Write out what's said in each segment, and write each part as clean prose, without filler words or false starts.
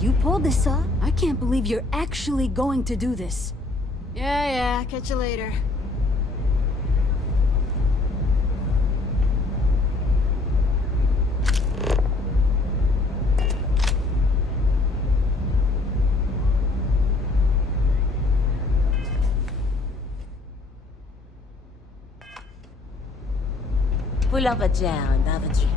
You pulled this off? I can't believe you're actually going to do this. Yeah, catch you later. Pulang pa dyan, Daventry.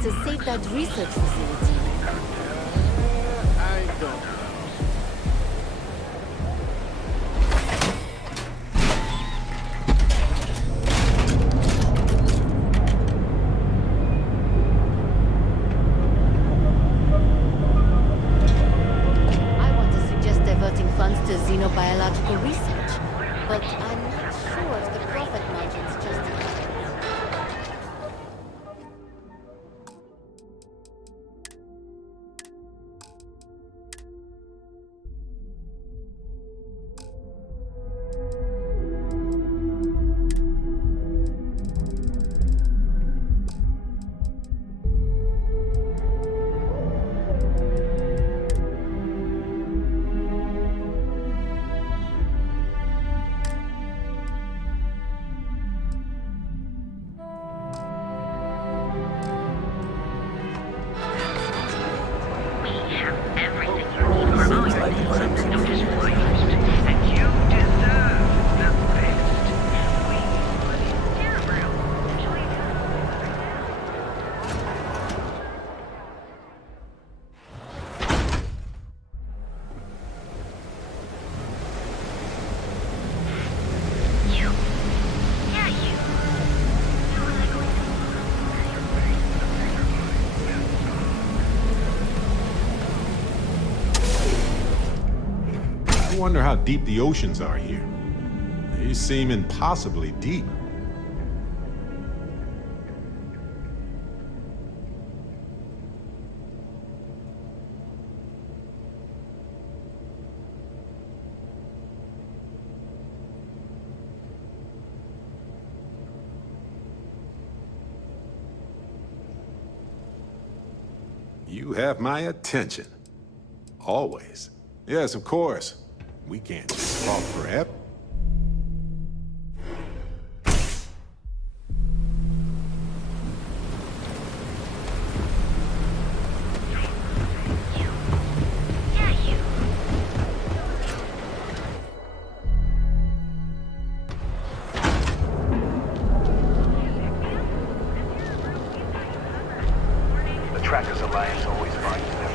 To save that research facility. I don't. I want to suggest diverting funds to xenobiological research, but I'm not sure if the profit margins justify it. I wonder how deep the oceans are here. They seem impossibly deep. You have my attention. Always. Yes, of course. We can't just talk forever. The Trackers Alliance always finds them.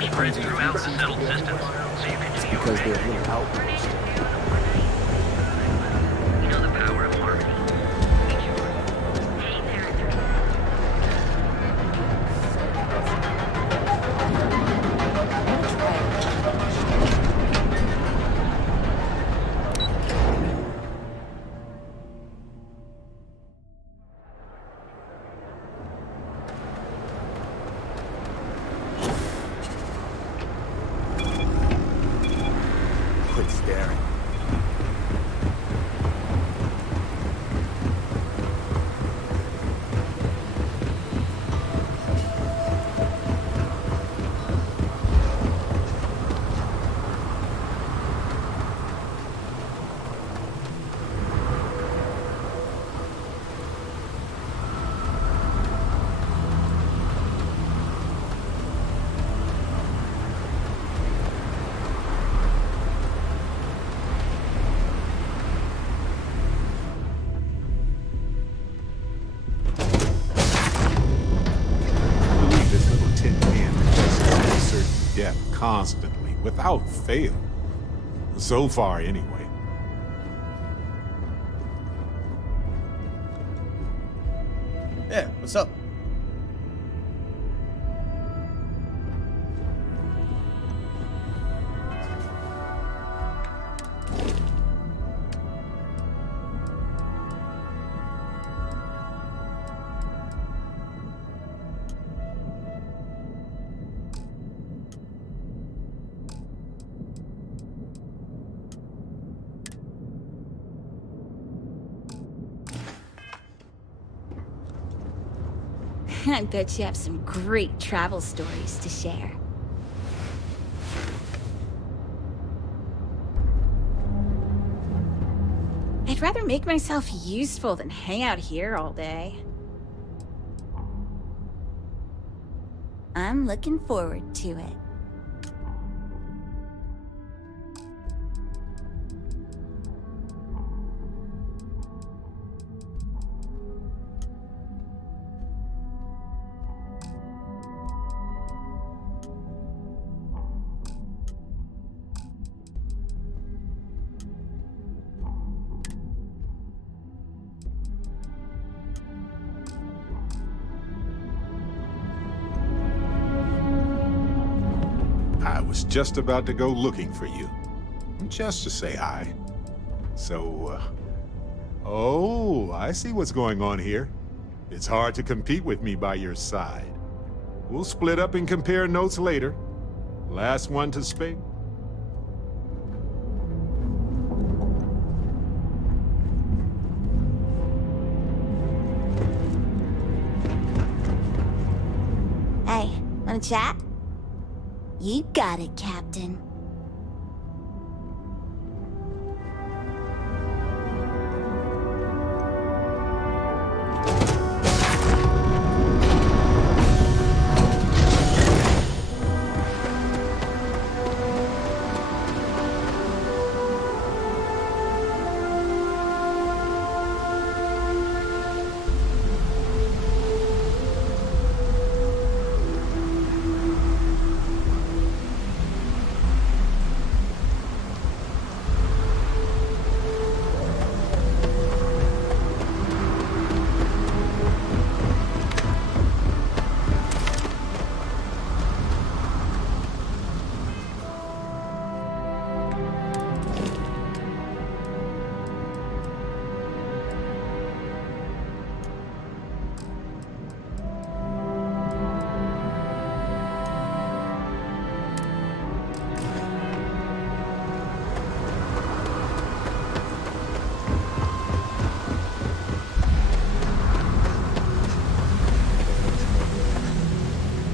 the spread cruising throughout fleet the seems to settled be system, active. so you can It's do your because thing. they have little outposts. You know the power of harmony. Hey there. Quit staring. I believe this little tin can possesses a certain depth constantly, without fail. So far, anyway. Yeah, what's up? I bet you have some great travel stories to share. I'd rather make myself useful than hang out here all day. I'm looking forward to it. I was just about to go looking for you. Just to say hi. So, oh, I see what's going on here. It's hard to compete with me by your side. We'll split up and compare notes later. Last one to speak. Hey, wanna chat? You got it, Captain.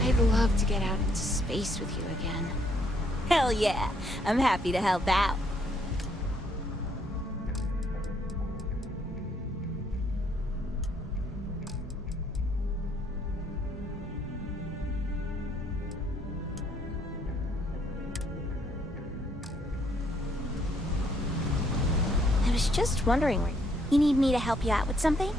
I'd love to get out into space with you again. Hell yeah, I'm happy to help out. I was just wondering, you need me to help you out with something?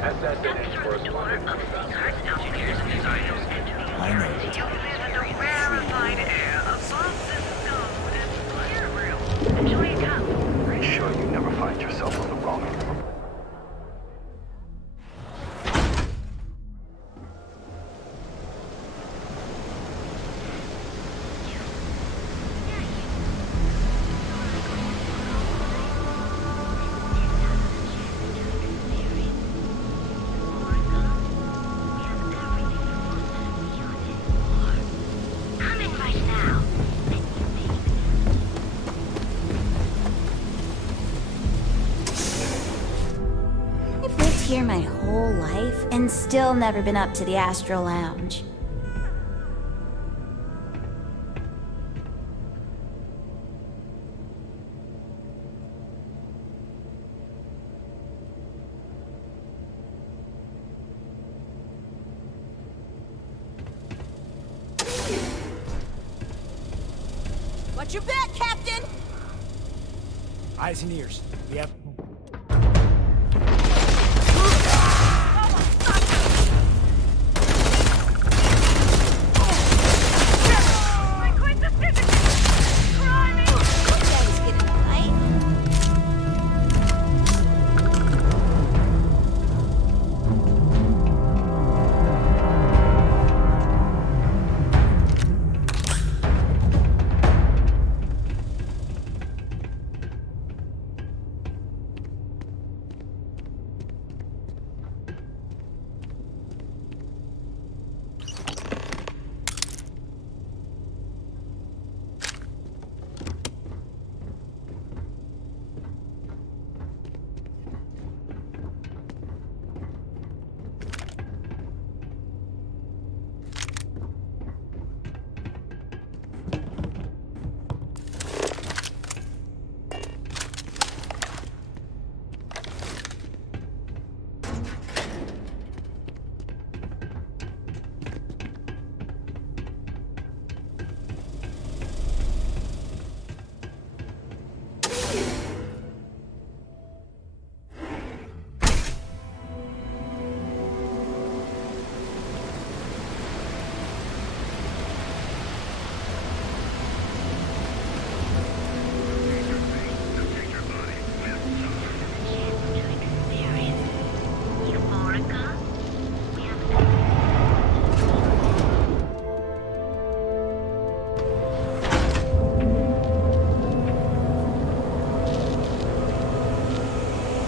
Step through the door of Seaguard's engineers and designers and I know. you'll visit the rarefied air above the snow and fire grill. Enjoy your cup. Are you sure you never find yourself on the wrong end of the... Coming right now. I've lived here my whole life and still never been up to the Astro Lounge. Watch your back, Captain! Eyes and ears. We have... Daddy's getting a fight.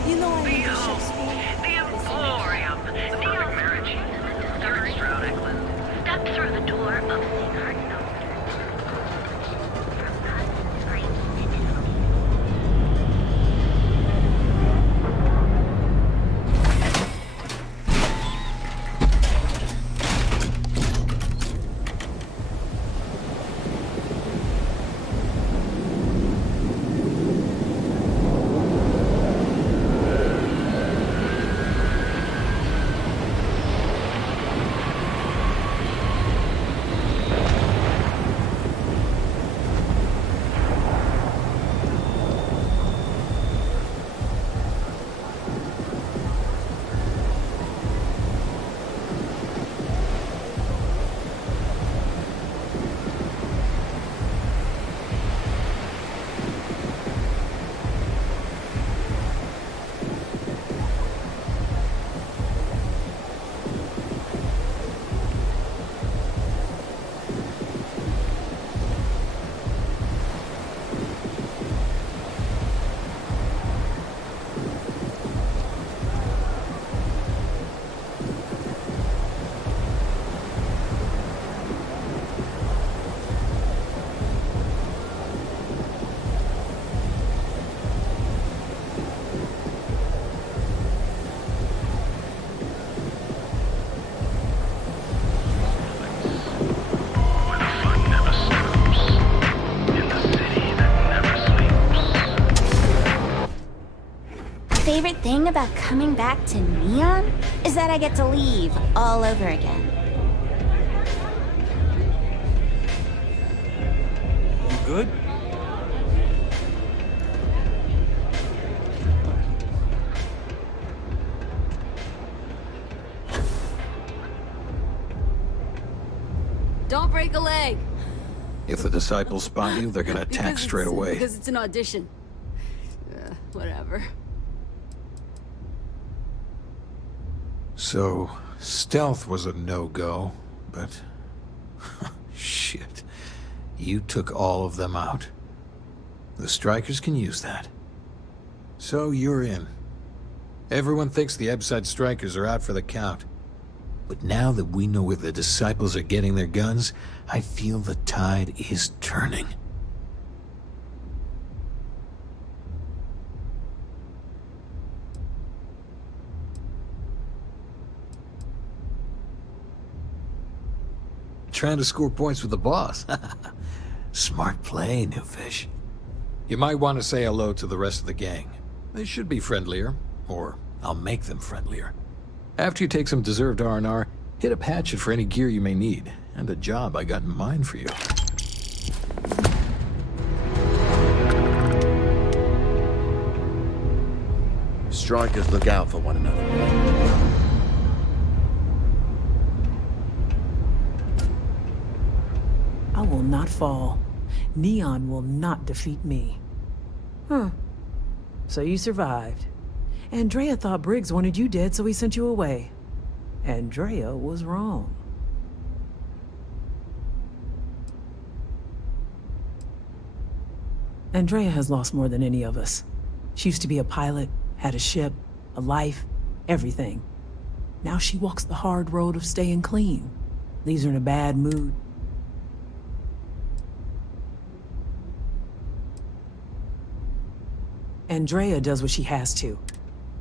You know I need to Behold, Shakespeare. the Emporium. The perfect marriage. Third Stroud Eklund. Step through the door of Seaguard's Favorite thing about coming back to Neon is that I get to leave all over again. You good? break a leg. If the disciples spot you, they're gonna attack straight away. Because it's an audition. Whatever. So, stealth was a no-go, but... shit. You took all of them out. The strikers can use that. So you're in. Everyone thinks the Ebside strikers are out for the count. But now that we know where the disciples are getting their guns, I feel the tide is turning. Trying to score points with the boss. Smart play, new fish. You might want to say hello to the rest of the gang. They should be friendlier, or I'll make them friendlier. After you take some deserved R&R, hit up Hatchet for any gear you may need, and a job I got in mind for you. Strikers look out for one another. I will not fall. Neon will not defeat me. Huh. So you survived. Andrea thought Briggs wanted you dead, so he sent you away. Andrea was wrong. Andrea has lost more than any of us. She used to be a pilot, had a ship, a life, everything. Now she walks the hard road of staying clean. Leaves her in a bad mood. Andrea does what she has to.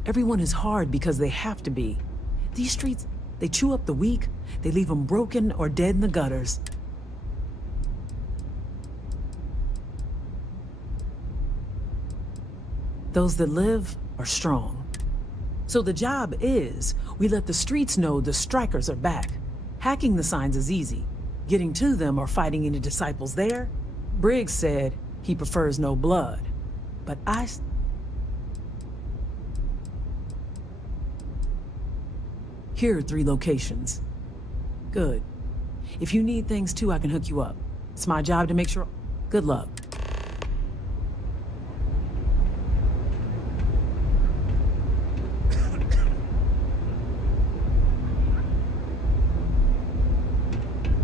Everyone is hard because they have to be. These streets, they chew up the weak, they leave them broken or dead in the gutters. Those that live are strong. So the job is, we let the streets know the strikers are back. Hacking the signs is easy. Getting to them or fighting any disciples there? Briggs said he prefers no blood. But Here are 3 locations. Good. If you need things too, I can hook you up. It's my job to make sure. Good luck.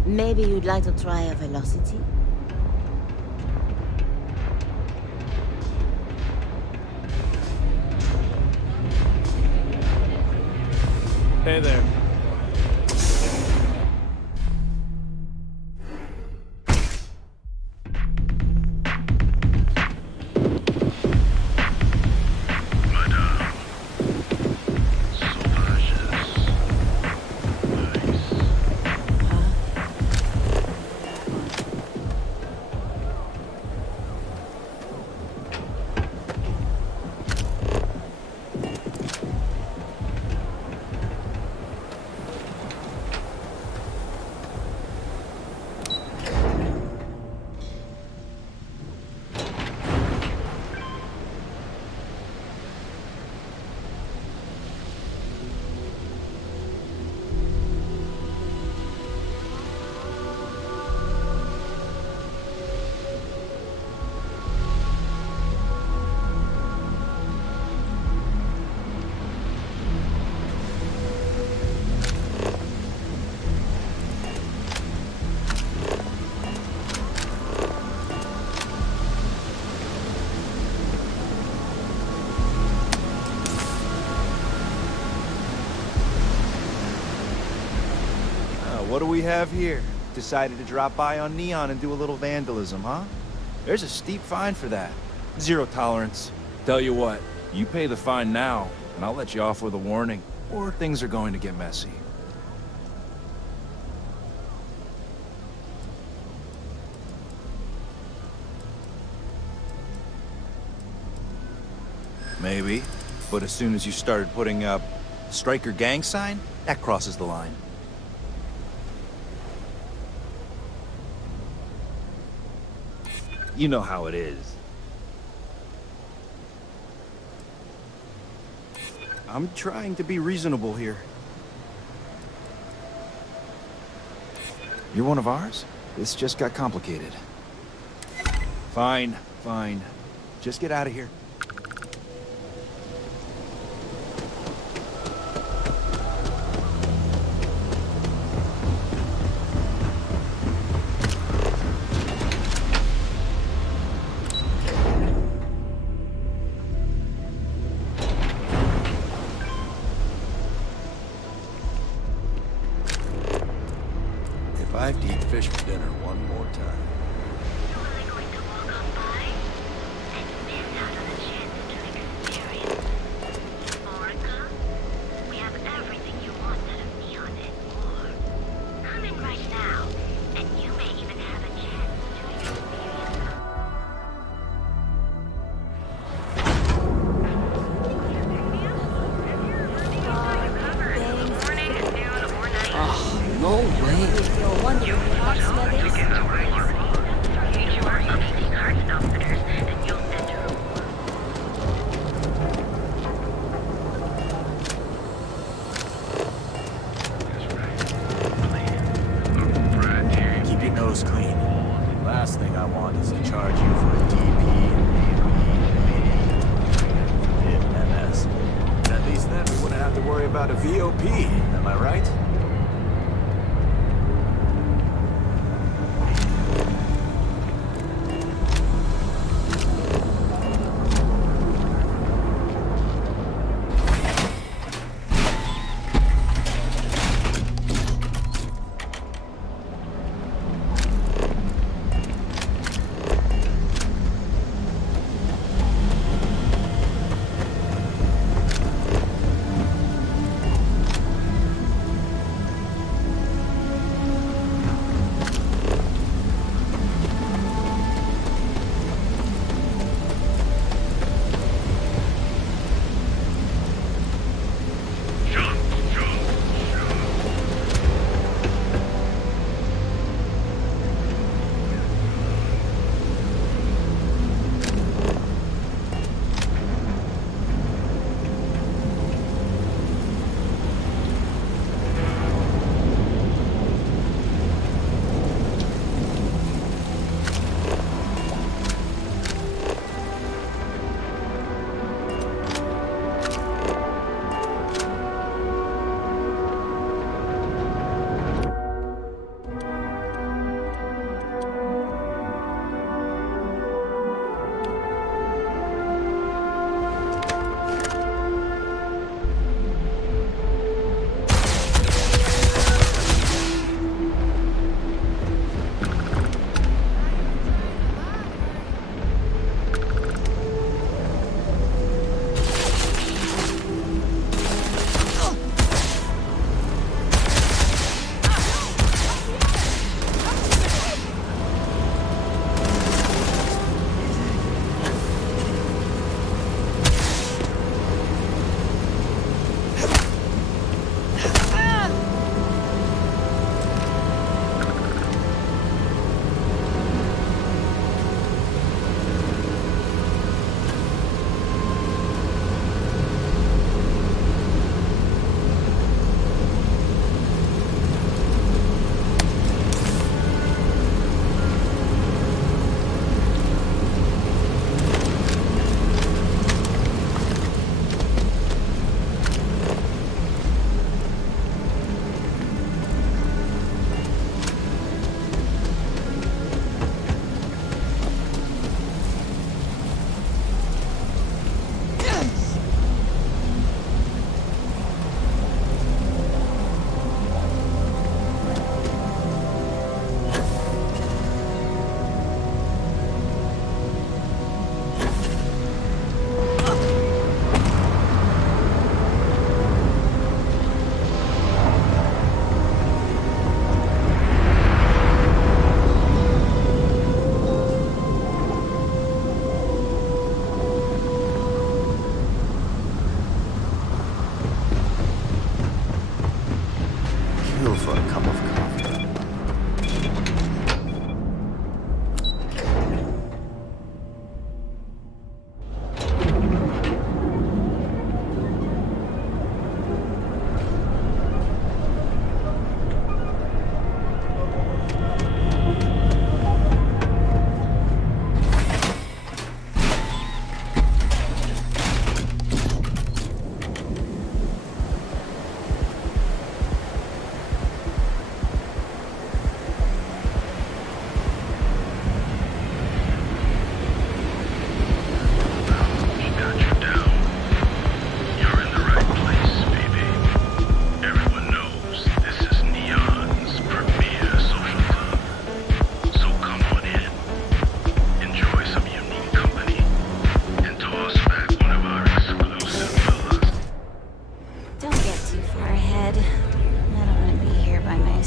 Maybe you'd like to try a velocity? Hey there. What do we have here? Decided to drop by on Neon and do a little vandalism, huh? There's a steep fine for that. 0 tolerance. Tell you what. You pay the fine now, and I'll let you off with a warning, or things are going to get messy. Maybe, but as soon as you started putting up Striker gang sign, that crosses the line. You know how it is. I'm trying to be reasonable here. You're one of ours? This just got complicated. Fine, fine. Just get out of here. If I have to eat fish for dinner one more time. So are they going to walk on by and miss out on the chance to experience Orica? We have everything you want out of Neon and more. Come in right now, and you may even have a chance to experience No way. If you're wondering what that smell is, you are updating heart outfitters, and you'll enter a world. Keep your nose clean. Last thing I want is to charge you for a DP in MS. At least then we wouldn't have to worry about a VOP, am I right?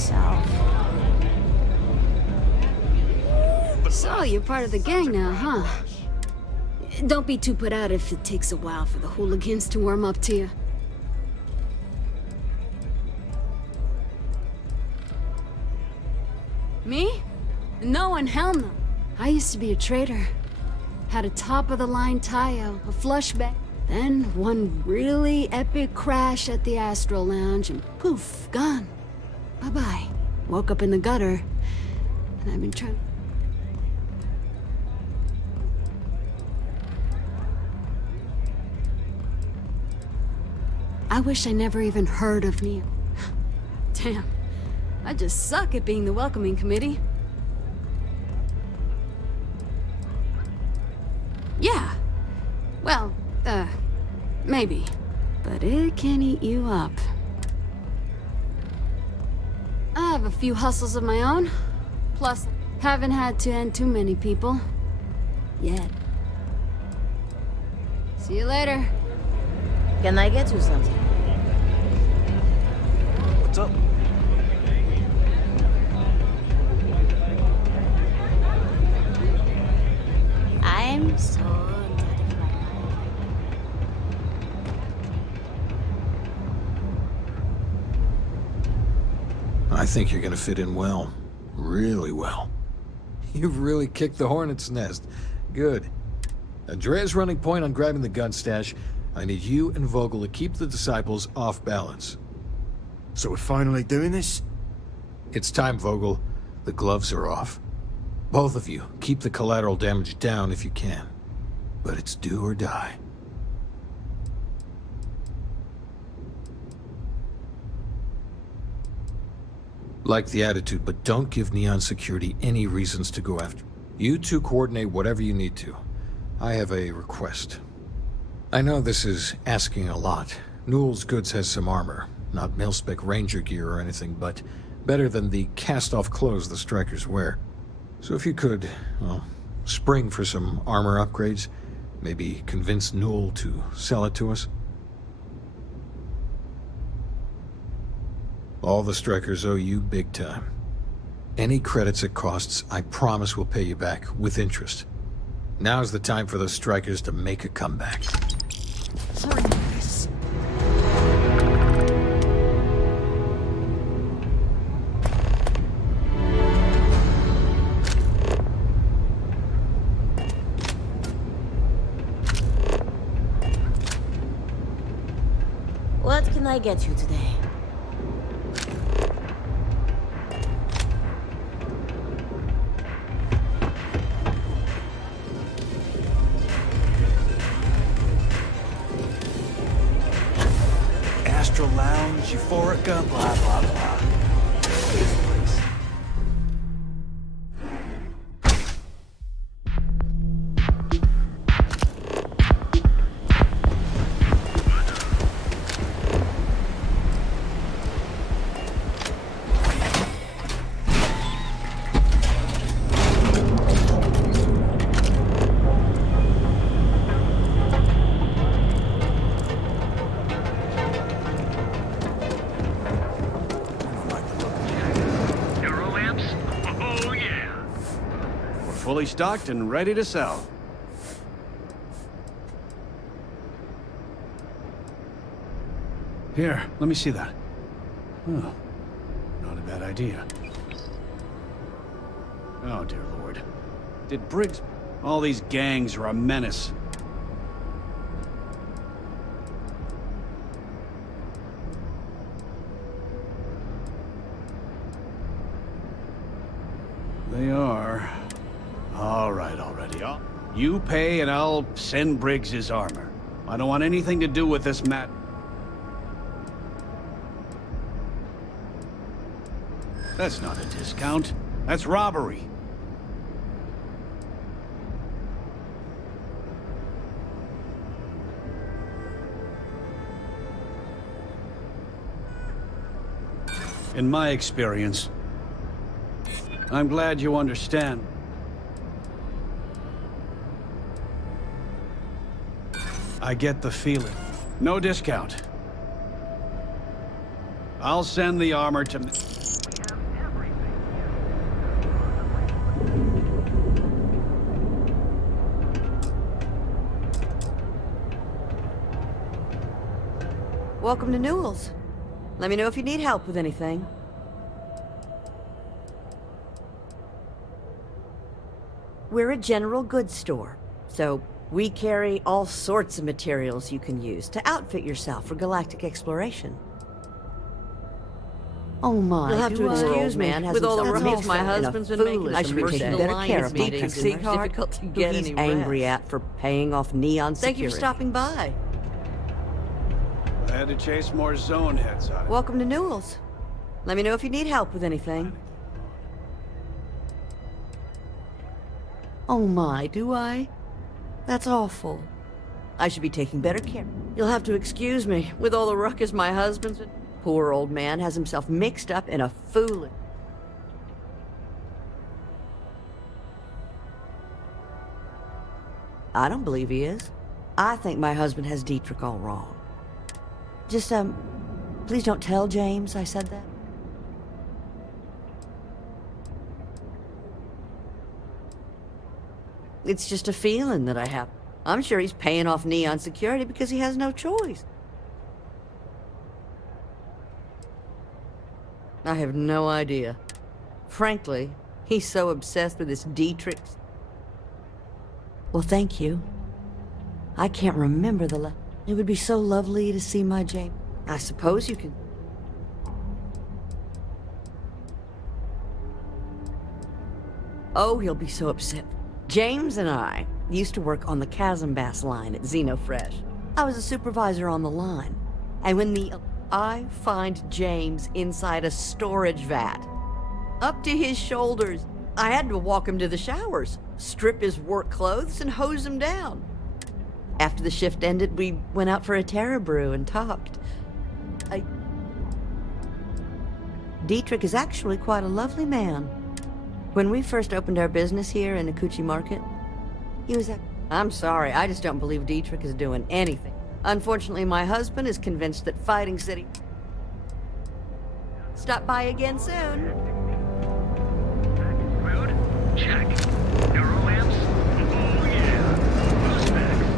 myself. So, you're part of the gang now, huh? Don't be too put out if it takes a while for the hooligans to warm up to you. Me? No and hell no. I used to be a trader. Had a top-of-the-line Tayo, a flush bag, then one really epic crash at the Astro Lounge, and poof, gone. Bye-bye. Woke up in the gutter, and I've been trying... I wish I never even heard of Neo. Damn. I just suck at being the welcoming committee. Yeah. Well, maybe. But it can eat you up. I have a few hustles of my own. Plus, haven't had to end too many people. Yet. See you later. Can I get you something? What's up? I'm so out of my mind. I think you're gonna fit in well. Really well. You've really kicked the hornet's nest. Good. Andrea's running point on grabbing the gun stash. I need you and Vogel to keep the disciples off balance. So we're finally doing this? It's time, Vogel. The gloves are off. Both of you, keep the collateral damage down if you can. But it's do or die. Like the attitude, but don't give Neon Security any reasons to go after. You two coordinate whatever you need to. I have a request. I know this is asking a lot. Newell's Goods has some armor. Not mil-spec ranger gear or anything, but better than the cast-off clothes the strikers wear. So if you could, well, spring for some armor upgrades, maybe convince Newell to sell it to us. All the strikers owe you big time. Any credits it costs, I promise we'll pay you back, with interest. Now's the time for those strikers to make a comeback. What can I get you today? Astro Lounge, Euphorica, blah, blah, blah. This place. Fully stocked and ready to sell. Here, let me see that. Oh, not a bad idea. Oh, dear Lord. Did Briggs... All these gangs are a menace. They are. All right, already. You pay and I'll send Briggs his armor. I don't want anything to do with this That's not a discount. That's robbery. In my experience, I'm glad you understand. I get the feeling. No discount. I'll send the armor to... Welcome to Newell's. Let me know if you need help with anything. We're a general goods store, so we carry all sorts of materials you can use to outfit yourself for galactic exploration. Oh my. You'll have to excuse me. With all the ruckus my husband's been making, I should be taking better care of my meetings. difficult to get he's angry at for paying off Neon Security. Thank you for stopping by. I had to chase more zone heads out of Welcome to Newell's. Let me know if you need help with anything. Oh my, do I? That's awful. I should be taking better care. You'll have to excuse me. With all the ruckus my husband's been... Poor old man has himself mixed up in a foolish... I don't believe he is. I think my husband has Dietrich all wrong. Just, please don't tell James I said that. It's just a feeling that I have. I'm sure he's paying off Neon Security because he has no choice. I have no idea. Frankly, he's so obsessed with this Dietrich. Well, thank you. I can't remember the It would be so lovely to see my James. I suppose you can... Oh, he'll be so upset. James and I used to work on the Chasm Bass line at Xenofresh. I was a supervisor on the line. And when I find James inside a storage vat, up to his shoulders, I had to walk him to the showers, strip his work clothes, and hose him down. After the shift ended, we went out for a Terra brew and talked. Dietrich is actually quite a lovely man. When we first opened our business here in Akuchi Market, he was I'm sorry, I just don't believe Dietrich is doing anything. Unfortunately, my husband is convinced that Fighting City... Stop by again soon. Rude? Check. Neurolamps? Oh yeah. Who's next?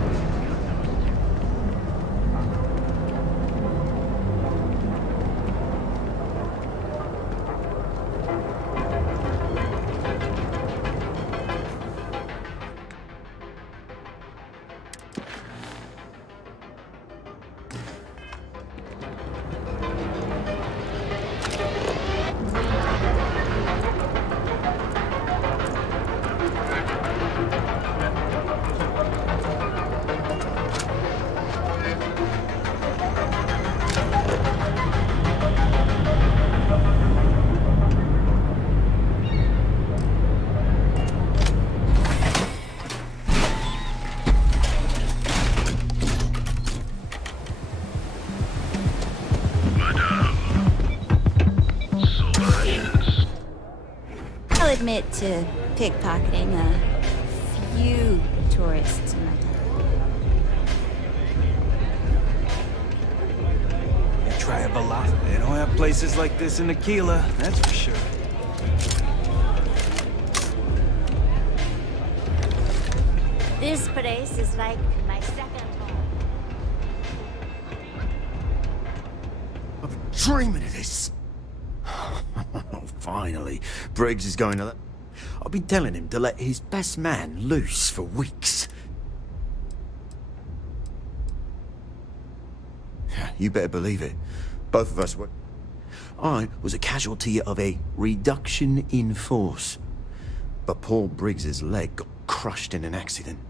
I'll admit to pickpocketing a few tourists in my time. You try a lot. They don't have places like this in Aquila, that's for sure. This place is like my second home. I've been dreaming of this. Finally, Briggs is going to let... I've been telling him to let his best man loose for weeks. You better believe it. Both of us were... I was a casualty of a reduction in force. But Paul Briggs's leg got crushed in an accident.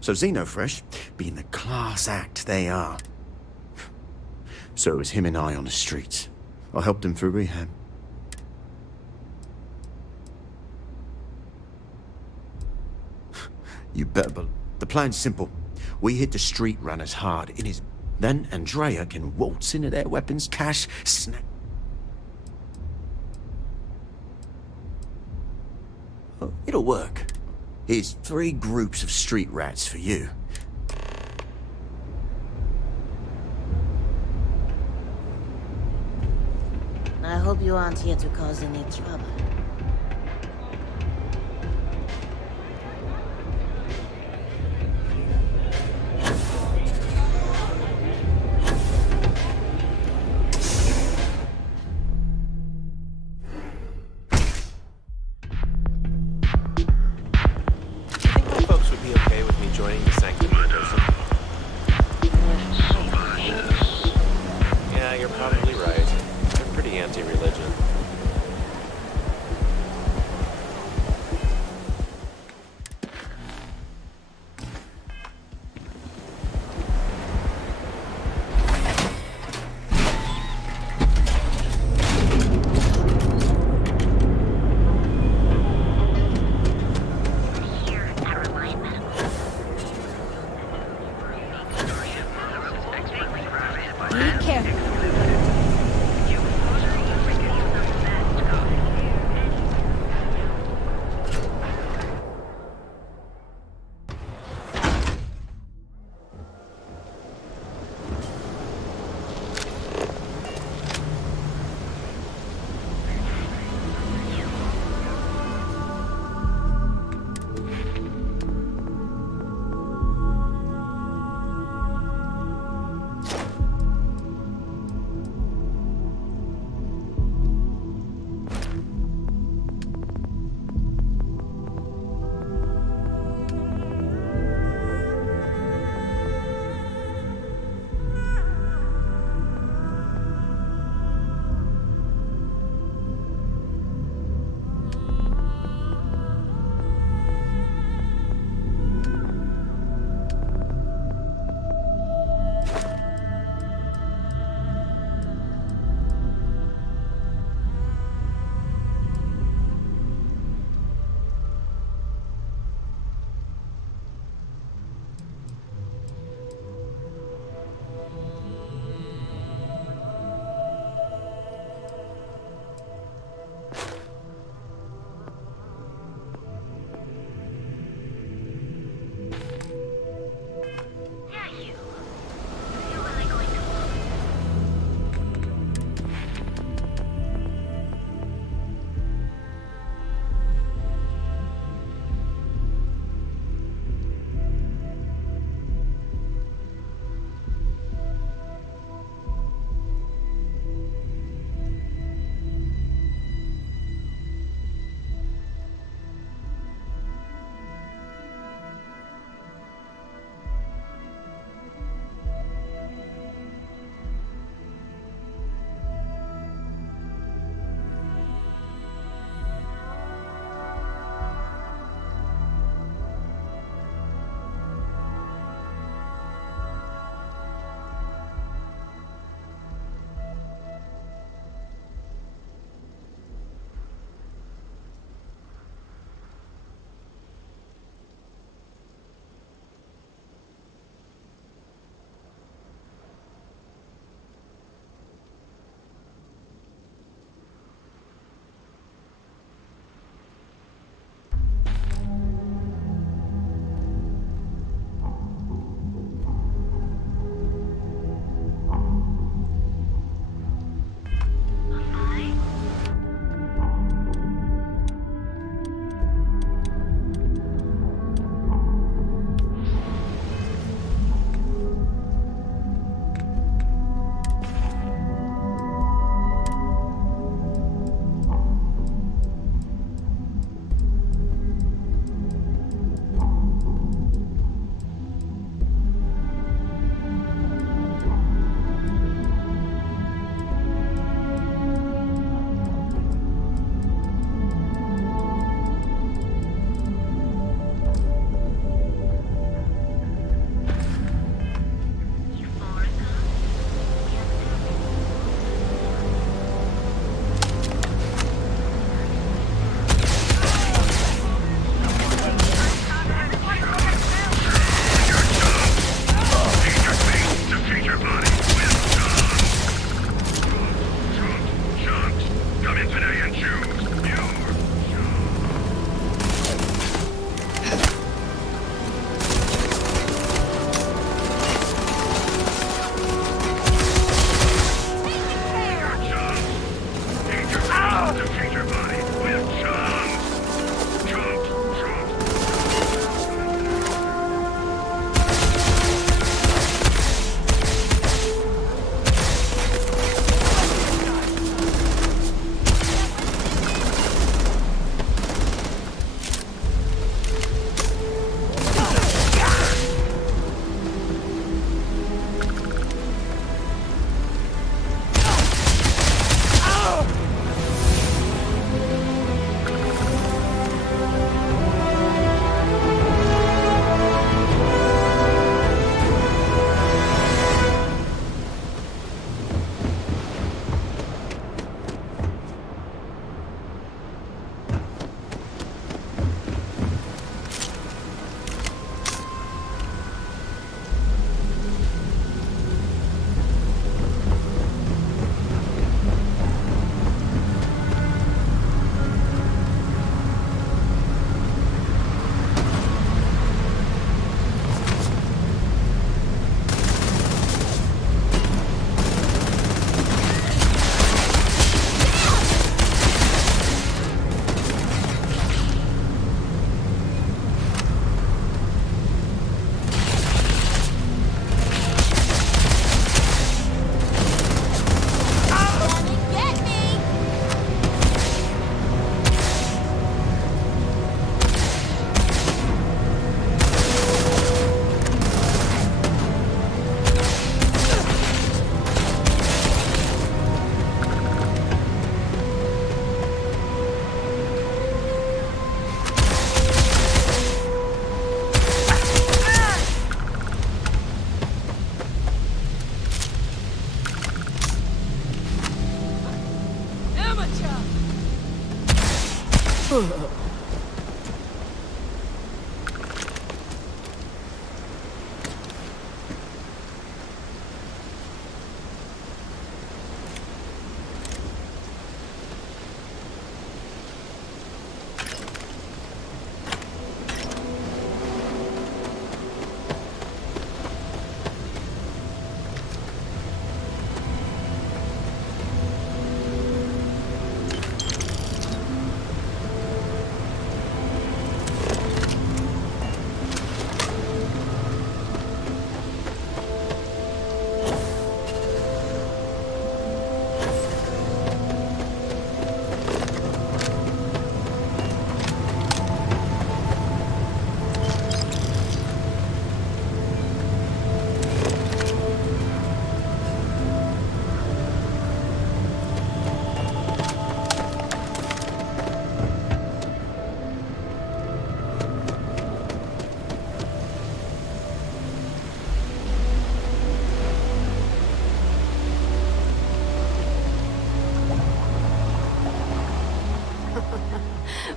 So Xenofresh, being the class act they are. So it was him and I on the streets. I helped him through rehab. You better believe. The plan's simple. We hit the street runners hard in his... Then Andrea can waltz into their weapons cache, snap... Oh, it'll work. Here's 3 groups of street rats for you. I hope you aren't here to cause any trouble. Here.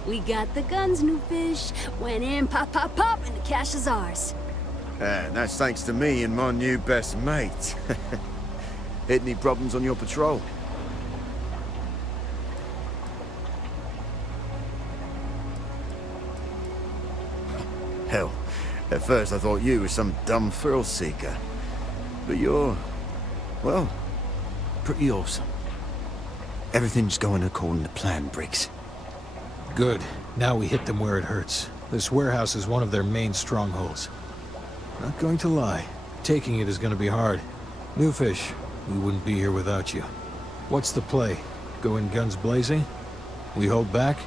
We got the guns, new fish. Went in, pop, pop, pop, and the cash is ours. And that's thanks to me and my new best mate. Hit any problems on your patrol? Hell, at first I thought you were some dumb thrill seeker. But you're, well, pretty awesome. Everything's going according to plan, Briggs. Good. Now we hit them where it hurts. This warehouse is one of their main strongholds. Not going to lie, taking it is going to be hard. New fish, we wouldn't be here without you. What's the play? Go in guns blazing? We hold back?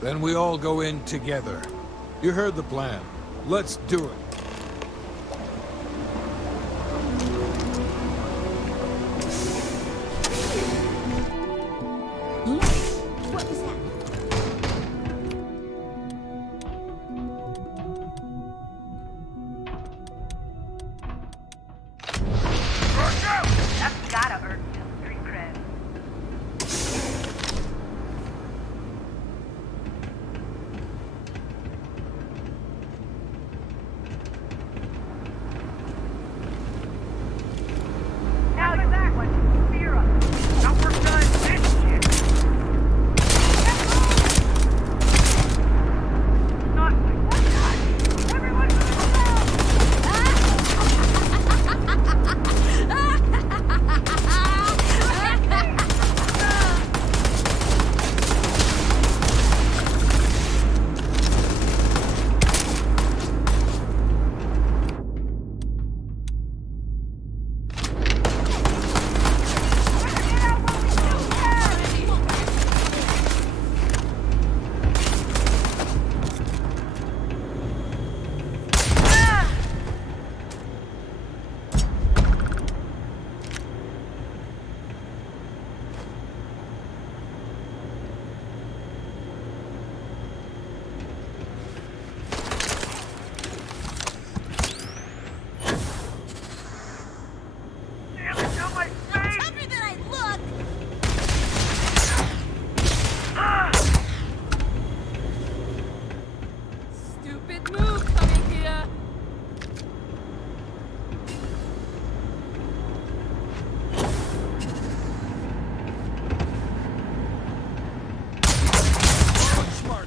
Then we all go in together. You heard the plan. Let's do it. What was that? That's gotta earn you street cred. Now you're back, what? Fear us. Now we're done this shit. Not like one time. Everyone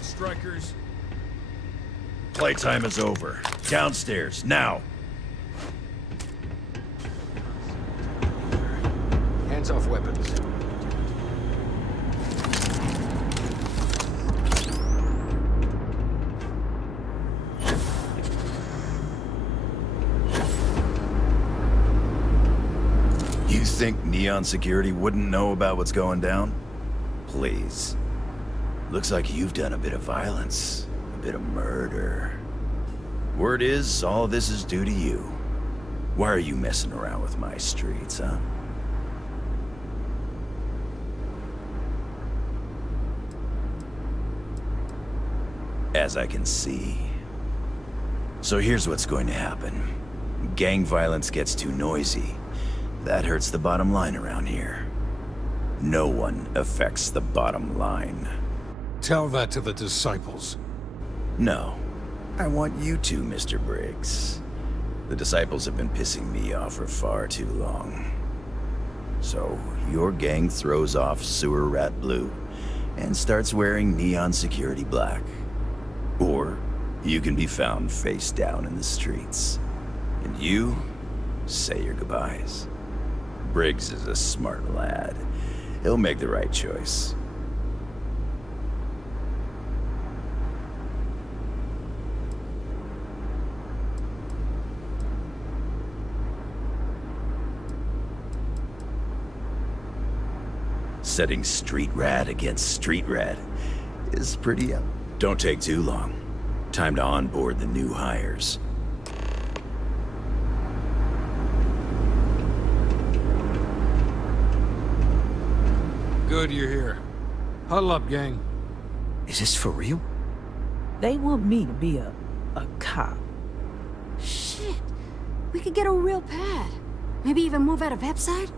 Strikers. Playtime is over. Downstairs, now. Hands off weapons. You think Neon Security wouldn't know about what's going down? Please. Looks like you've done a bit of violence, a bit of murder. Word is, all this is due to you. Why are you messing around with my streets, huh? As I can see. So here's what's going to happen. Gang violence gets too noisy. That hurts the bottom line around here. No one affects the bottom line. Tell that to the disciples. No. I want you to, Mr. Briggs. The disciples have been pissing me off for far too long. So, your gang throws off sewer rat blue and starts wearing neon security black. Or you can be found face down in the streets. And you say your goodbyes. Briggs is a smart lad. He'll make the right choice. Setting street rat against street rat is pretty up. Don't take too long. Time to onboard the new hires. Good you're here. Huddle up, gang. Is this for real? They want me to be a cop. Shit. We could get a real pad. Maybe even move out of Epside?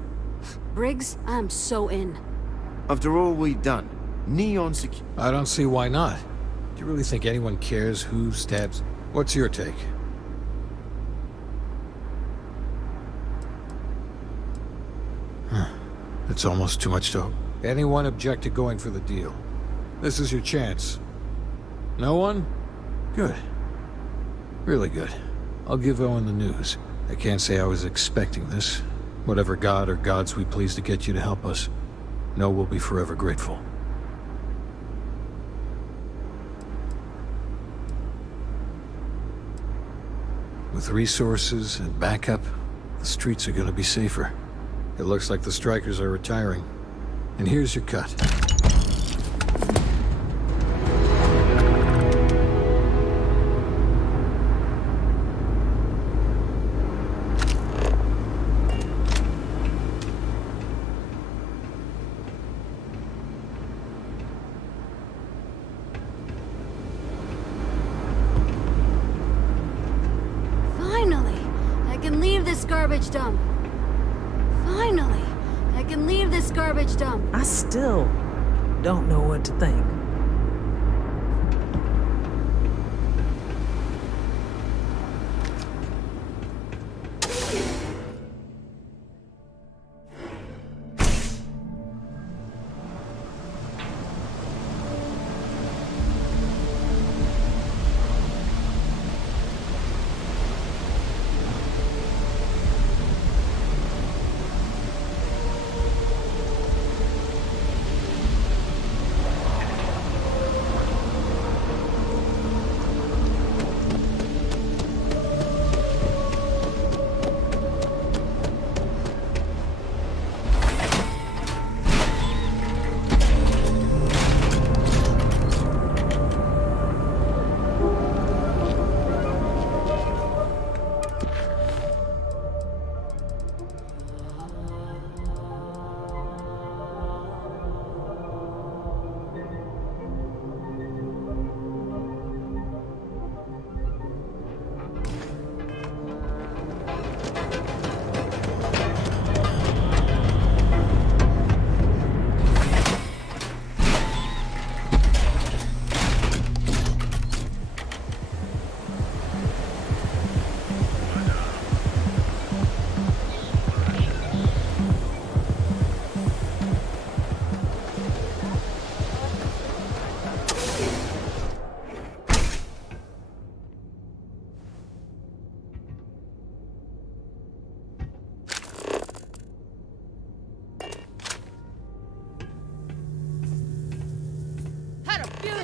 Briggs, I'm so in. After all we've done, neon security. I don't see why not. Do you really think anyone cares who stabs? What's your take? It's almost too much to hope. Anyone object to going for the deal? This is your chance. No one? Good. Really good. I'll give Owen the news. I can't say I was expecting this. Whatever god or gods we please to get you to help us, know we'll be forever grateful. With resources and backup, the streets are gonna be safer. It looks like the strikers are retiring. And here's your cut. Finally, I can leave this garbage dump. Finally, I can leave this garbage dump. I still don't know what to think.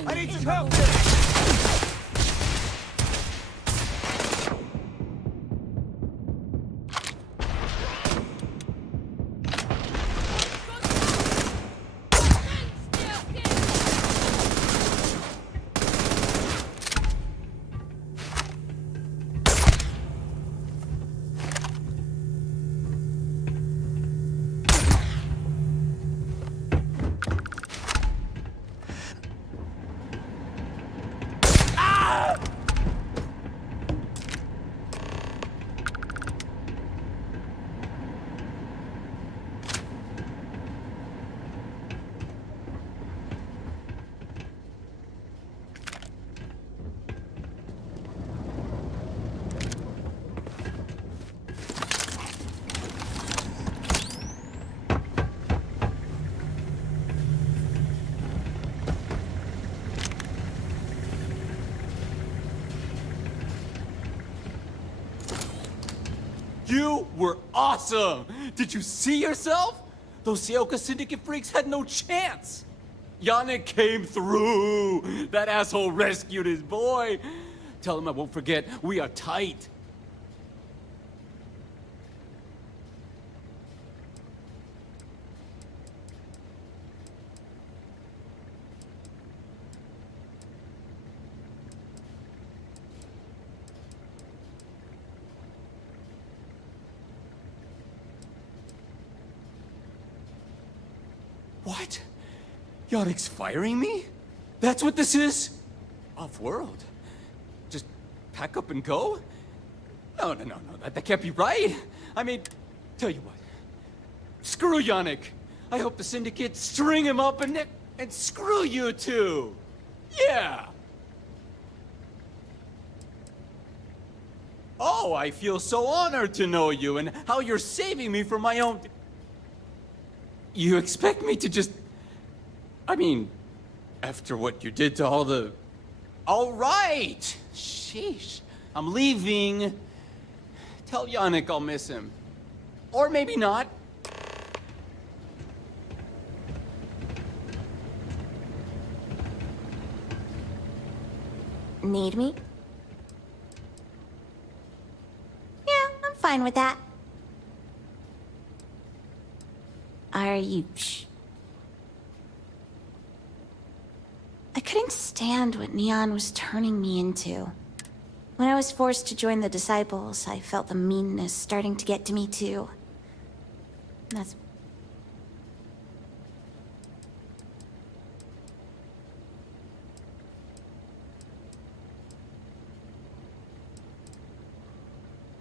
I need some help! You were awesome! Did you see yourself? Those Seoka Syndicate freaks had no chance! Yannick came through! That asshole rescued his boy! Tell him I won't forget, we are tight. What? Yannick's firing me? That's what this is? Off-world? Just pack up and go? No, that can't be right. I mean, tell you what. Screw Yannick. I hope the Syndicate string him up and screw you too. Yeah. Oh, I feel so honored to know you and how you're saving me from my own... You expect me to just... I mean, after what you did to all the... All right! Sheesh. I'm leaving. Tell Yannick I'll miss him. Or maybe not. Need me? Yeah, I'm fine with that. Are you I couldn't stand what Neon was turning me into. When I was forced to join the Disciples, I felt the meanness starting to get to me too. That's...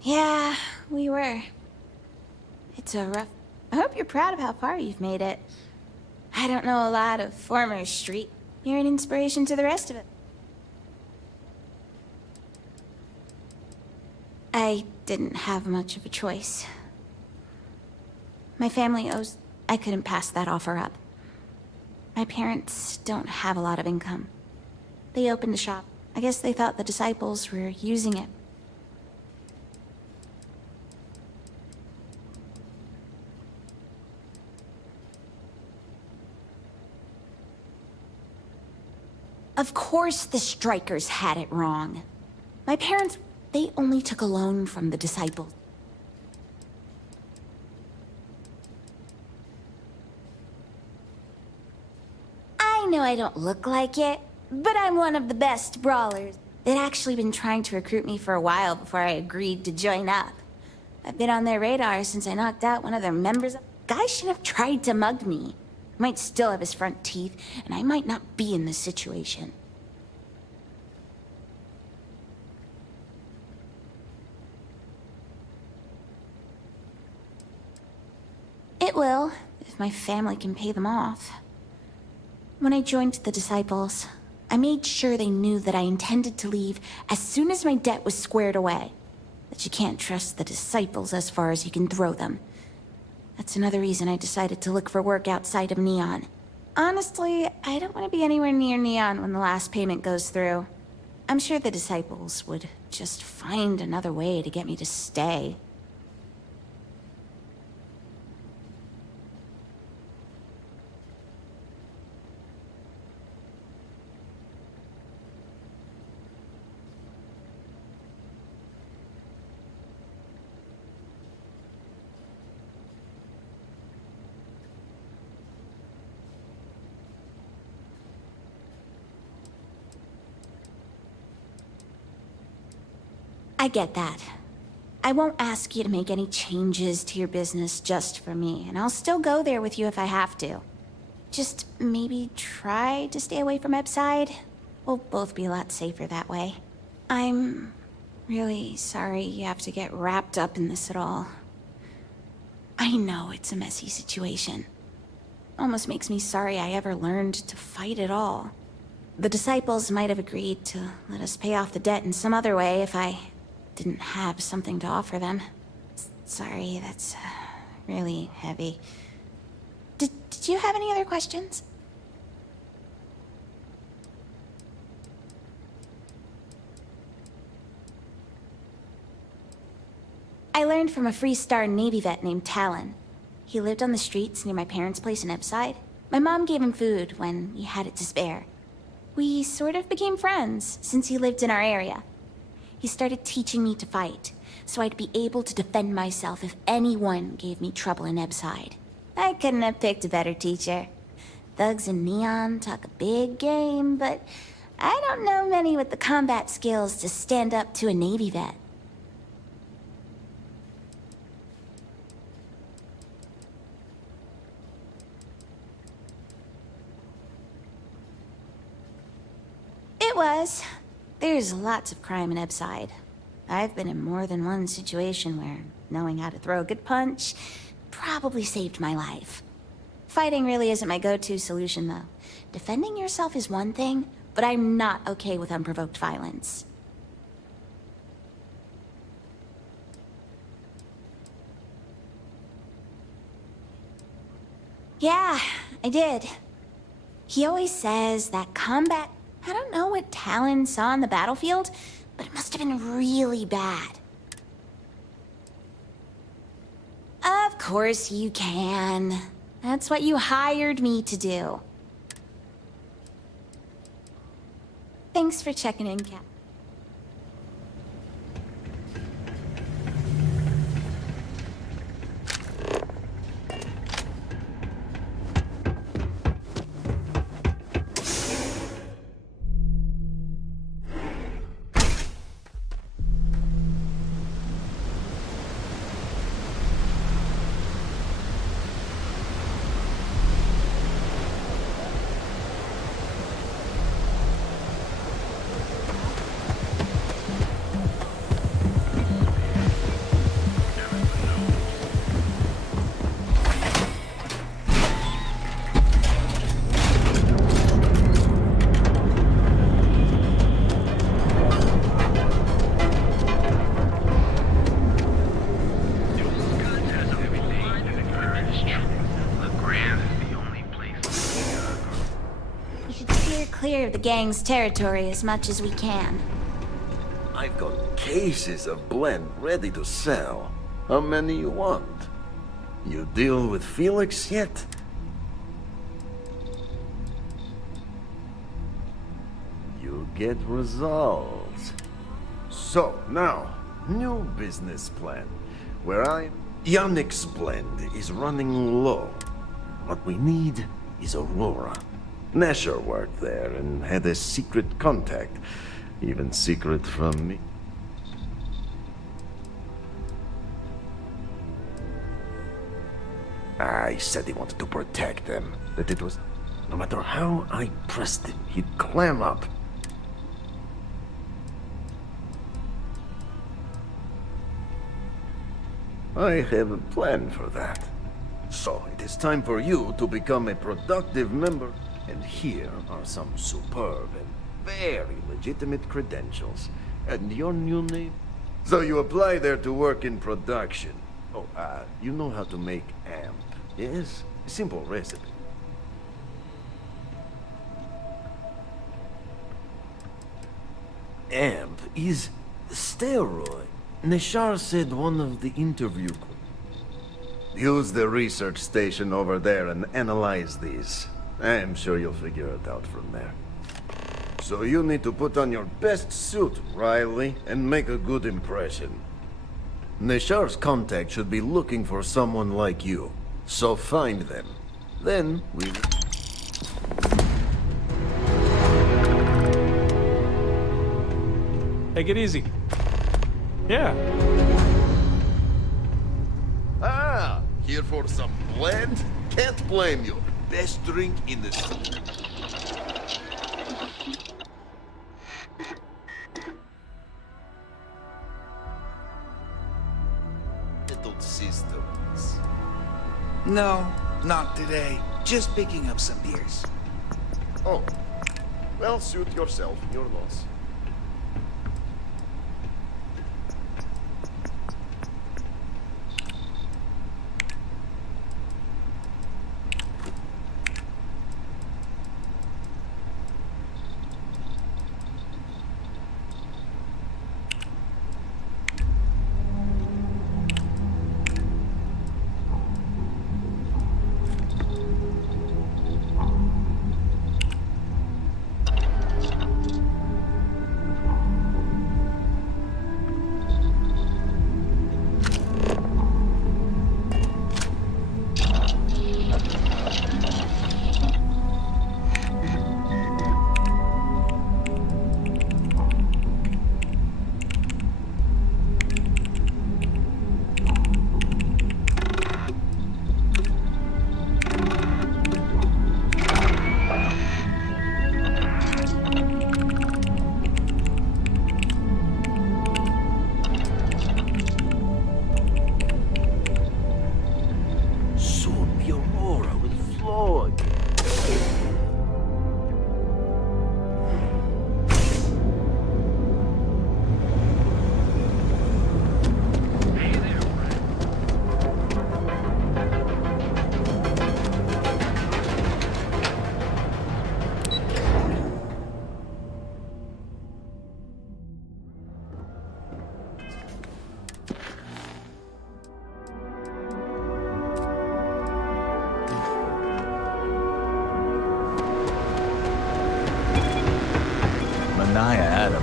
Yeah, we were. It's a rough... I hope you're proud of how far you've made it. I don't know a lot of former street. You're an inspiration to the rest of it. I didn't have much of a choice. My family owes... I couldn't pass that offer up. My parents don't have a lot of income. They opened a shop. I guess they thought the Disciples were using it. Of course the Strikers had it wrong. My parents, they only took a loan from the Disciples. I know I don't look like it, but I'm one of the best brawlers. They'd actually been trying to recruit me for a while before I agreed to join up. I've been on their radar since I knocked out one of their members. Guy should have tried to mug me. Might still have his front teeth, and I might not be in this situation. It will, if my family can pay them off. When I joined the Disciples, I made sure they knew that I intended to leave as soon as my debt was squared away. That you can't trust the Disciples as far as you can throw them. That's another reason I decided to look for work outside of Neon. Honestly, I don't want to be anywhere near Neon when the last payment goes through. I'm sure the Disciples would just find another way to get me to stay. I get that. I won't ask you to make any changes to your business just for me, and I'll still go there with you if I have to. Just maybe try to stay away from Ebside. We'll both be a lot safer that way. I'm really sorry you have to get wrapped up in this at all. I know it's a messy situation. Almost makes me sorry I ever learned to fight at all. The Disciples might have agreed to let us pay off the debt in some other way if I didn't have something to offer them. Sorry, that's really heavy. Did you have any other questions? I learned from a Freestar Navy vet named Talon. He lived on the streets near my parents' place in Ebside. My mom gave him food when he had it to spare. We sort of became friends since he lived in our area. He started teaching me to fight, so I'd be able to defend myself if anyone gave me trouble in Ebside. I couldn't have picked a better teacher. Thugs in Neon talk a big game, but I don't know many with the combat skills to stand up to a Navy vet. It was. There's lots of crime in Ebside. I've been in more than one situation where knowing how to throw a good punch probably saved my life. Fighting really isn't my go-to solution, though. Defending yourself is one thing, but I'm not okay with unprovoked violence. Yeah, I did. He always says that combat... I don't know what Talon saw on the battlefield, but it must have been really bad. Of course you can. That's what you hired me to do. Thanks for checking in, Cap. Clear of the gang's territory as much as we can. I've got cases of blend ready to sell. How many you want? You deal with Felix yet? You get results. So, now, new business plan. Yannick's blend is running low. What we need is Aurora. Nasher worked there and had a secret contact. Even secret from me. I said he wanted to protect them. That it was... No matter how I pressed him, he'd clam up. I have a plan for that. So, it is time for you to become a productive member. And here are some superb and very legitimate credentials. And your new name? So you apply there to work in production. Oh, you know how to make amp, yes? A simple recipe. Amp is steroid. Nishar said one of the interview... Use the research station over there and analyze these. I'm sure you'll figure it out from there. So you need to put on your best suit, Riley, and make a good impression. Nishar's contact should be looking for someone like you. So find them. Then we... Take it easy. Yeah. Ah, here for some blend? Can't blame you. Best drink in the city. Little systems. No, not today. Just picking up some beers. Oh. Well, suit yourself. Your loss.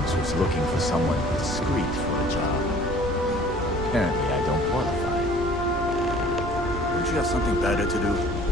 James was looking for someone discreet for a job. Apparently, I don't qualify. Don't you have something better to do?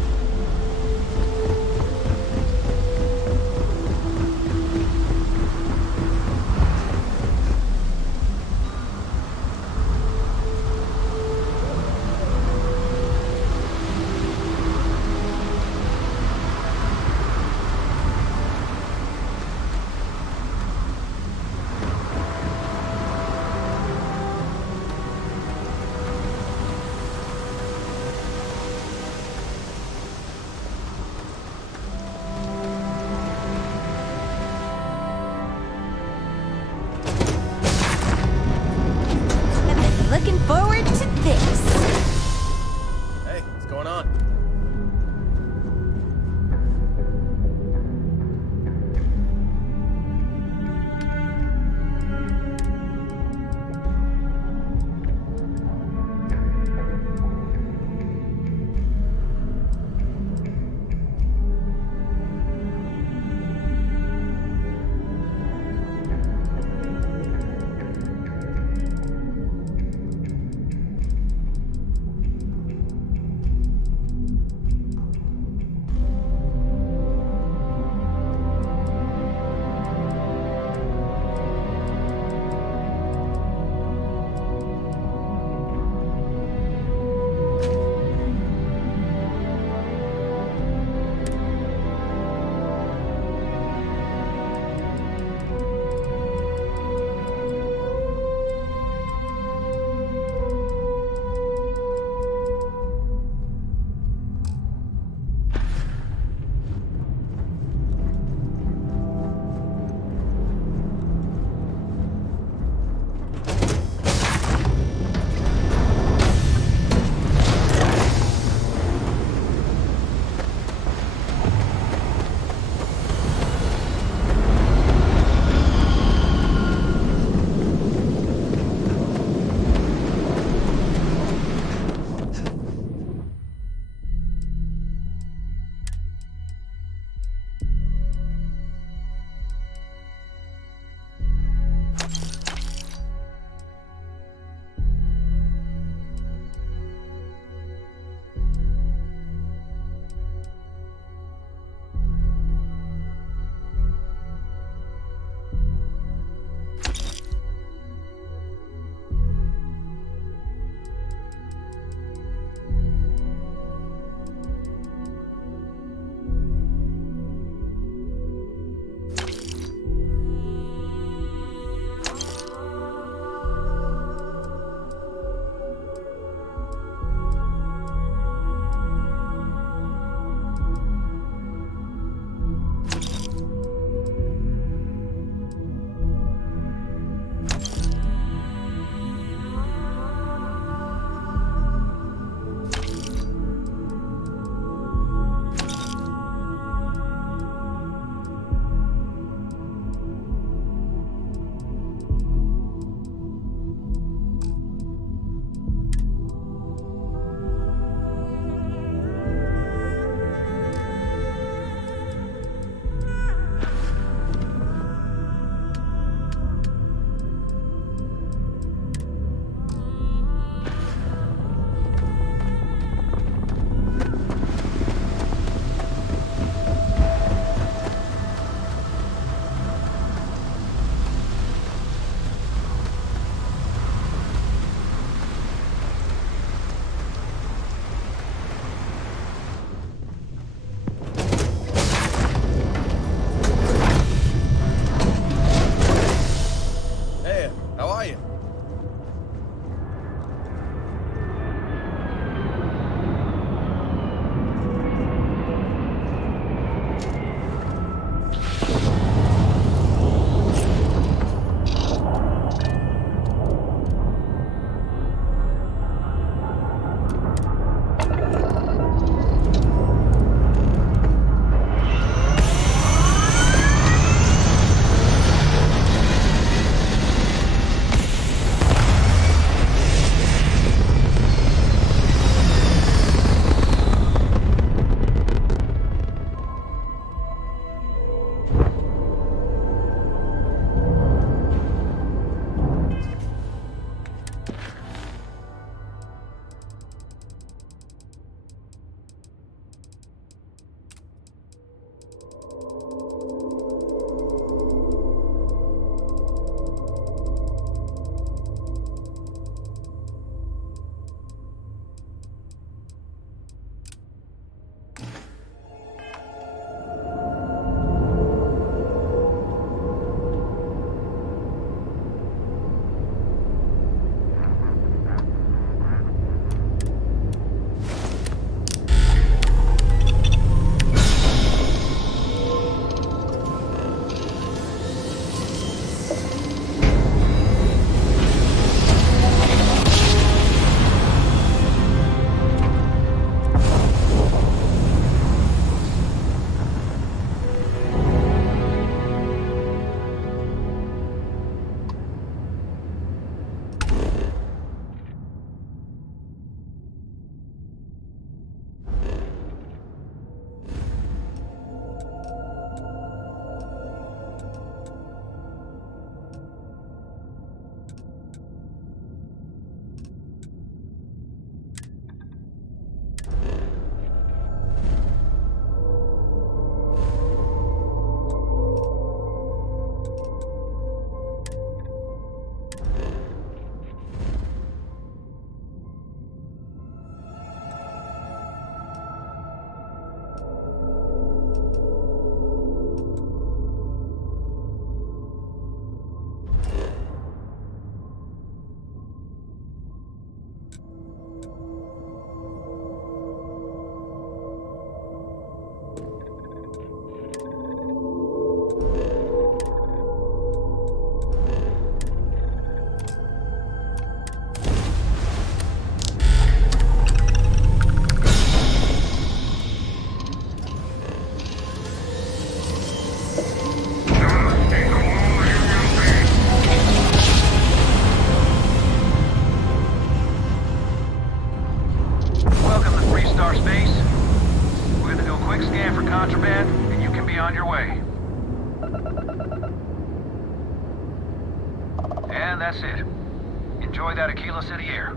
enjoy that Aquila City air.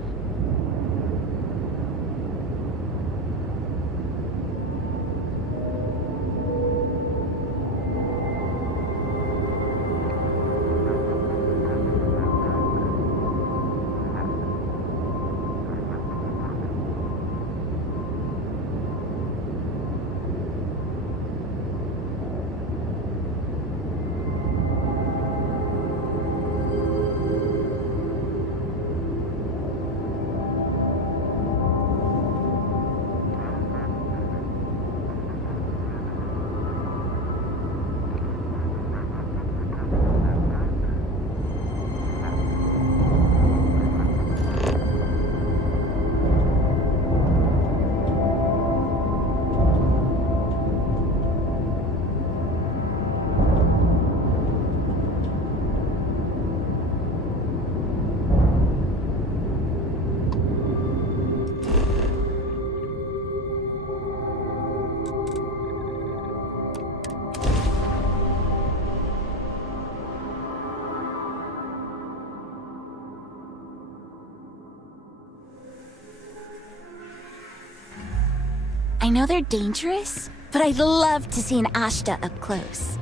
I know they're dangerous, but I'd love to see an Ashta up close.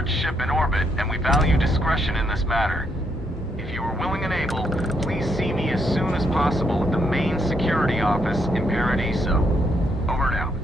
large ship in orbit, and we value discretion in this matter. If you are willing and able, please see me as soon as possible at the main security office in Paradiso. Over and out.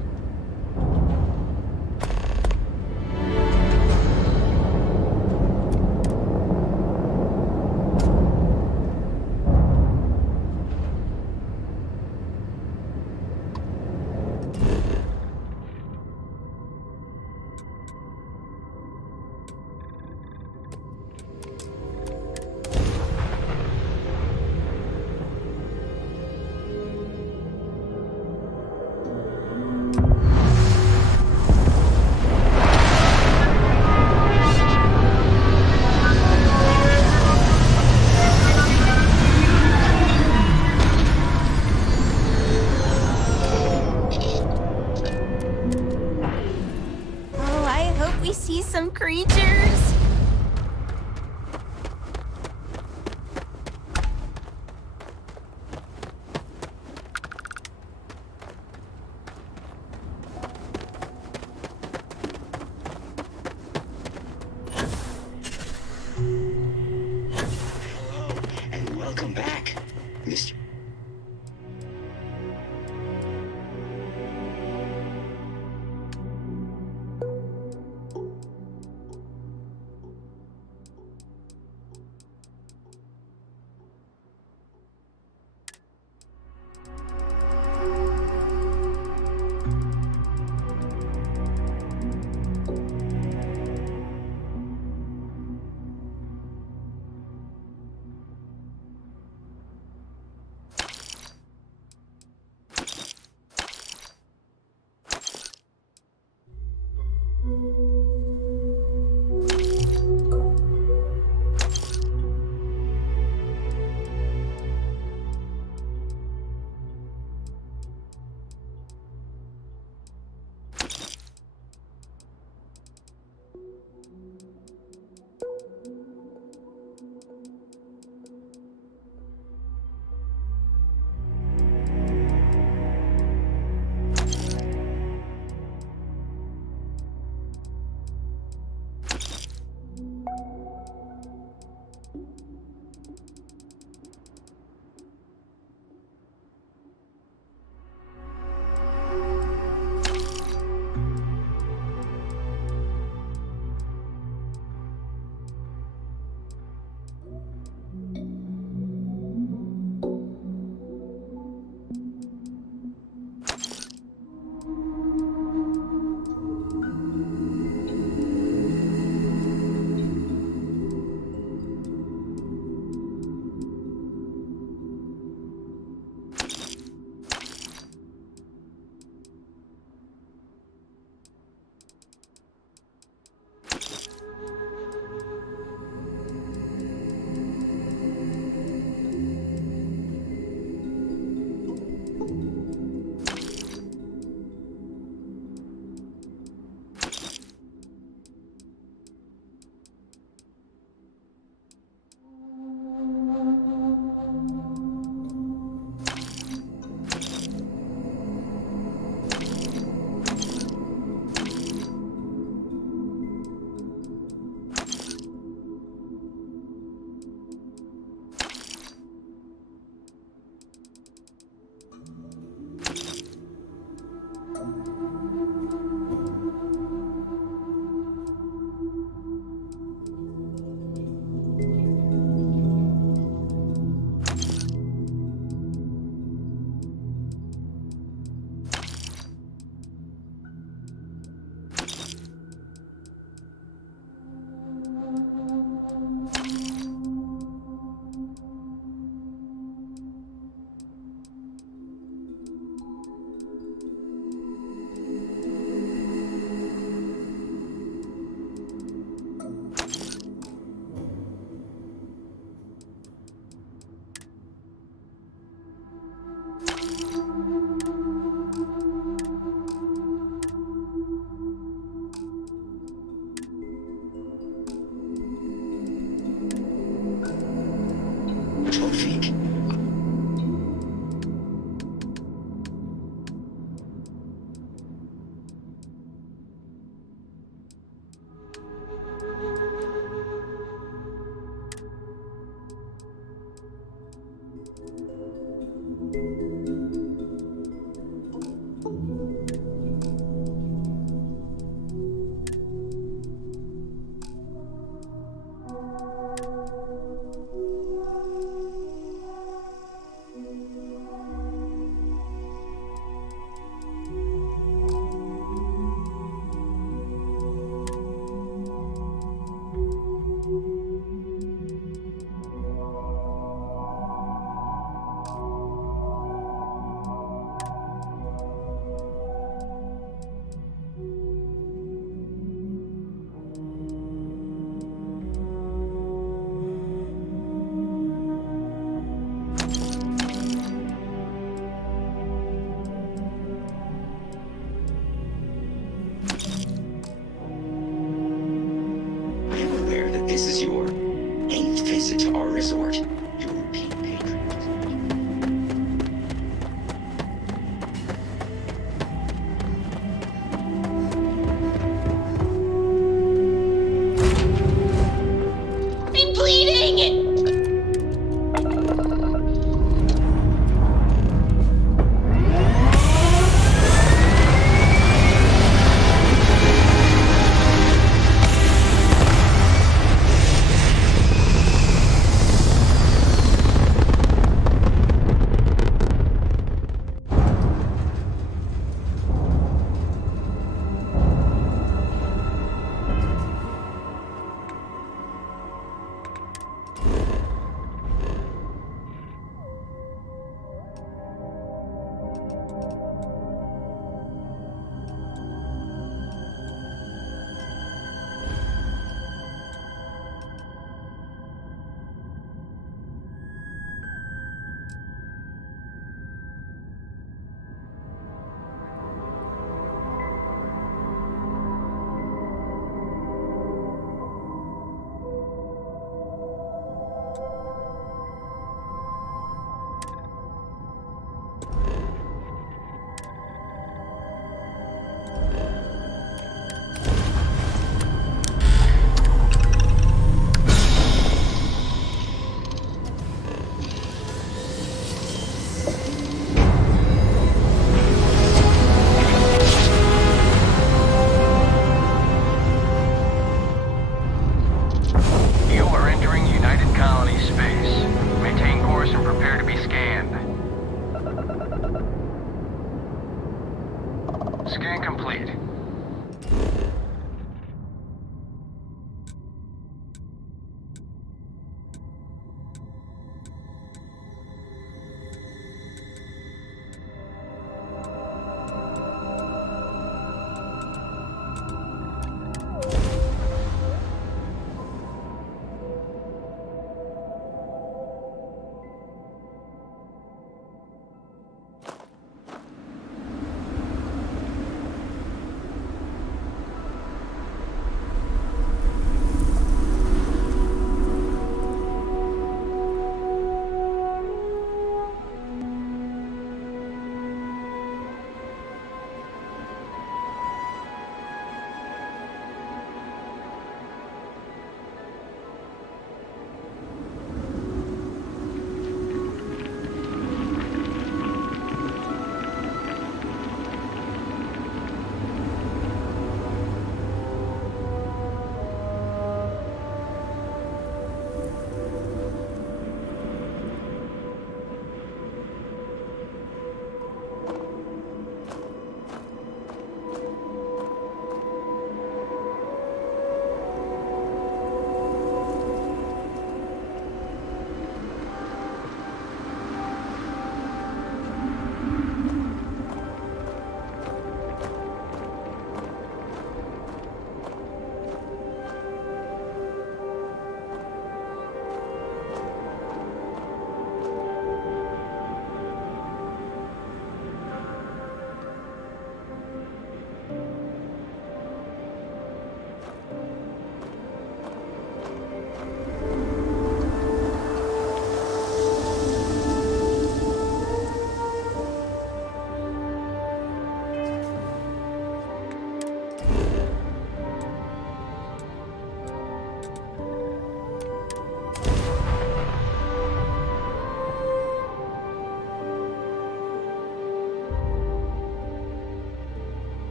Scan complete.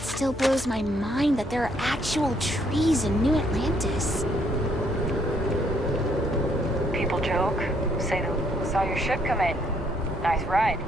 Still blows my mind that there are actual trees in New Atlantis. People joke, say they saw your ship come in. Nice ride.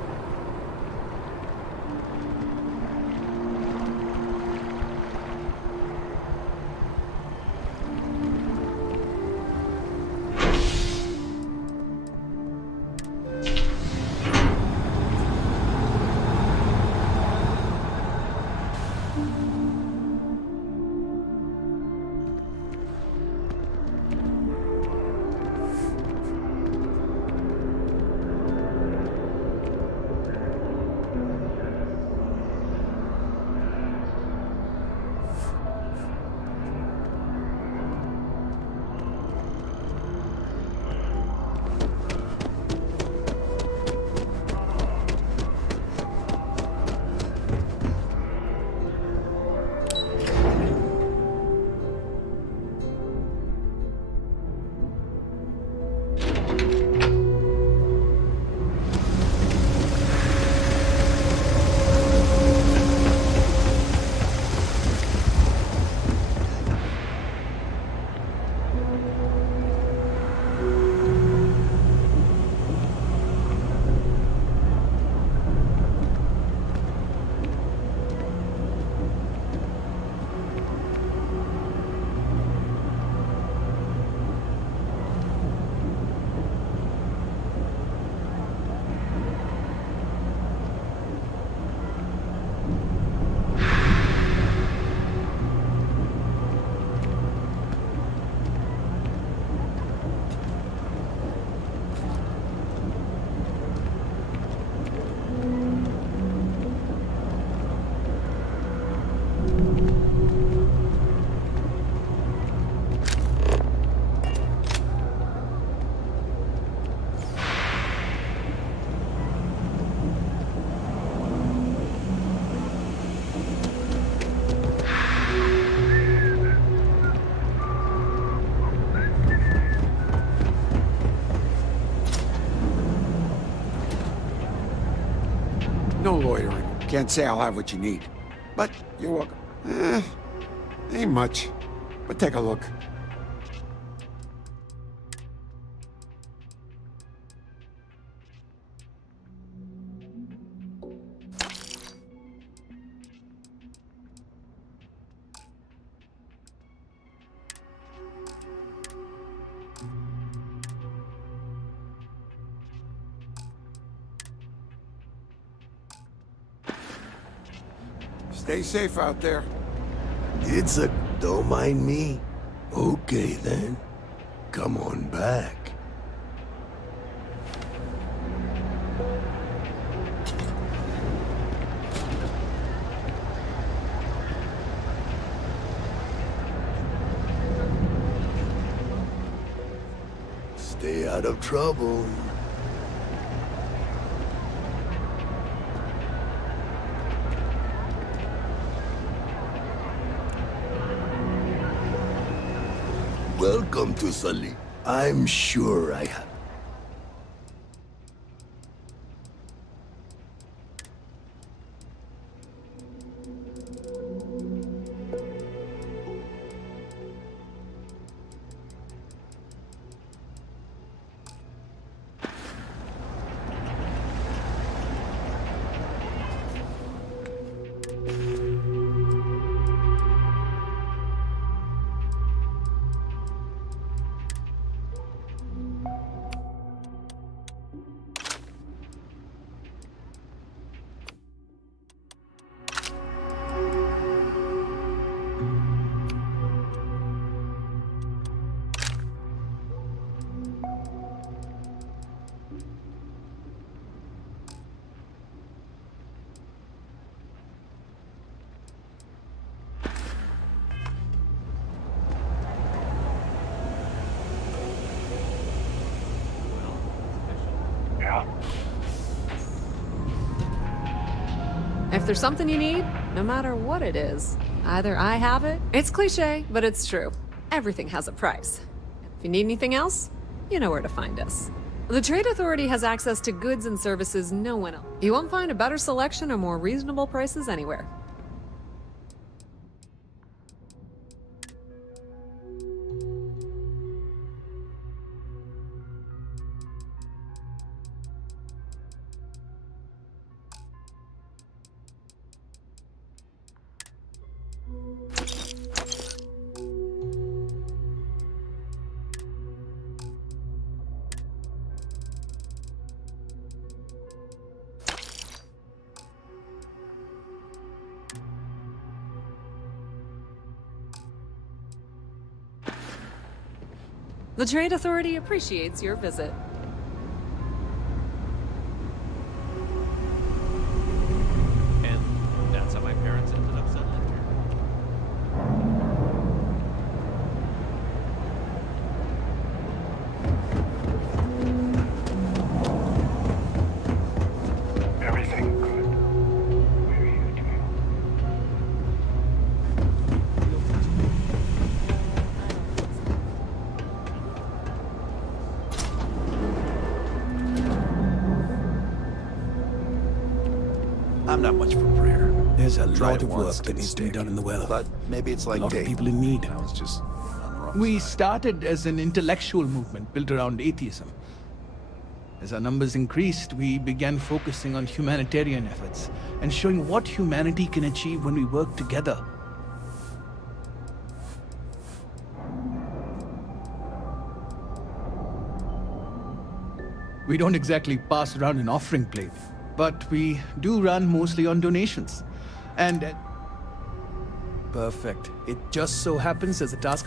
No loitering. Can't say I'll have what you need. But you're welcome. Ain't much. But take a look. Stay safe out there. Don't mind me. Okay, then. Come on back. Stay out of trouble. Welcome to Sully. I'm sure I have. If there's something you need, no matter what it is, either I have it, it's cliche, but it's true. Everything has a price. If you need anything else, you know where to find us. The Trade Authority has access to goods and services no one else. You won't find a better selection or more reasonable prices anywhere. The Trade Authority appreciates your visit. And that's how my parents ended up settling here. Everything good. We're here to help. I'm not much for prayer. There's a Tried lot of work once, that didn't needs to be stick. done in the well. But maybe it's like a lot of dating. people in need. I was just on the wrong We side. started as an intellectual movement built around atheism. As our numbers increased, we began focusing on humanitarian efforts and showing what humanity can achieve when we work together. We don't exactly pass around an offering plate, but we do run mostly on donations. And perfect. It just so happens as a task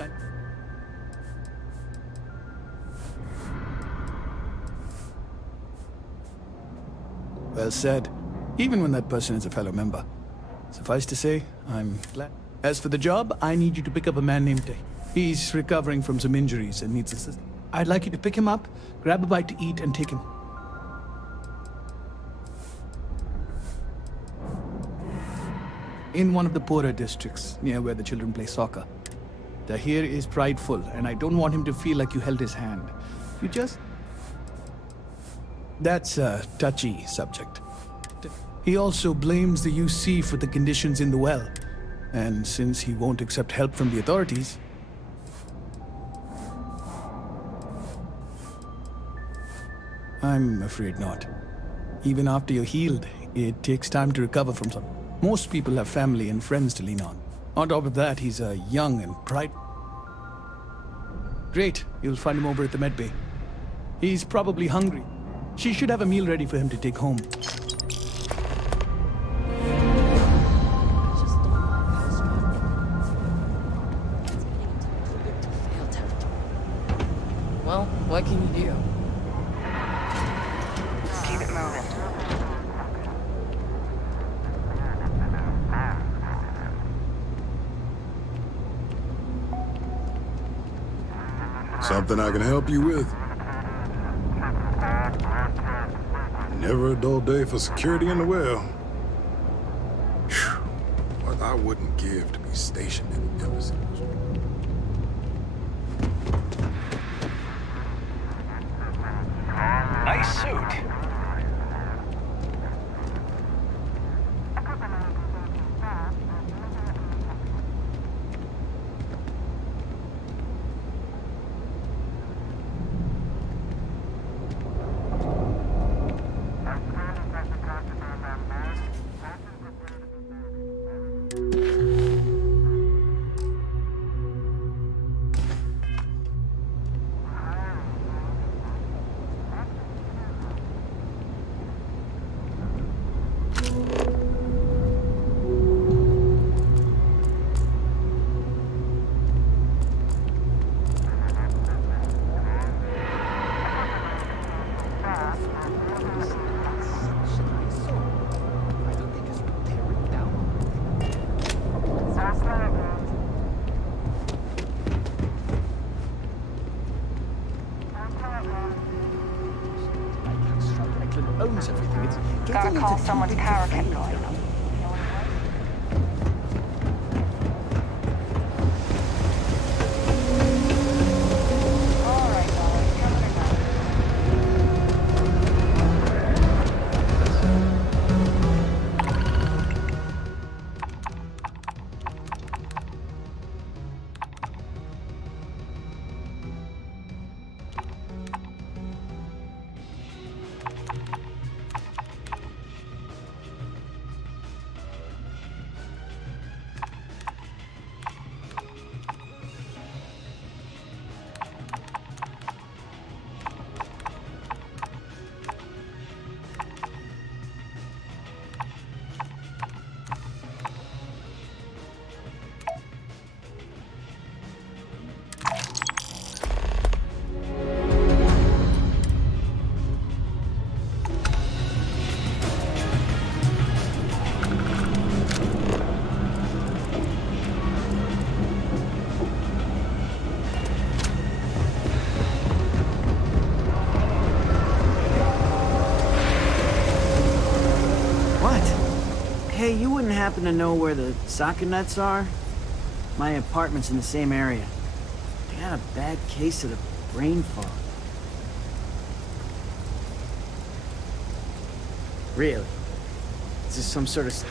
Well said. Even when that person is a fellow member. Suffice to say, I'm glad. As for the job, I need you to pick up a man named Tay. He's recovering from some injuries and needs assistance. I'd like you to pick him up, grab a bite to eat, and take him. In one of the poorer districts, near where the children play soccer. Tahir is prideful, and I don't want him to feel like you held his hand. You just... That's a touchy subject. He also blames the UC for the conditions in the well. And since he won't accept help from the authorities... I'm afraid not. Even after you're healed, it takes time to recover from something. Most people have family and friends to lean on. On top of that, he's a young and Great, you'll find him over at the med bay. He's probably hungry. She should have a meal ready for him to take home. Just What can you do? Keep it moving. Something I can help you with? Never a dull day for security in the well. Whew. What I wouldn't give to be stationed in the embassy. Nice suit. Owns everything. It's Gotta getting call into someone's too big power to kept fail, going. you know? Hey, you wouldn't happen to know where the soccer nets are? My apartment's in the same area. I got a bad case of the brain fog. Really? Is this some sort of...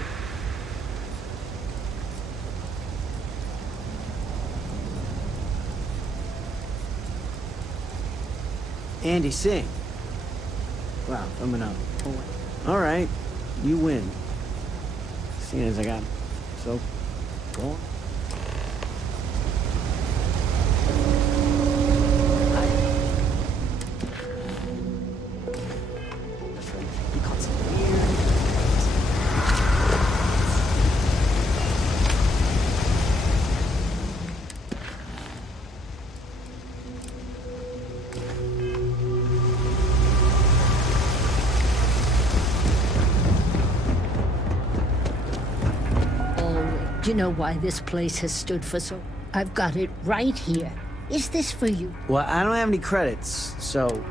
Andy, sing. Wow, I'm gonna... All right, you win. Seeing as I got... So, go on. Do you know why this place has stood for so... I've got it right here. Is this for you? Well, I don't have any credits, so...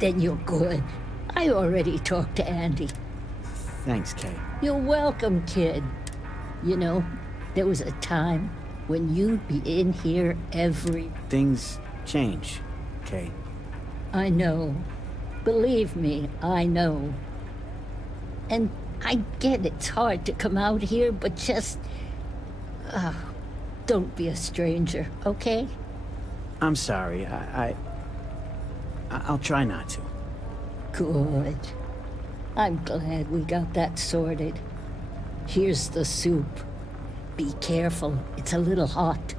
Then you're good. I already talked to Andy. Thanks, Kay. You're welcome, kid. You know, there was a time when you'd be in here every... Things change, Kay. I know. Believe me, I know. And I get it's hard to come out here, but just... don't be a stranger, okay? I'm sorry. I'll try not to. Good. I'm glad we got that sorted. Here's the soup. Be careful, it's a little hot.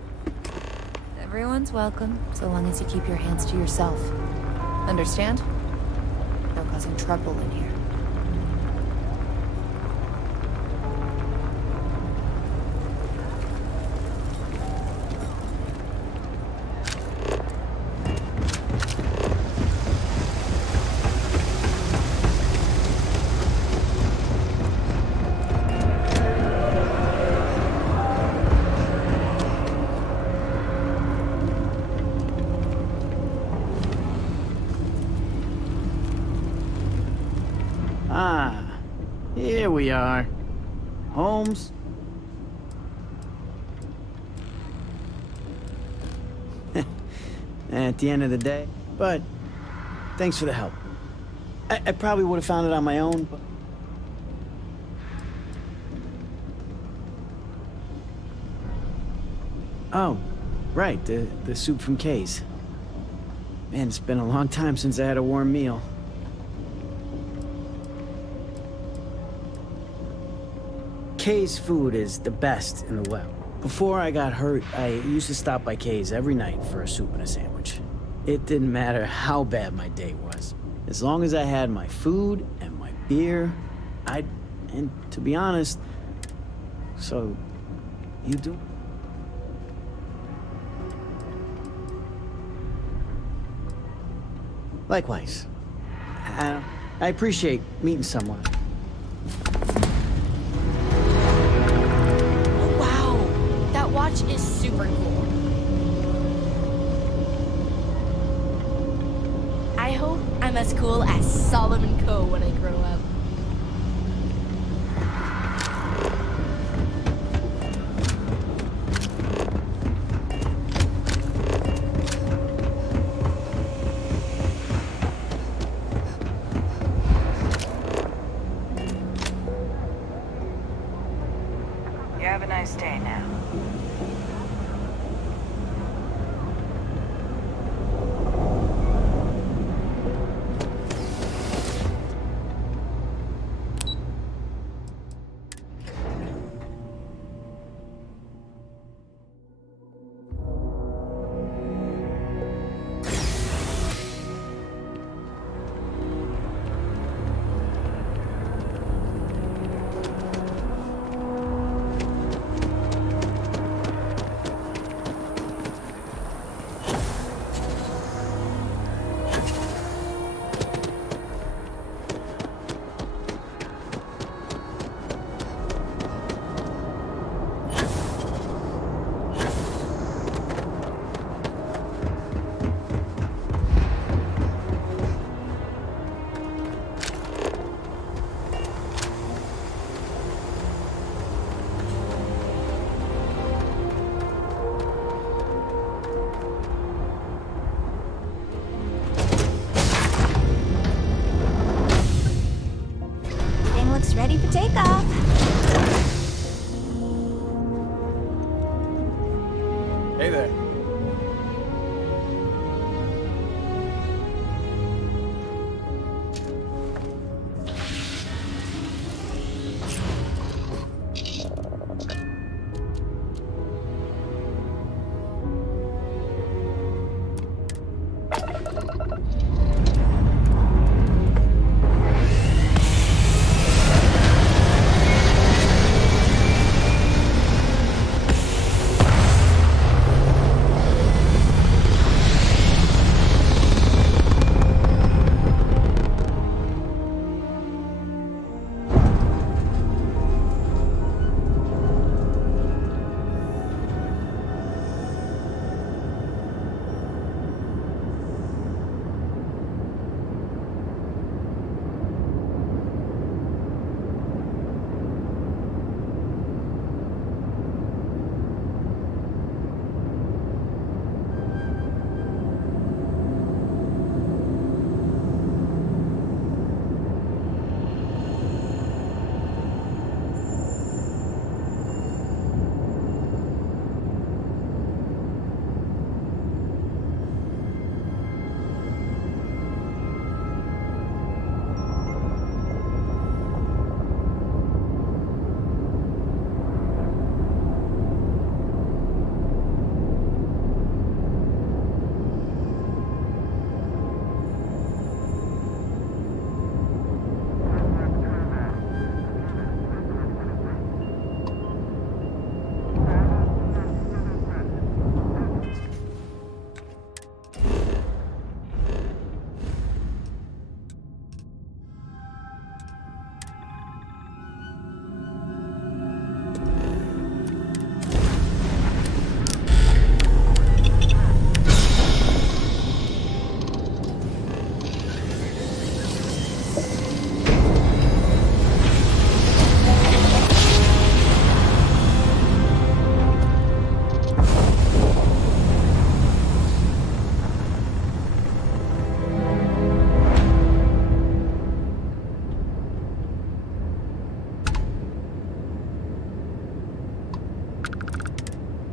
Everyone's welcome, so long as you keep your hands to yourself. Understand? No causing trouble in here. Ah, here we are. Holmes. At the end of the day, but thanks for the help. I probably would have found it on my own, but... Oh, right, the soup from Kay's. Man, it's been a long time since I had a warm meal. Kay's food is the best in the well. Before I got hurt, I used to stop by Kay's every night for a soup and a sandwich. It didn't matter how bad my day was. As long as I had my food and my beer, and to be honest, so, you do? Likewise. I appreciate meeting someone. Wow, that watch is super cool. I hope I'm as cool as Solomon Coe when I grow up. You have a nice day now.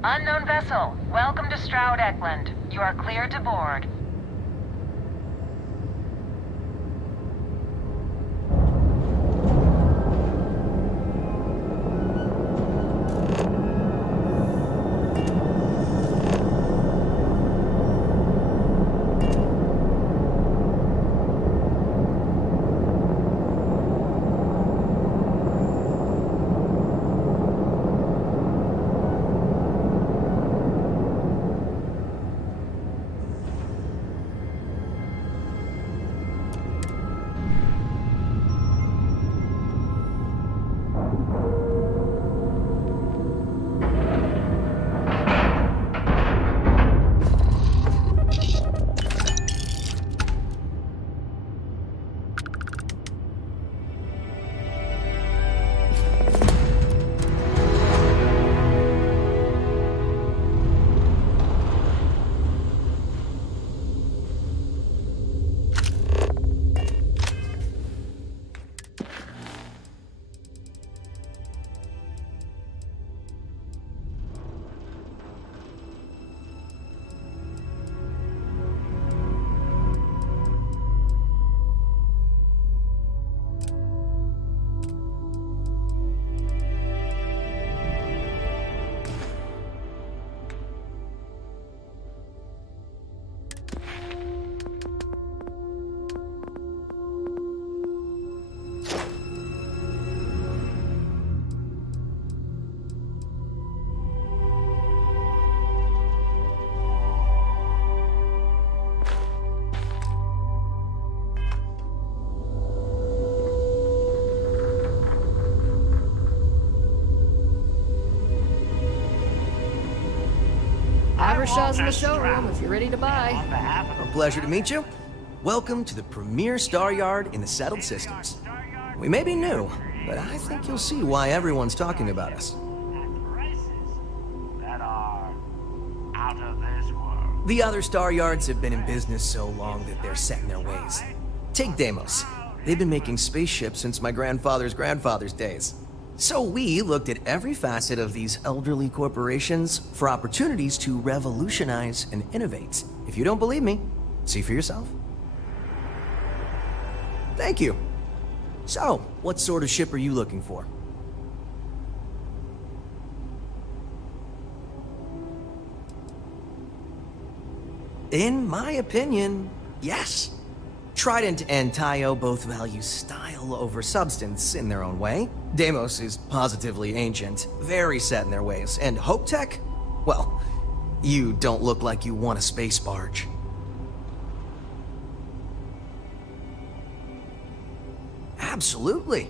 Unknown vessel, welcome to Stroud Eklund. You are cleared to board. Shaw's in the showroom if you're ready to buy. A pleasure to meet you. Welcome to the premier star yard in the settled systems. We may be new, but I think you'll see why everyone's talking about us. That are out of this world. The other star yards have been in business so long that they're set in their ways. Take Deimos. They've been making spaceships since my grandfather's grandfather's days. So we looked at every facet of these elderly corporations for opportunities to revolutionize and innovate. If you don't believe me, see for yourself. Thank you. So, what sort of ship are you looking for? In my opinion, yes. Trident and Tayo both value style over substance in their own way. Deimos is positively ancient, very set in their ways, and Hope Tech? Well, you don't look like you want a space barge. Absolutely.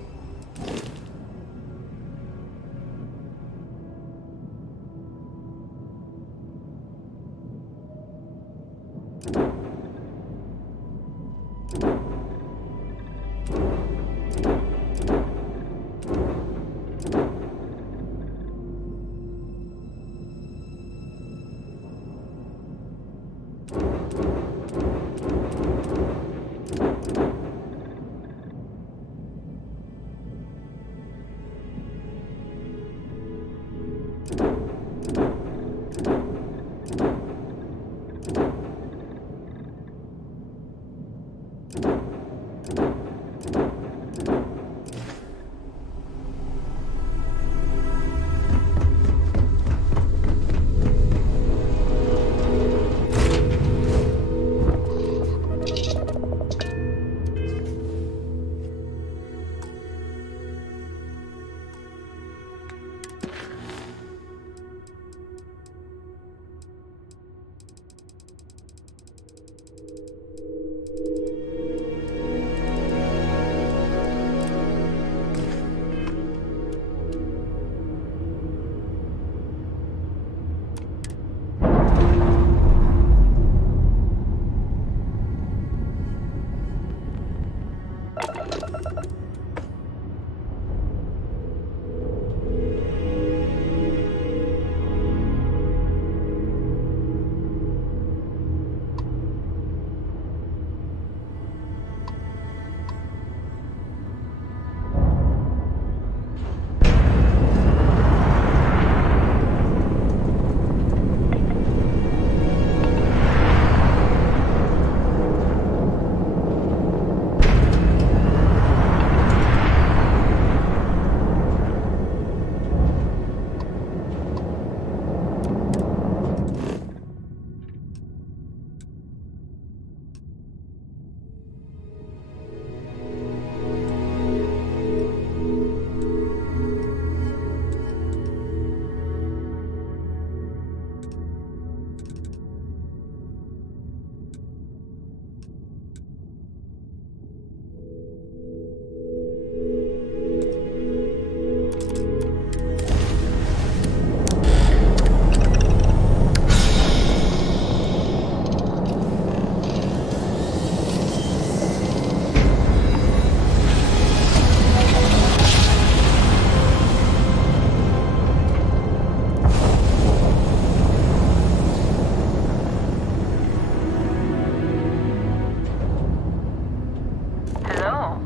So,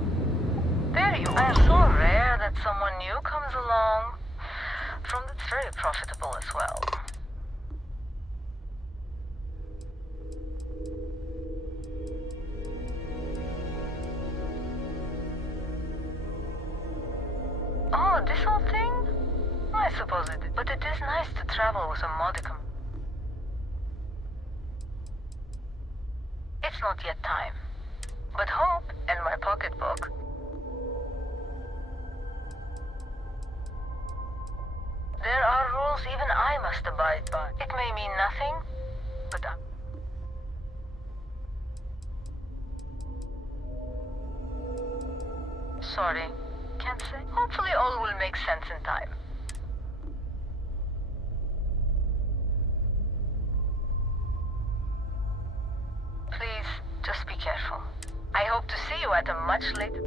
there you are. So rare that someone new comes along. From that's very profitable as well. Oh, this whole thing? I suppose it is. But it is nice to travel with a modicum. It's not yet time. But hope and my pocketbook. There are rules even I must abide by. It may mean nothing, but sorry, can't say. Hopefully all will make sense in time. Please, just be careful. I hope to see you at a much later...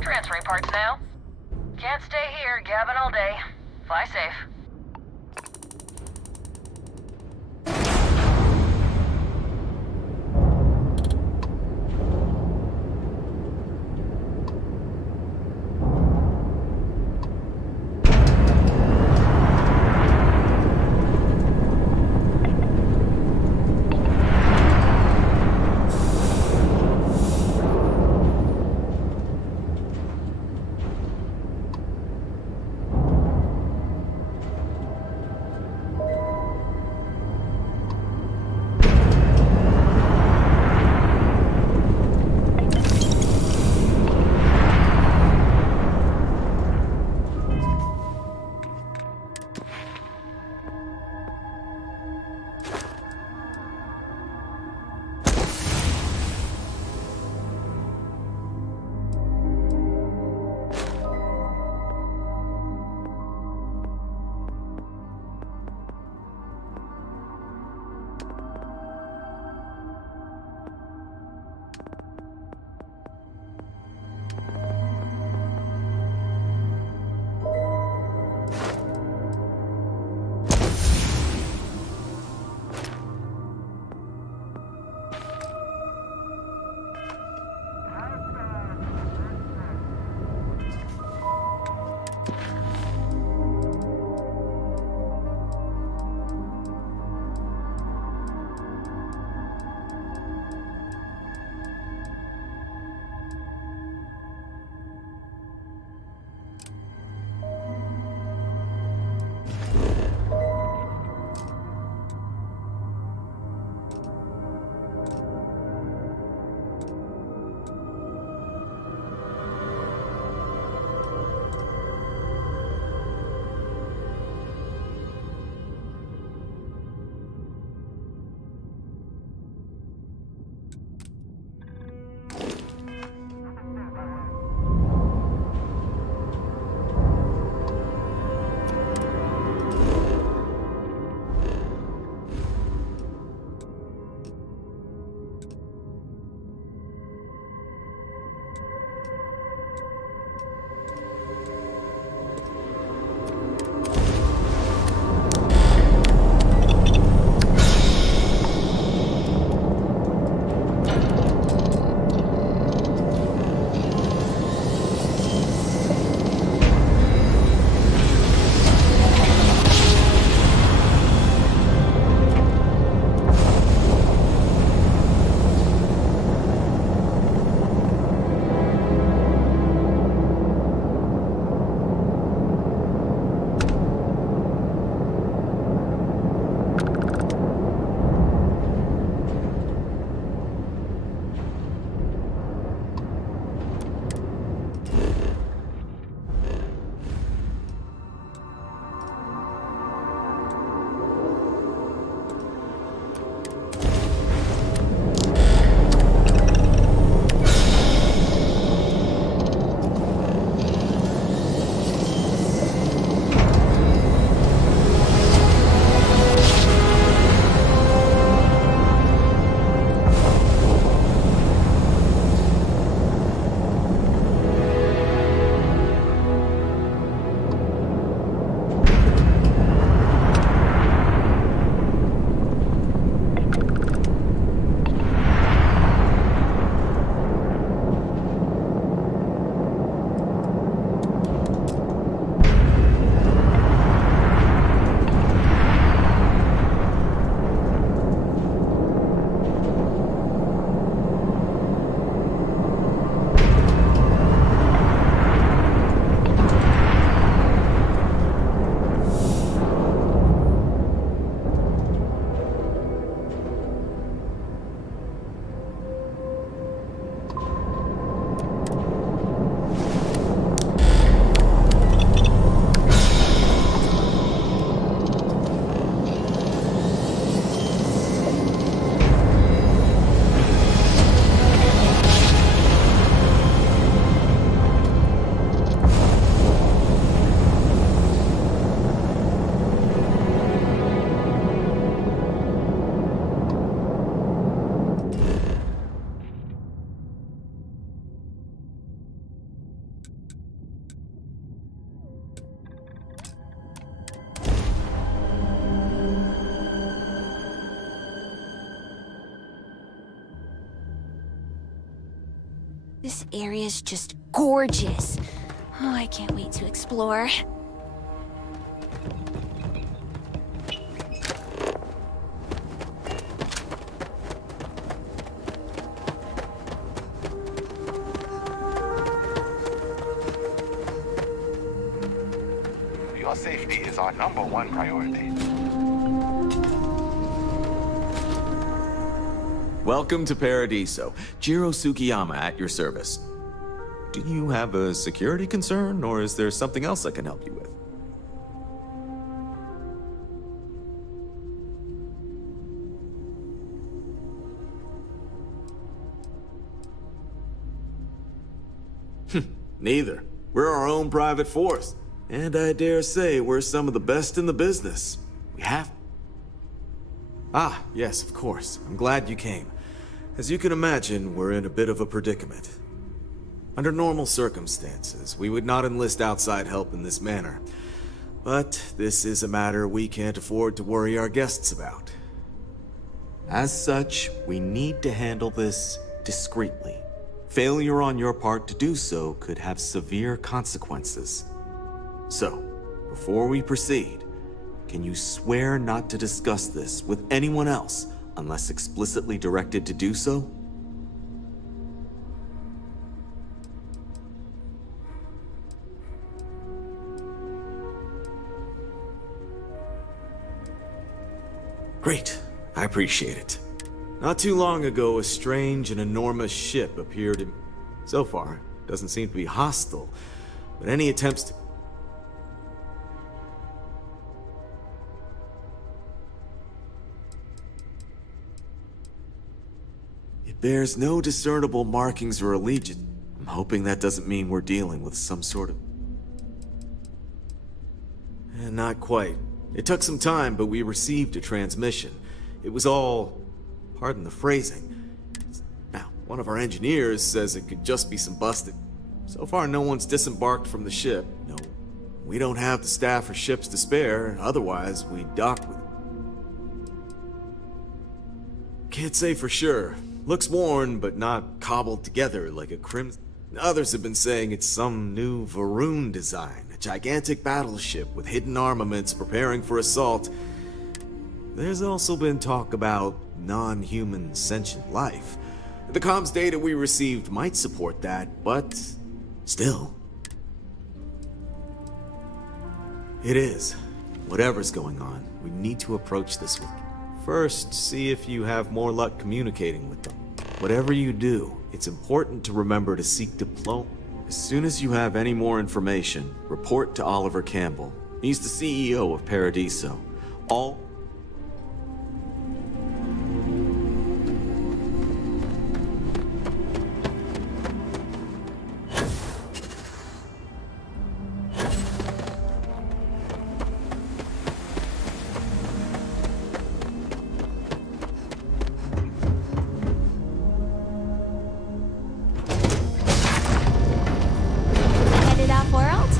Transferring parts now. Can't stay here gabbing all day. Fly safe. This area's just gorgeous. Oh, I can't wait to explore. Your safety is our #1 priority. Welcome to Paradiso. Jiro Tsukiyama at your service. Do you have a security concern, or is there something else I can help you with? Neither. We're our own private force. And I dare say we're some of the best in the business. We have... Ah, yes, of course. I'm glad you came. As you can imagine, we're in a bit of a predicament. Under normal circumstances, we would not enlist outside help in this manner. But this is a matter we can't afford to worry our guests about. As such, we need to handle this discreetly. Failure on your part to do so could have severe consequences. So, before we proceed, can you swear not to discuss this with anyone else unless explicitly directed to do so? Great. I appreciate it. Not too long ago, a strange and enormous ship appeared in... So far, it doesn't seem to be hostile, but any attempts to... It bears no discernible markings or allegiance. I'm hoping that doesn't mean we're dealing with some sort of... Not quite. It took some time, but we received a transmission. It was all... Pardon the phrasing. Now, one of our engineers says it could just be some busted. So far, no one's disembarked from the ship. No, we don't have the staff or ships to spare, otherwise we'd dock with it. Can't say for sure. Looks worn, but not cobbled together like a crimson. Others have been saying it's some new Varun design, a gigantic battleship with hidden armaments preparing for assault. There's also been talk about non-human sentient life. The comms data we received might support that, but still. It is. Whatever's going on, we need to approach this with... First, see if you have more luck communicating with them. Whatever you do, it's important to remember to seek diplomacy. As soon as you have any more information, report to Oliver Campbell. He's the CEO of Paradiso. All... Headed off world?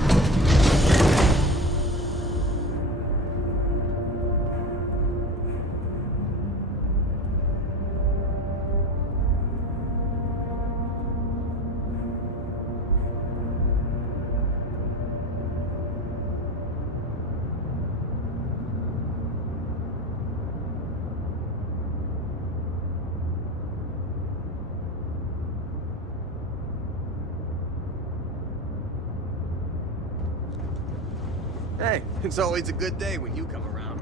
Hey, it's always a good day when you come around.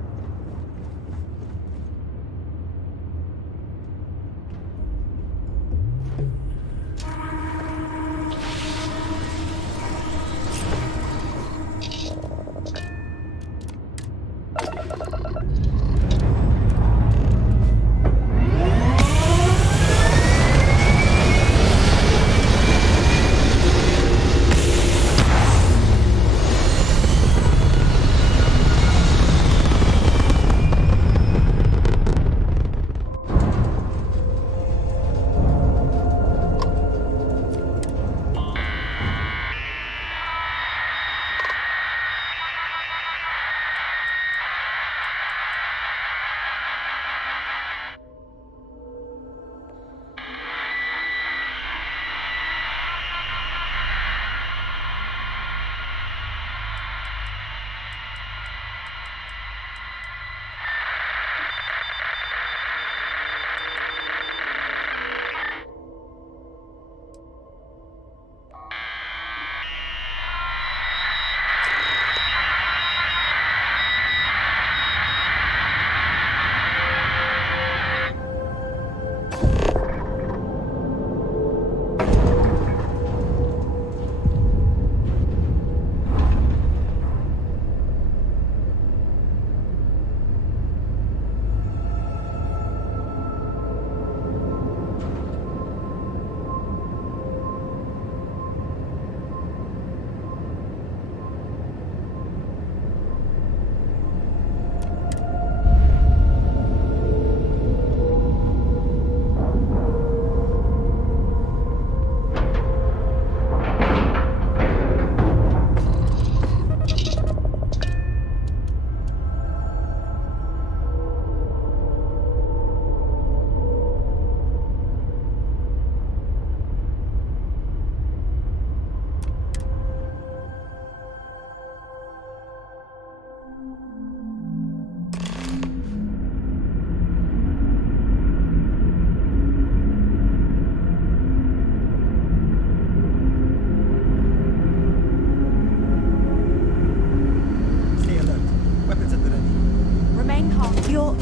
you're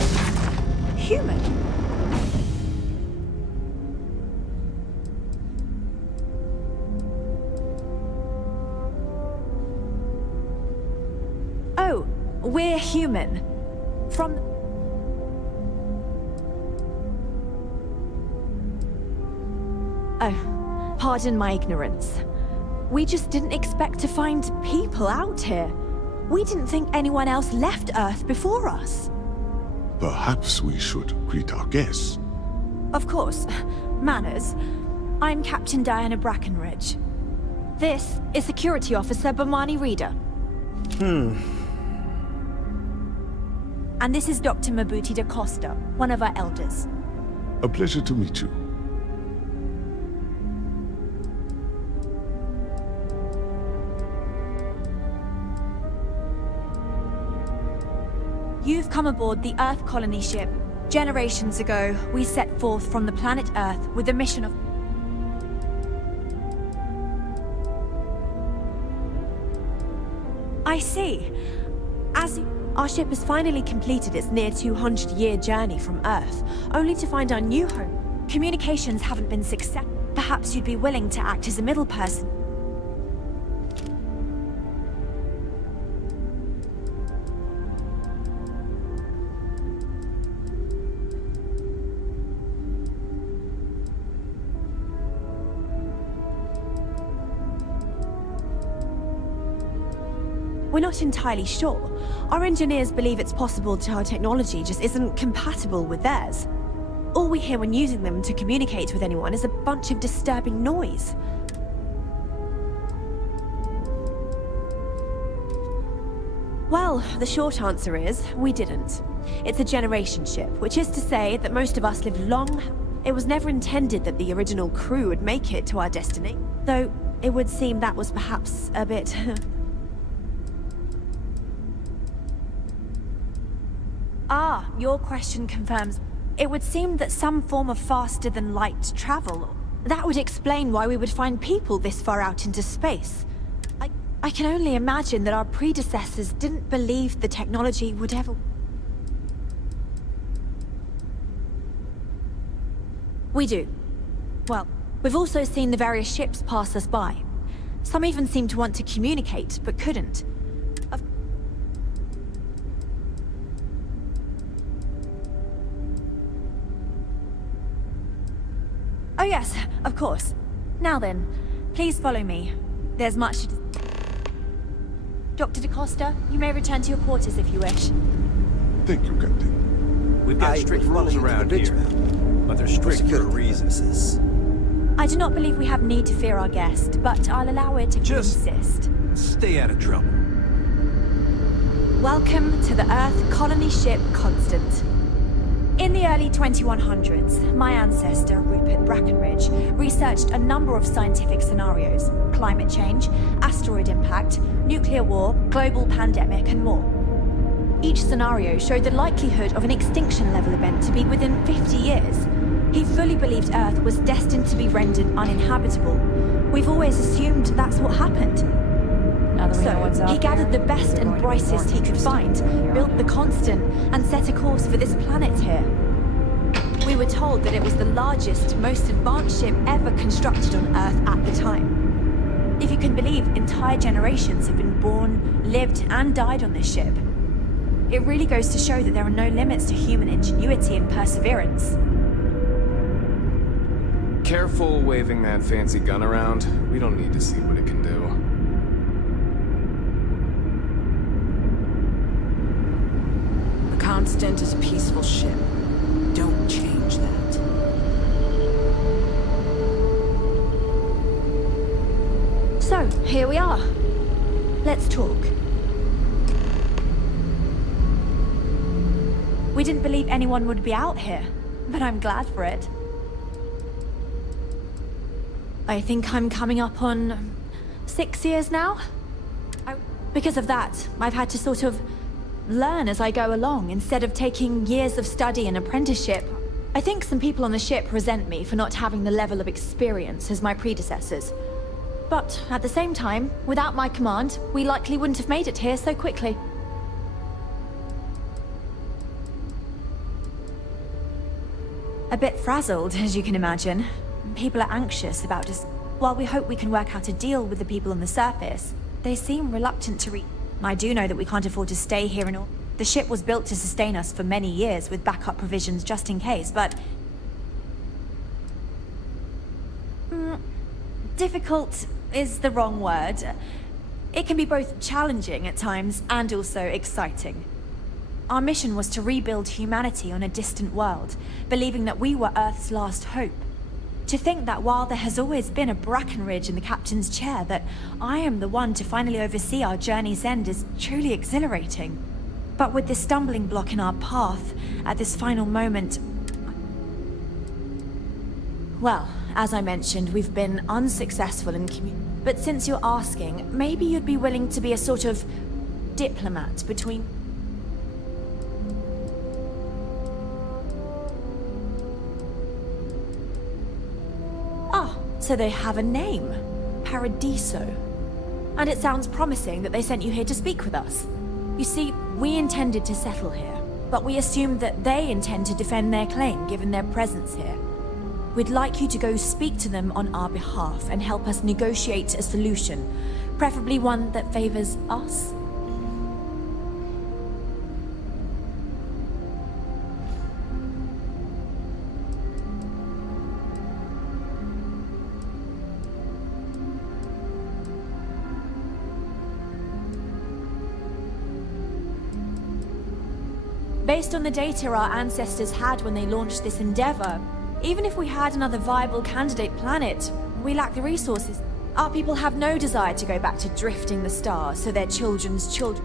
human. Oh, we're human. From... Oh, pardon my ignorance. We just didn't expect to find people out here. We didn't think anyone else left Earth before us. Perhaps we should greet our guests. Of course. Manners. I'm Captain Diana Brackenridge. This is Security Officer Bomani Reader. And this is Dr. Mabuti da Costa, one of our elders. A pleasure to meet you. You've come aboard the Earth colony ship. Generations ago, we set forth from the planet Earth with the mission of... I see. Our ship has finally completed its near 200-year journey from Earth, only to find our new home. Communications haven't been successful. Perhaps you'd be willing to act as a middle person. We're not entirely sure. Our engineers believe it's possible that our technology just isn't compatible with theirs. All we hear when using them to communicate with anyone is a bunch of disturbing noise. Well, the short answer is, we didn't. It's a generation ship, which is to say that most of us live long... It was never intended that the original crew would make it to our destination. Though, it would seem that was perhaps a bit... Ah, your question confirms. It would seem that some form of faster-than-light travel. That would explain why we would find people this far out into space. I can only imagine that our predecessors didn't believe the technology would ever... We do. Well, we've also seen the various ships pass us by. Some even seemed to want to communicate, but couldn't. Oh yes, of course. Now then, please follow me. There's much to... Dr. da Costa, you may return to your quarters if you wish. Thank you, Captain. We've got strict rules around here, but they're strict for a reason. I do not believe we have need to fear our guest, but I'll allow it if you insist. Stay out of trouble. Welcome to the Earth colony ship Constant. In the early 2100s, my ancestor, Rupert Brackenridge, researched a number of scientific scenarios: climate change, asteroid impact, nuclear war, global pandemic, and more. Each scenario showed the likelihood of an extinction-level event to be within 50 years. He fully believed Earth was destined to be rendered uninhabitable. We've always assumed that's what happened. So, he gathered the best and brightest he could find, built the Constant, and set a course for this planet here. We were told that it was the largest, most advanced ship ever constructed on Earth at the time. If you can believe, entire generations have been born, lived, and died on this ship. It really goes to show that there are no limits to human ingenuity and perseverance. Careful waving that fancy gun around. We don't need to see what it can do. The Constant is a peaceful ship. Don't change that. So, here we are. Let's talk. We didn't believe anyone would be out here, but I'm glad for it. I think I'm coming up on 6 years now. Because of that, I've had to sort of learn as I go along instead of taking years of study and apprenticeship. I think some people on the ship resent me for not having the level of experience as my predecessors. But at the same time, without my command, we likely wouldn't have made it here so quickly. A bit frazzled, as you can imagine. People are anxious about just... While we hope we can work out a deal with the people on the surface, they seem reluctant to I do know that we can't afford to stay here and all. The ship was built to sustain us for many years with backup provisions just in case, but... difficult is the wrong word. It can be both challenging at times and also exciting. Our mission was to rebuild humanity on a distant world, believing that we were Earth's last hope. To think that while there has always been a Brackenridge in the captain's chair, that I am the one to finally oversee our journey's end is truly exhilarating. But with this stumbling block in our path, at this final moment... Well, as I mentioned, we've been unsuccessful in But since you're asking, maybe you'd be willing to be a sort of diplomat between... So they have a name. Paradiso. And it sounds promising that they sent you here to speak with us. You see, we intended to settle here, but we assumed that they intend to defend their claim given their presence here. We'd like you to go speak to them on our behalf and help us negotiate a solution, preferably one that favors us. Based on the data our ancestors had when they launched this endeavor, even if we had another viable candidate planet, we lack the resources. Our people have no desire to go back to drifting the stars so their children's children...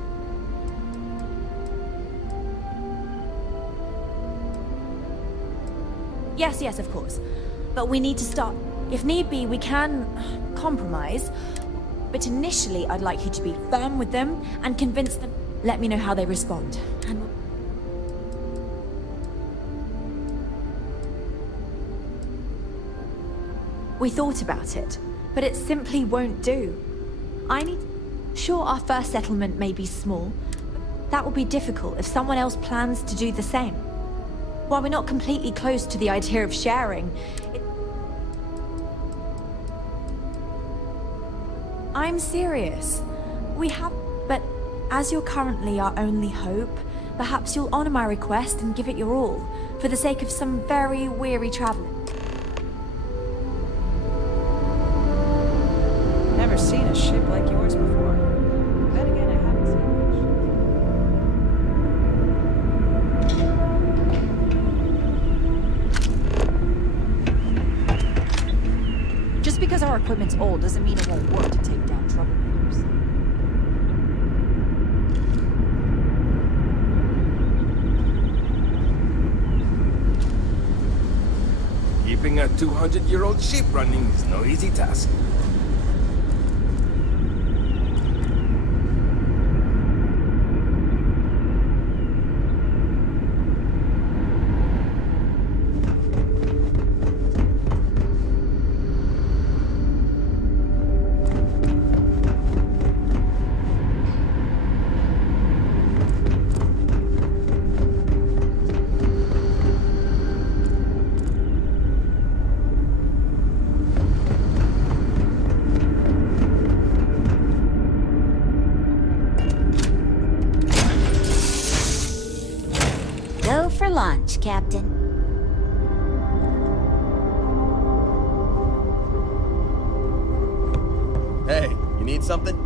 Yes, of course. But we need to start. If need be, we can compromise. But initially, I'd like you to be firm with them and convince them. Let me know how they respond. And we thought about it, but it simply won't do. Sure, our first settlement may be small, but that will be difficult if someone else plans to do the same. While we're not completely close to the idea of sharing, I'm serious. But as you're currently our only hope, perhaps you'll honor my request and give it your all, for the sake of some very weary travelers. Never seen a ship like yours before. Then again, I haven't seen much. Just because our equipment's old doesn't mean it won't work to take down troublemakers. Keeping a 200-year-old ship running is no easy task. Go for lunch, Captain. Hey, you need something?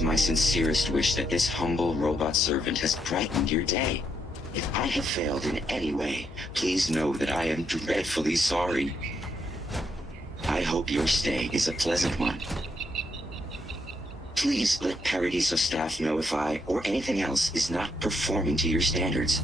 is my sincerest wish that this humble robot servant has brightened your day. If I have failed in any way, please know that I am dreadfully sorry. I hope your stay is a pleasant one. Please let Paradiso staff know if I, or anything else, is not performing to your standards.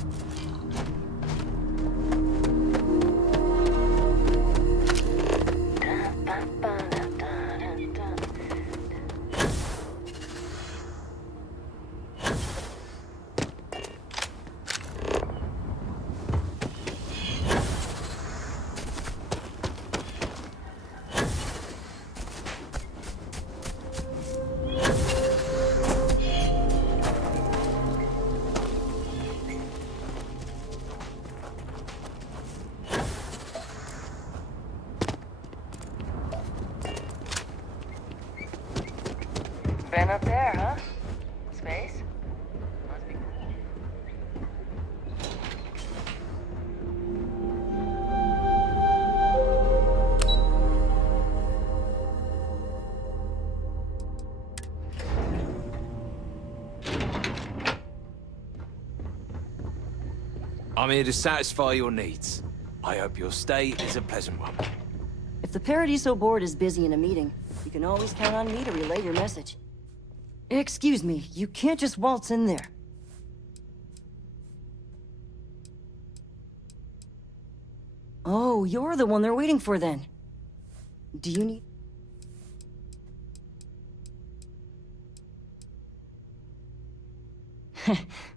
Been up there, huh? Space? Must be cool. I'm here to satisfy your needs. I hope your stay is a pleasant one. If the Paradiso board is busy in a meeting, you can always count on me to relay your message. Excuse me, you can't just waltz in there. Oh, you're the one they're waiting for then. Do you need...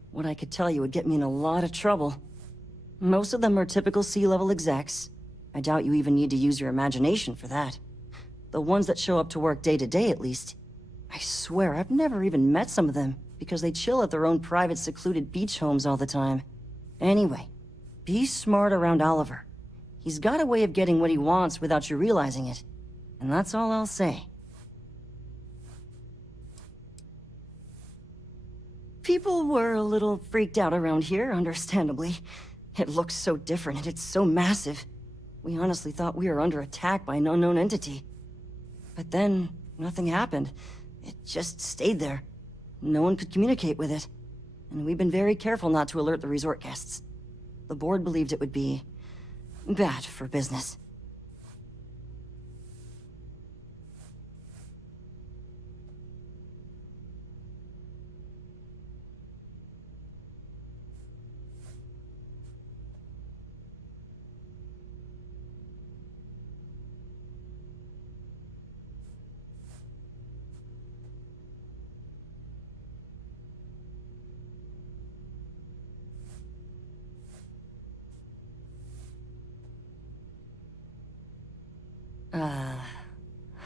What I could tell you would get me in a lot of trouble. Most of them are typical C-level execs. I doubt you even need to use your imagination for that. The ones that show up to work day to day, at least. I swear, I've never even met some of them, because they chill at their own private secluded beach homes all the time. Anyway, be smart around Oliver. He's got a way of getting what he wants without you realizing it. And that's all I'll say. People were a little freaked out around here, understandably. It looks so different and it's so massive. We honestly thought we were under attack by an unknown entity. But then, nothing happened. It just stayed there. No one could communicate with it. And we've been very careful not to alert the resort guests. The board believed it would be... bad for business.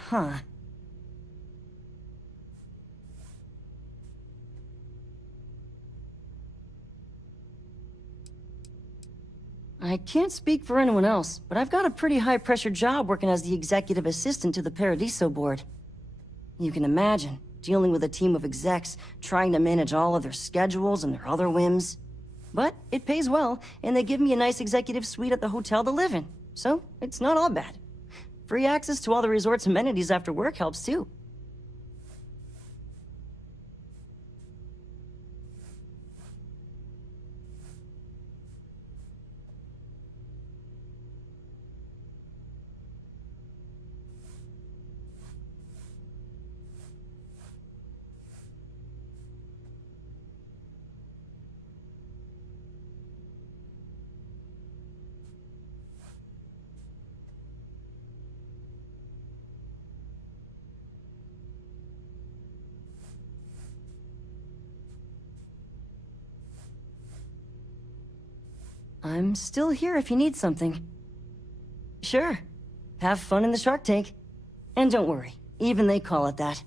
Huh. I can't speak for anyone else, but I've got a pretty high-pressure job working as the executive assistant to the Paradiso board. You can imagine, dealing with a team of execs, trying to manage all of their schedules and their other whims. But it pays well, and they give me a nice executive suite at the hotel to live in, so it's not all bad. Free access to all the resort's amenities after work helps too. I'm still here if you need something. Sure. Have fun in the shark tank. And don't worry, even they call it that.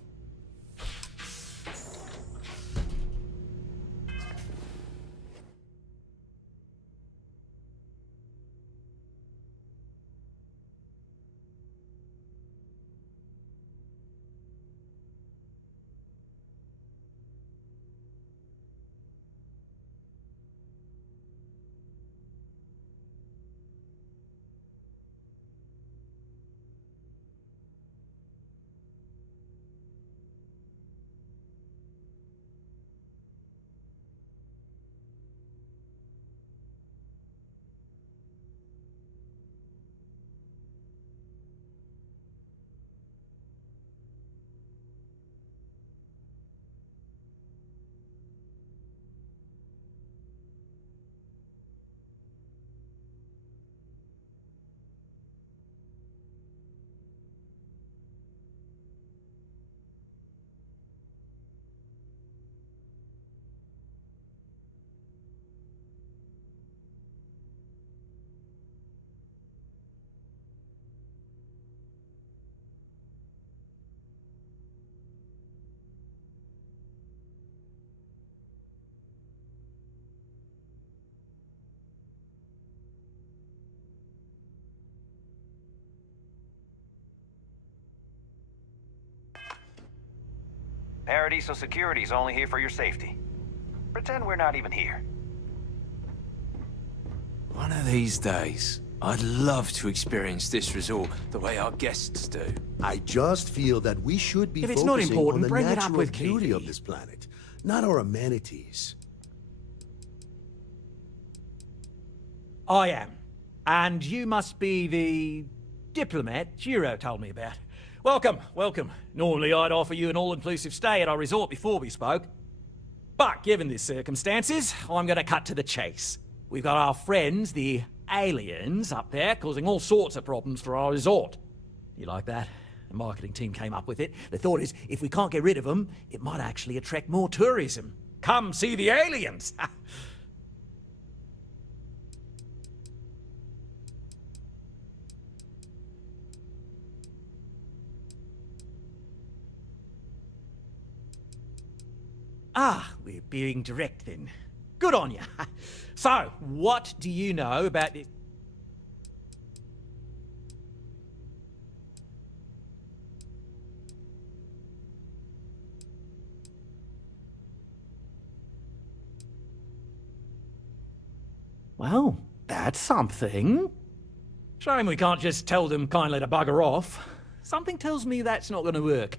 Paradisal Security's only here for your safety. Pretend we're not even here. One of these days, I'd love to experience this resort the way our guests do. I just feel that we should be If it's not focusing important, on the bring it up natural with beauty Keeley. of this planet, not our amenities. I am. And you must be the diplomat Jiro told me about. Welcome, welcome. Normally I'd offer you an all-inclusive stay at our resort before we spoke. But given the circumstances, I'm going to cut to the chase. We've got our friends, the aliens, up there causing all sorts of problems for our resort. You like that? The marketing team came up with it. The thought is, if we can't get rid of them, it might actually attract more tourism. Come see the aliens! Ah, we're being direct then. Good on you. So, what do you know about this? Well, that's something. Shame we can't just tell them kindly to bugger off. Something tells me that's not going to work.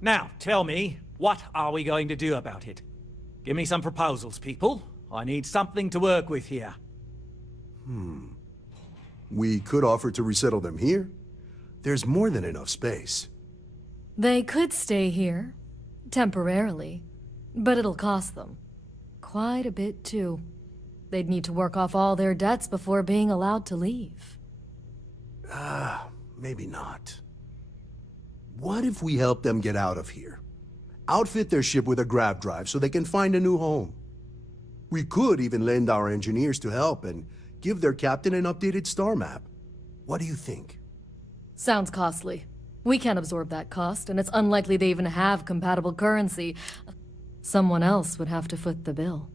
Now, tell me, what are we going to do about it? Give me some proposals, people. I need something to work with here. We could offer to resettle them here. There's more than enough space. They could stay here, temporarily, but it'll cost them. Quite a bit, too. They'd need to work off all their debts before being allowed to leave. Maybe not. What if we help them get out of here? Outfit their ship with a grav drive so they can find a new home. We could even lend our engineers to help and give their captain an updated star map. What do you think? Sounds costly. We can't absorb that cost, and it's unlikely they even have compatible currency. Someone else would have to foot the bill.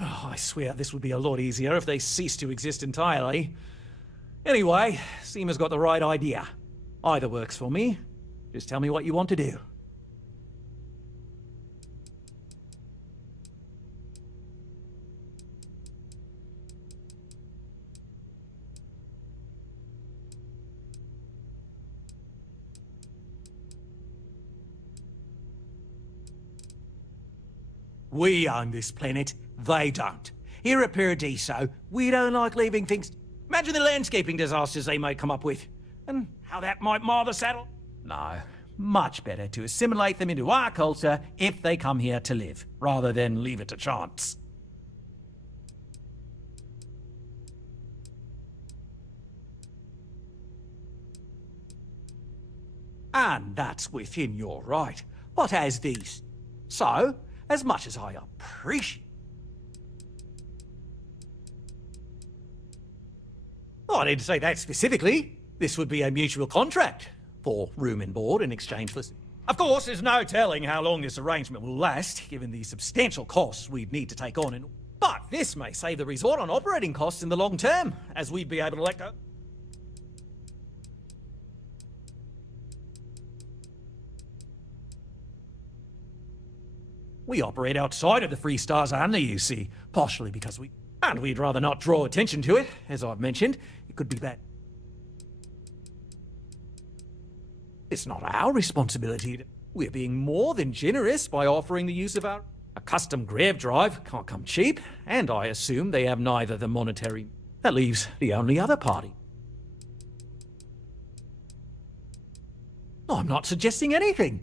Oh, I swear this would be a lot easier if they ceased to exist entirely. Anyway, Seema's got the right idea. Either works for me. Just tell me what you want to do. We own this planet, they don't. Here at Paradiso, we don't like leaving things... Imagine the landscaping disasters they may come up with, and how that might mar the saddle. No, much better to assimilate them into our culture if they come here to live, rather than leave it to chance. And that's within your right. But as these... So, as much as I appreciate... Oh, I didn't say that specifically. This would be a mutual contract for room and board in exchange for... Of course, there's no telling how long this arrangement will last, given the substantial costs we'd need to take on. But this may save the resort on operating costs in the long term, as we'd be able to let go... We operate outside of the Free Stars only, you see, partially because we... And we'd rather not draw attention to it, as I've mentioned. It could be bad. It's not our responsibility. We're being more than generous by offering the use of our... A custom grav drive can't come cheap, and I assume they have neither the monetary... That leaves the only other party. I'm not suggesting anything,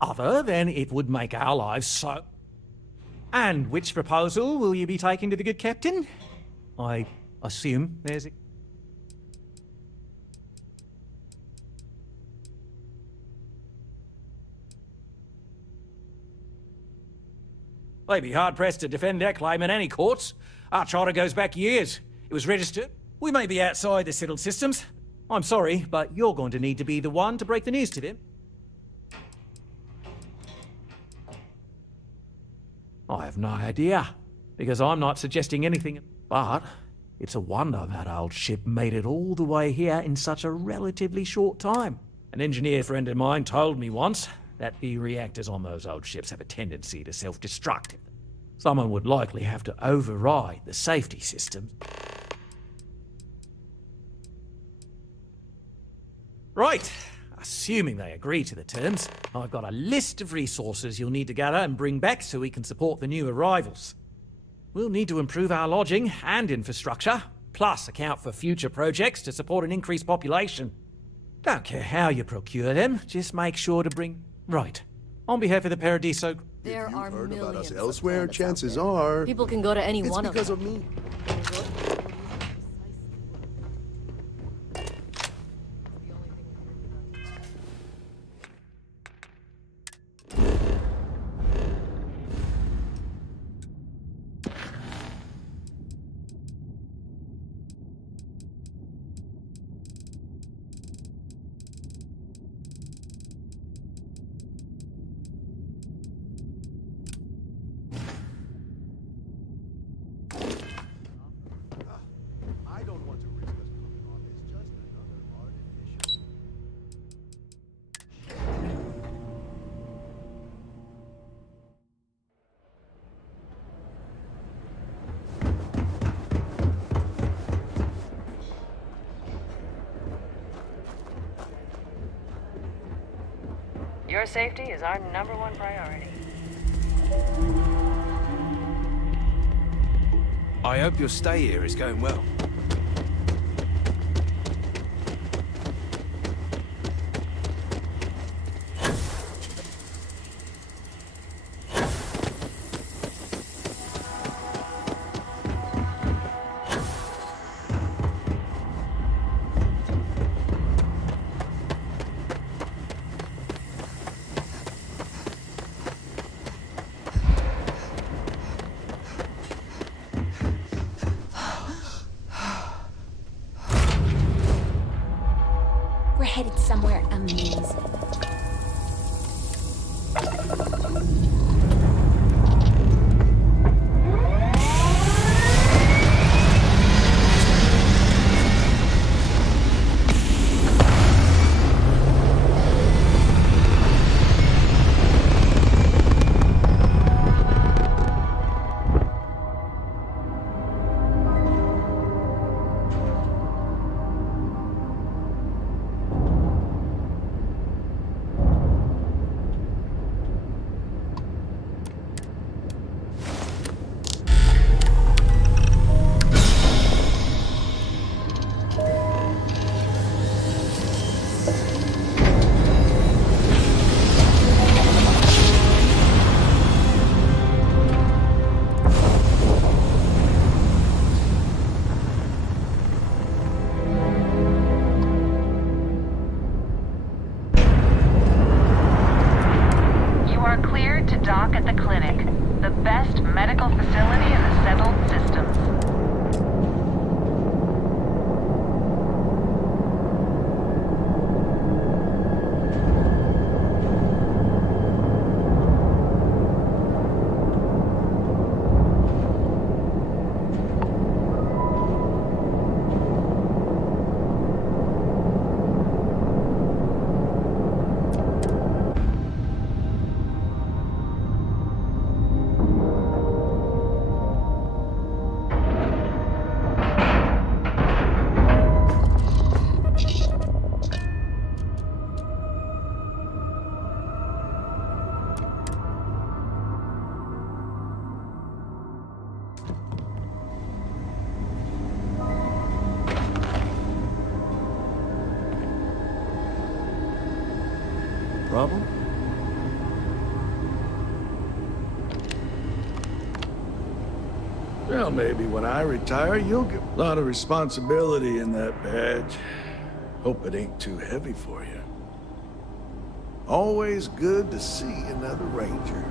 other than it would make our lives so... And which proposal will you be taking to the good captain? I assume there's a... They'd be hard-pressed to defend their claim in any courts. Our charter goes back years. It was registered. We may be outside the settled systems. I'm sorry, but you're going to need to be the one to break the news to them. I have no idea, because I'm not suggesting anything. But it's a wonder that old ship made it all the way here in such a relatively short time. An engineer friend of mine told me once that the reactors on those old ships have a tendency to self-destruct. Someone would likely have to override the safety systems. Right. Assuming they agree to the terms, I've got a list of resources you'll need to gather and bring back so we can support the new arrivals. We'll need to improve our lodging and infrastructure, plus account for future projects to support an increased population. Don't care how you procure them, just make sure to bring... Right. On behalf of the Paradiso... There are Heard about millions us of elsewhere, planets out chances there. are... People can go to any it's one of because them. of me. I don't want to risk us coming off as just another artificial... Your safety is our #1 priority. I hope your stay here is going well. We're headed somewhere amazing. Dock at the clinic, the best medical facility in the settled systems. Problem? Well, maybe when I retire, you'll get a lot of responsibility in that badge. Hope it ain't too heavy for you. Always good to see another ranger.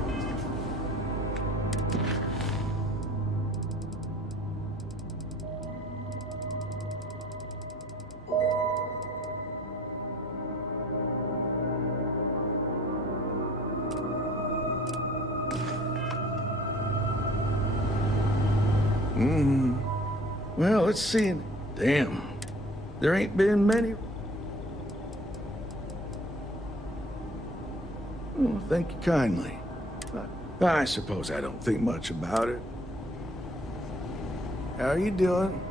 Well, let's see. Damn. There ain't been many. thank you kindly. I suppose I don't think much about it. How are you doing?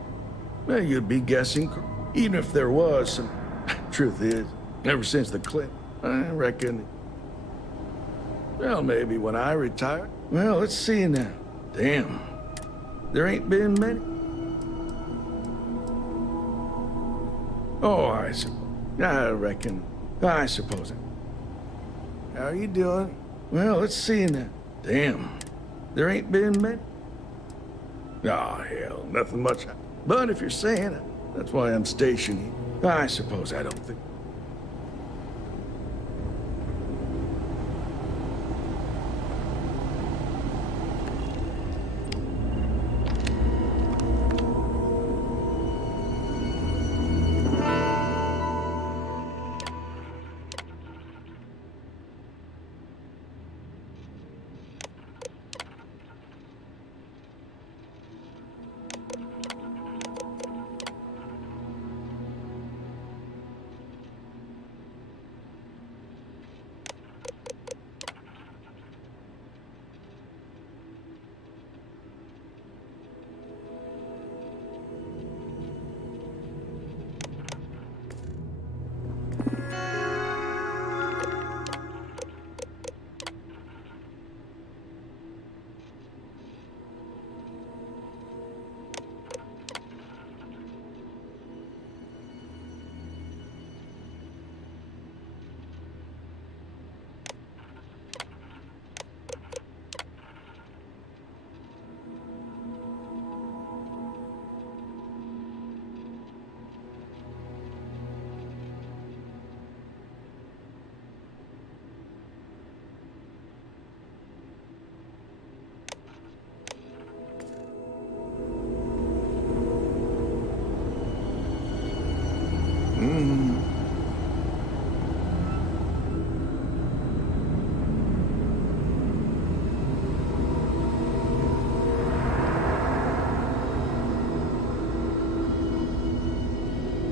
Well, you'd be guessing, even if there was some... Truth is, ever since the clip, I reckon... Well, maybe when I retire. Well, let's see now. Damn. There ain't been many. Oh, I reckon. I suppose it. How are you doing? Well, let's see now. Damn. There ain't been many. Oh, hell, nothing much. But if you're saying it, that's why I'm stationed here. I suppose I don't think...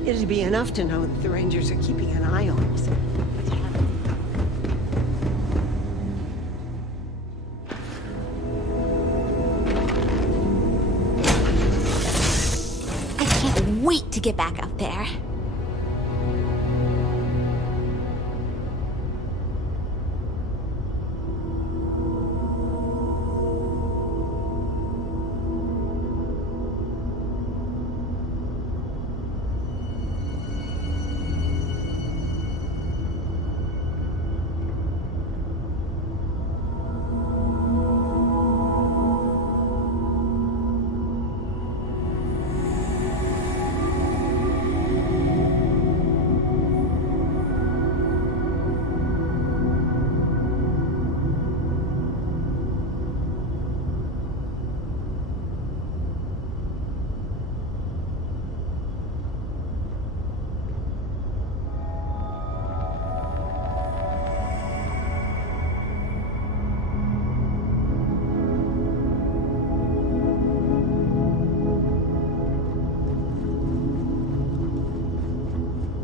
It'd be enough to know that the Rangers are keeping an eye on us. I can't wait to get back out there.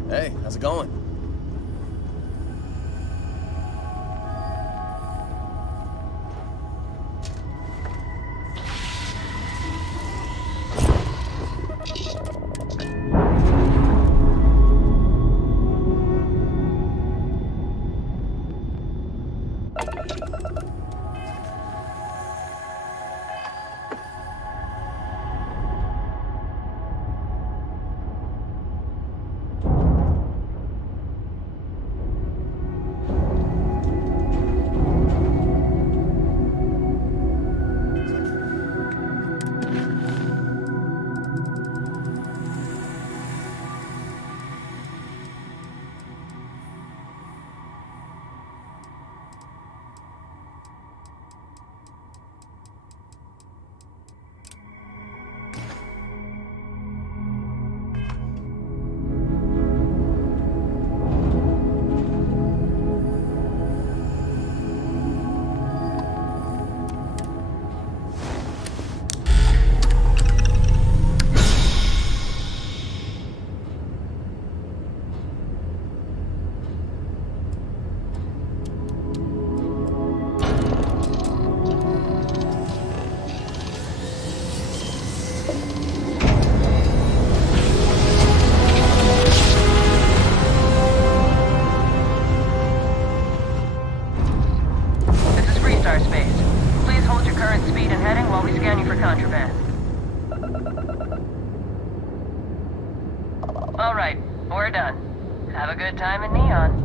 Hey, how's it going? current speed and heading while we scan you for contraband. Alright, we're done. Have a good time in Neon.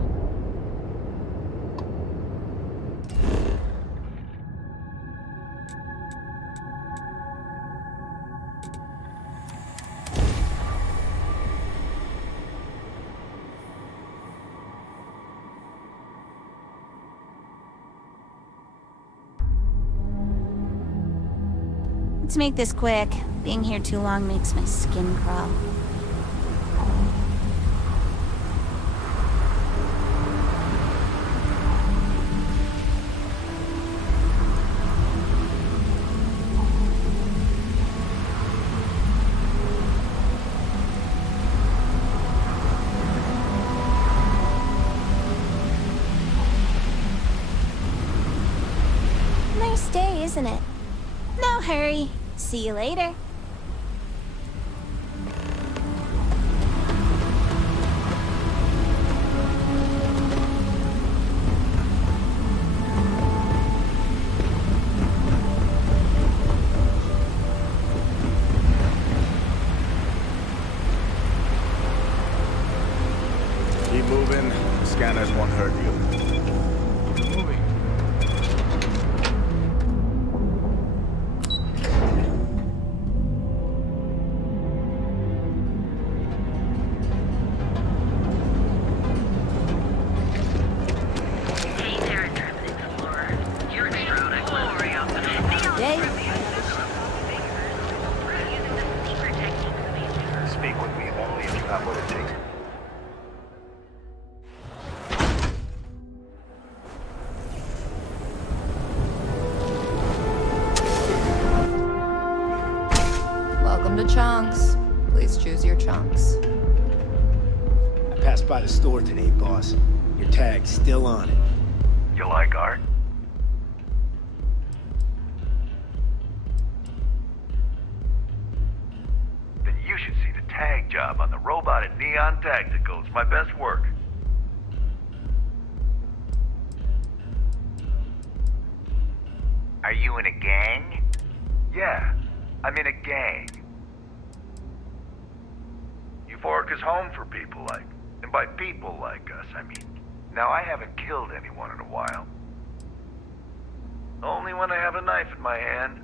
Let's make this quick. Being here too long makes my skin crawl. Nice day, isn't it? No hurry. See you later. Keep moving. The scanners won't hurt you. Speak with me only if you have what it takes. Welcome to Chunks. Please choose your chunks. I passed by the store today, boss. Your tag's still on it. You like art? Then you should see the tag job on the robot at Neon Tactical. It's my best work. Are you in a gang? Yeah, I'm in a gang. Euphoric is home for people like, and by people like us, I mean. Now, I haven't killed anyone in a while. Only when I have a knife in my hand.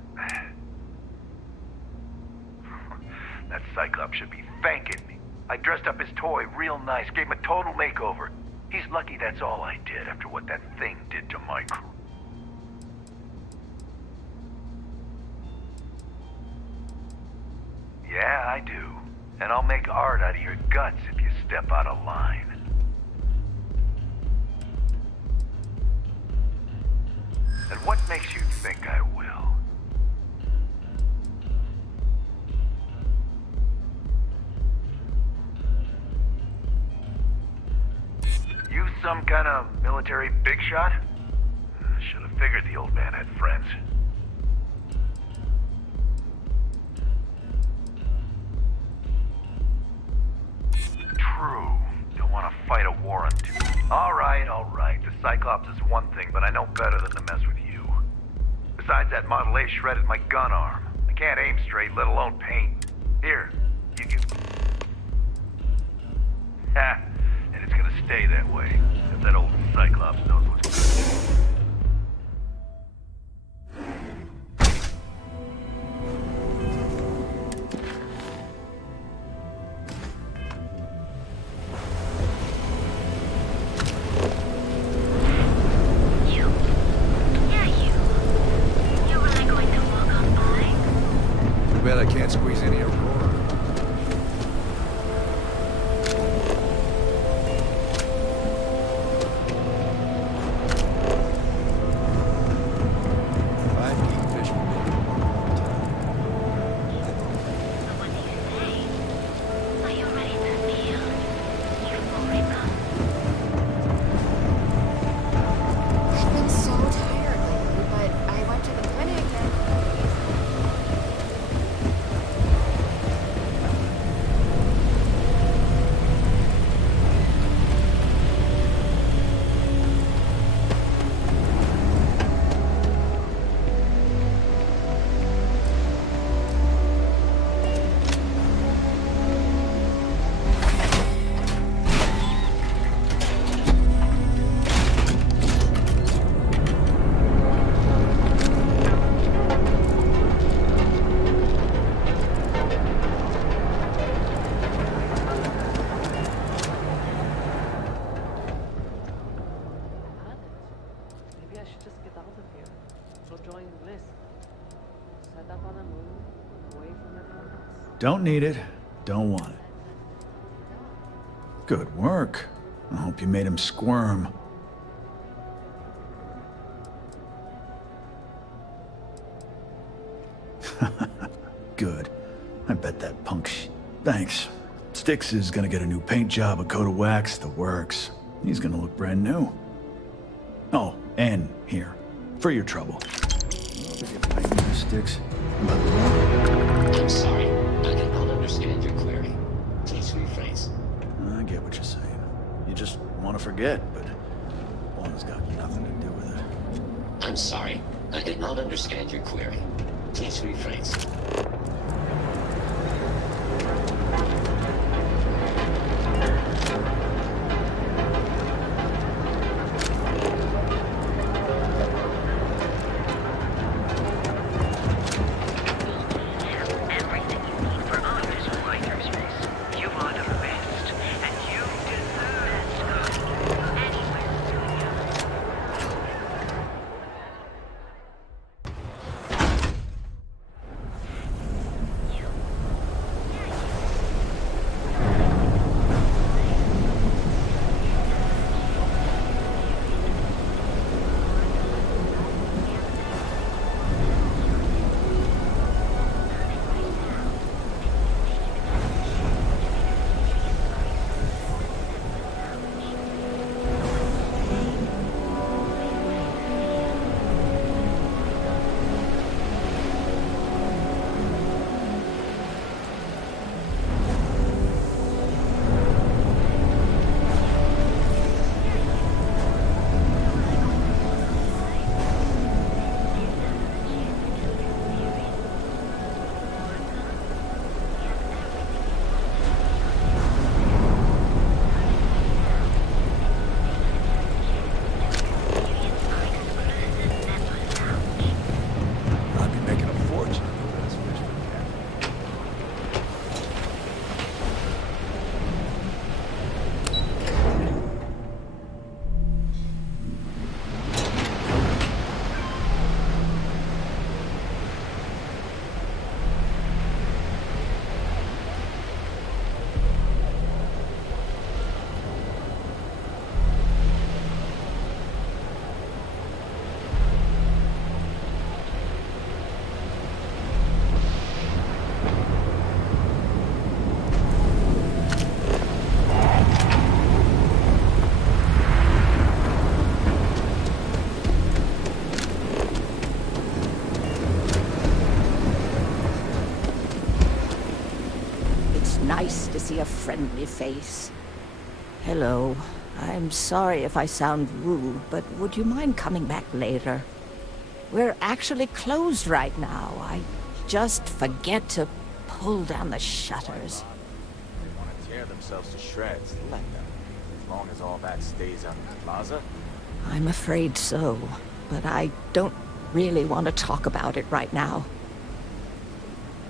That Cyclops should be thanking me. I dressed up his toy real nice, gave him a total makeover. He's lucky that's all I did after what that thing did to my crew. Yeah, I do. And I'll make art out of your guts if you step out of line. And what makes you think I will? You some kind of military big shot? Should have figured the old man had friends. True. Don't want to fight a war on two. All right. The Cyclops is one thing, but I know better than to mess with you. Besides, that Model A shredded my gun arm. I can't aim straight, let alone paint. Here, you can... Ha! And it's gonna stay that way, if that old Cyclops knows what's good. Bet I can't squeeze any Aurora. I've been so tired lately, but I went to the clinic and Don't need it. Don't want it. Good work. I hope you made him squirm. Good. I bet that punk Thanks. Styx is gonna get a new paint job, a coat of wax, the works. He's gonna look brand new. Oh, and here, for your trouble. Styx. I'm sorry. I cannot understand your query. Please rephrase. I get what you're saying. You just want to forget, but one's got nothing to do with it. I'm sorry. I did not understand your query. Please rephrase. Nice to see a friendly face. Hello. I'm sorry if I sound rude, but would you mind coming back later? We're actually closed right now. I just forget to pull down the shutters. They want to tear themselves to shreds. Let them. As long as all that stays out in the plaza. I'm afraid so, but I don't really want to talk about it right now.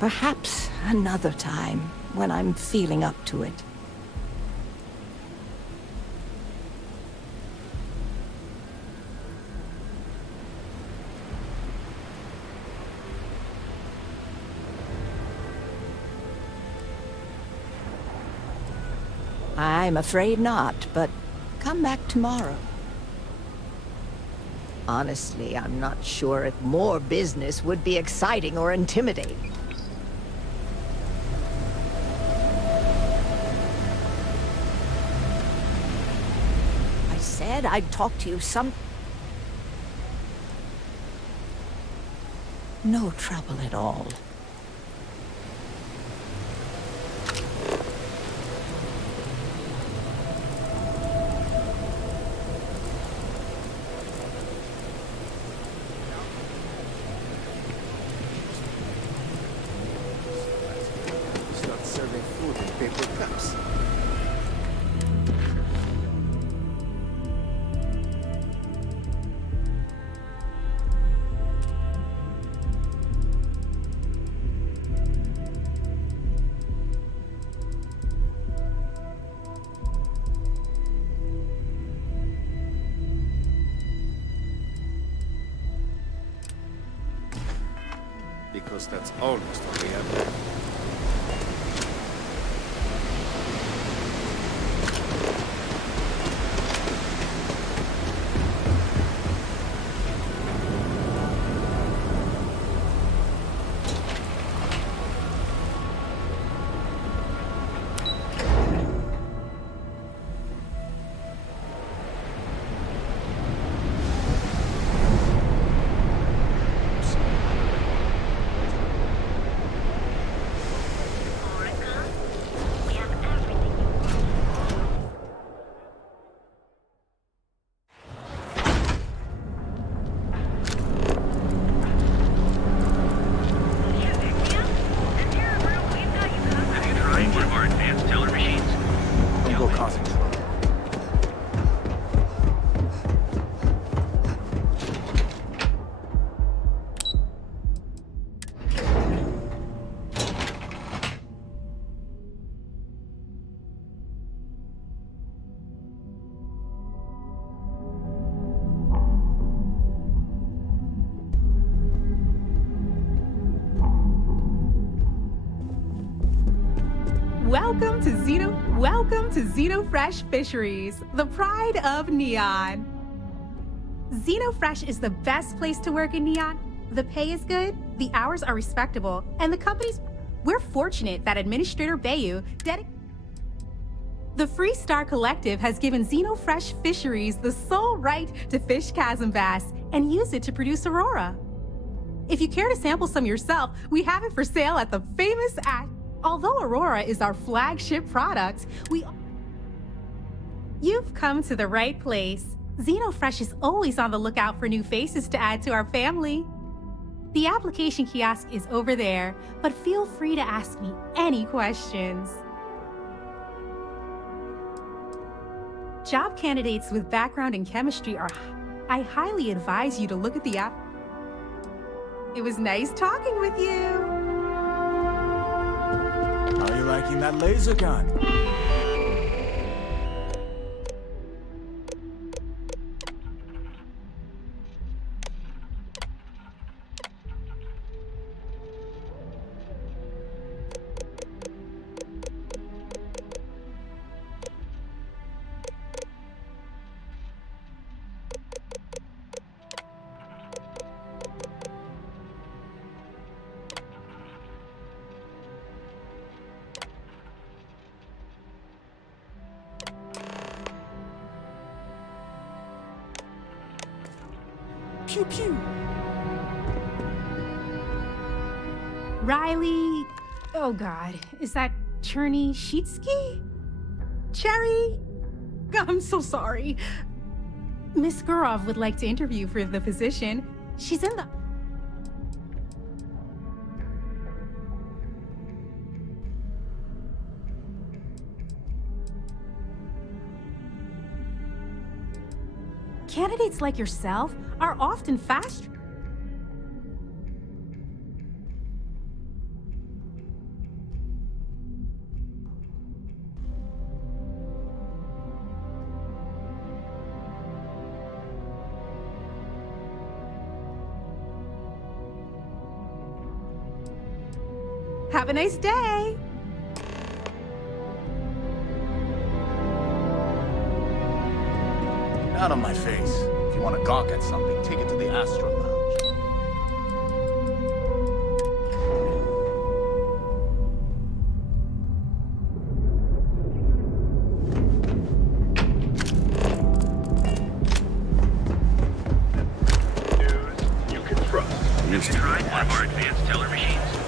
Perhaps another time, when I'm feeling up to it. I'm afraid not, but come back tomorrow. Honestly, I'm not sure if more business would be exciting or intimidating. I said I'd talk to you some... No trouble at all. Start serving food in paper cups. Because that's almost all we have left. Welcome to Xenofresh Fisheries, the pride of Neon. Xenofresh is the best place to work in Neon. The pay is good, the hours are respectable, and the company's... We're fortunate that Administrator Bayou The Free Star Collective has given Xenofresh Fisheries the sole right to fish chasm bass and use it to produce Aurora. If you care to sample some yourself, we have it for sale at the famous Although Aurora is our flagship product, You've come to the right place. Xenofresh is always on the lookout for new faces to add to our family. The application kiosk is over there, but feel free to ask me any questions. Job candidates with background in chemistry I highly advise you to look at the app. It was nice talking with you. How are you liking that laser gun? Pew pew. Riley, oh God, is that Cherny-Sheetsky? Cherry? I'm so sorry. Miss Gurov would like to interview for the position. She's in the... Candidates like yourself are often fast. Have a nice day. Out of my face. If you want to gawk at something, take it to the Astro Lounge. News you can trust. You can try one of our advanced teller machines.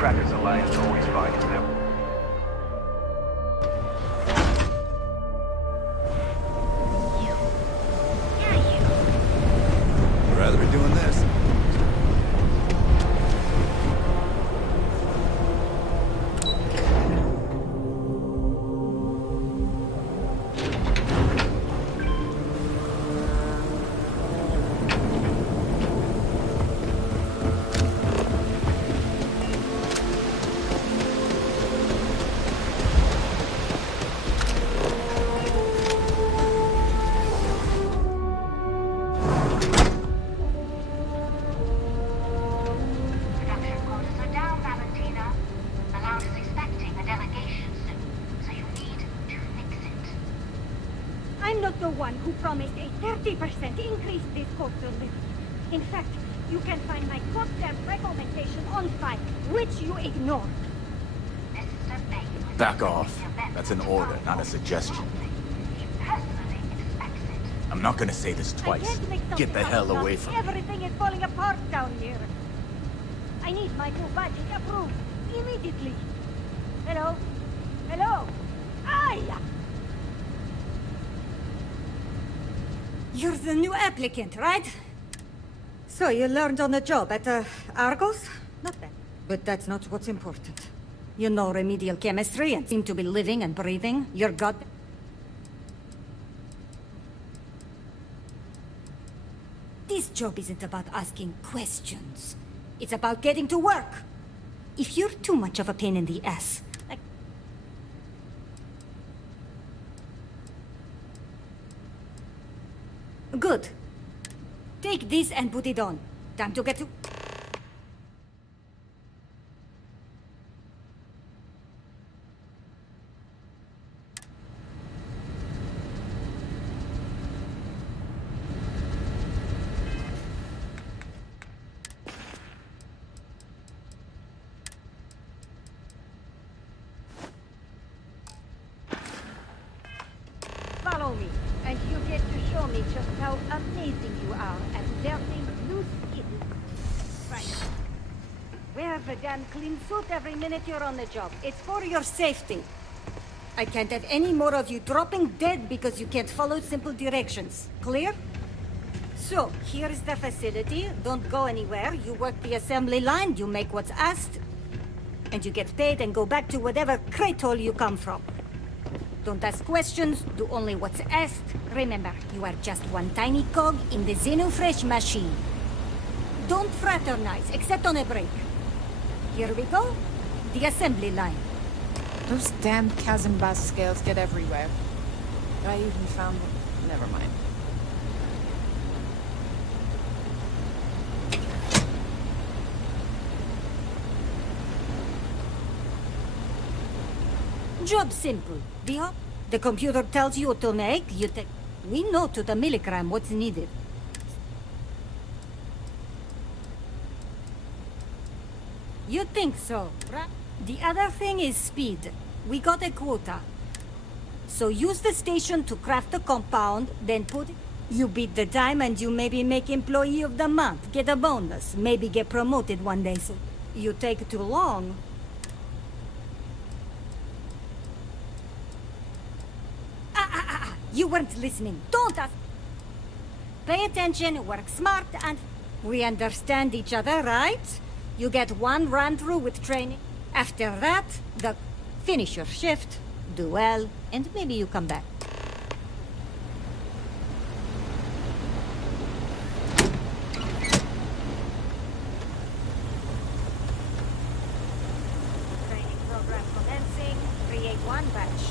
Trackers Alliance always finds them. I'd rather be doing this. I'm not the one who promised a 30% increase this quarter. In fact, you can find my cost-term recommendation on file, which you ignored. Back off. That's an order, not a suggestion. I'm not gonna say this twice. Get the hell away from me. Everything is falling apart down here. I need my new budget approved immediately. Hello? Hello? You're the new applicant, right? So you learned on the job at Argos? Not bad. But that's not what's important. You know remedial chemistry and seem to be living and breathing. You're god... This job isn't about asking questions. It's about getting to work. If you're too much of a pain in the ass, like... Good. Take this and put it on. Time to get to... Follow me, and you get to show me just how amazing you are at learning new skills. Right. Wear the damn clean suit every minute you're on the job. It's for your safety. I can't have any more of you dropping dead because you can't follow simple directions. Clear? So, here is the facility. Don't go anywhere. You work the assembly line, you make what's asked, and you get paid and go back to whatever crate hole you come from. Don't ask questions, do only what's asked. Remember, you are just one tiny cog in the Xenofresh machine. Don't fraternize, except on a break. Here we go. The assembly line. Those damn Kazembas scales get everywhere. I even found them. Never mind. Job simple. The computer tells you what to make, you take... We know to the milligram what's needed. You think so, right? The other thing is speed. We got a quota. So use the station to craft a compound, then put... You beat the time and you maybe make Employee of the Month, get a bonus, maybe get promoted one day. So you take too long... You weren't listening. Don't ask. Pay attention, work smart, and... We understand each other, right? You get one run-through with training. After that, finish your shift, do well, and maybe you come back. Training program commencing. Create one batch.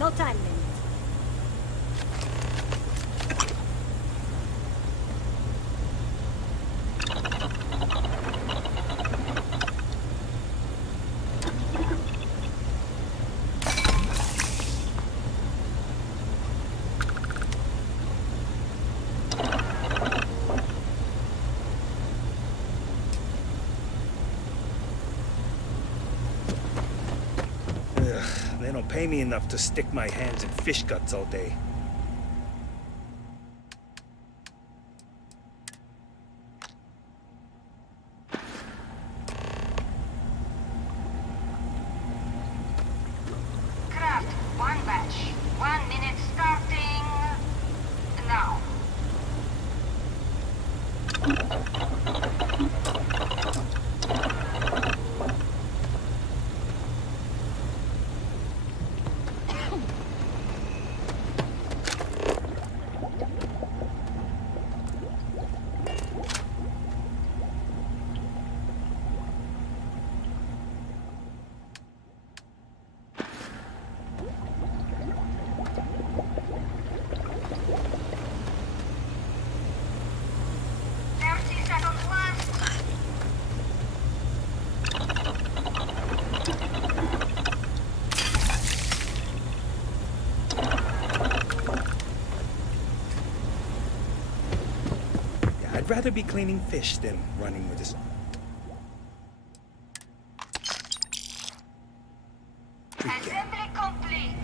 No time limit. They don't pay me enough to stick my hands in fish guts all day. Craft one batch. 1 minute starting now. I'd rather be cleaning fish than running with this. Assembly complete.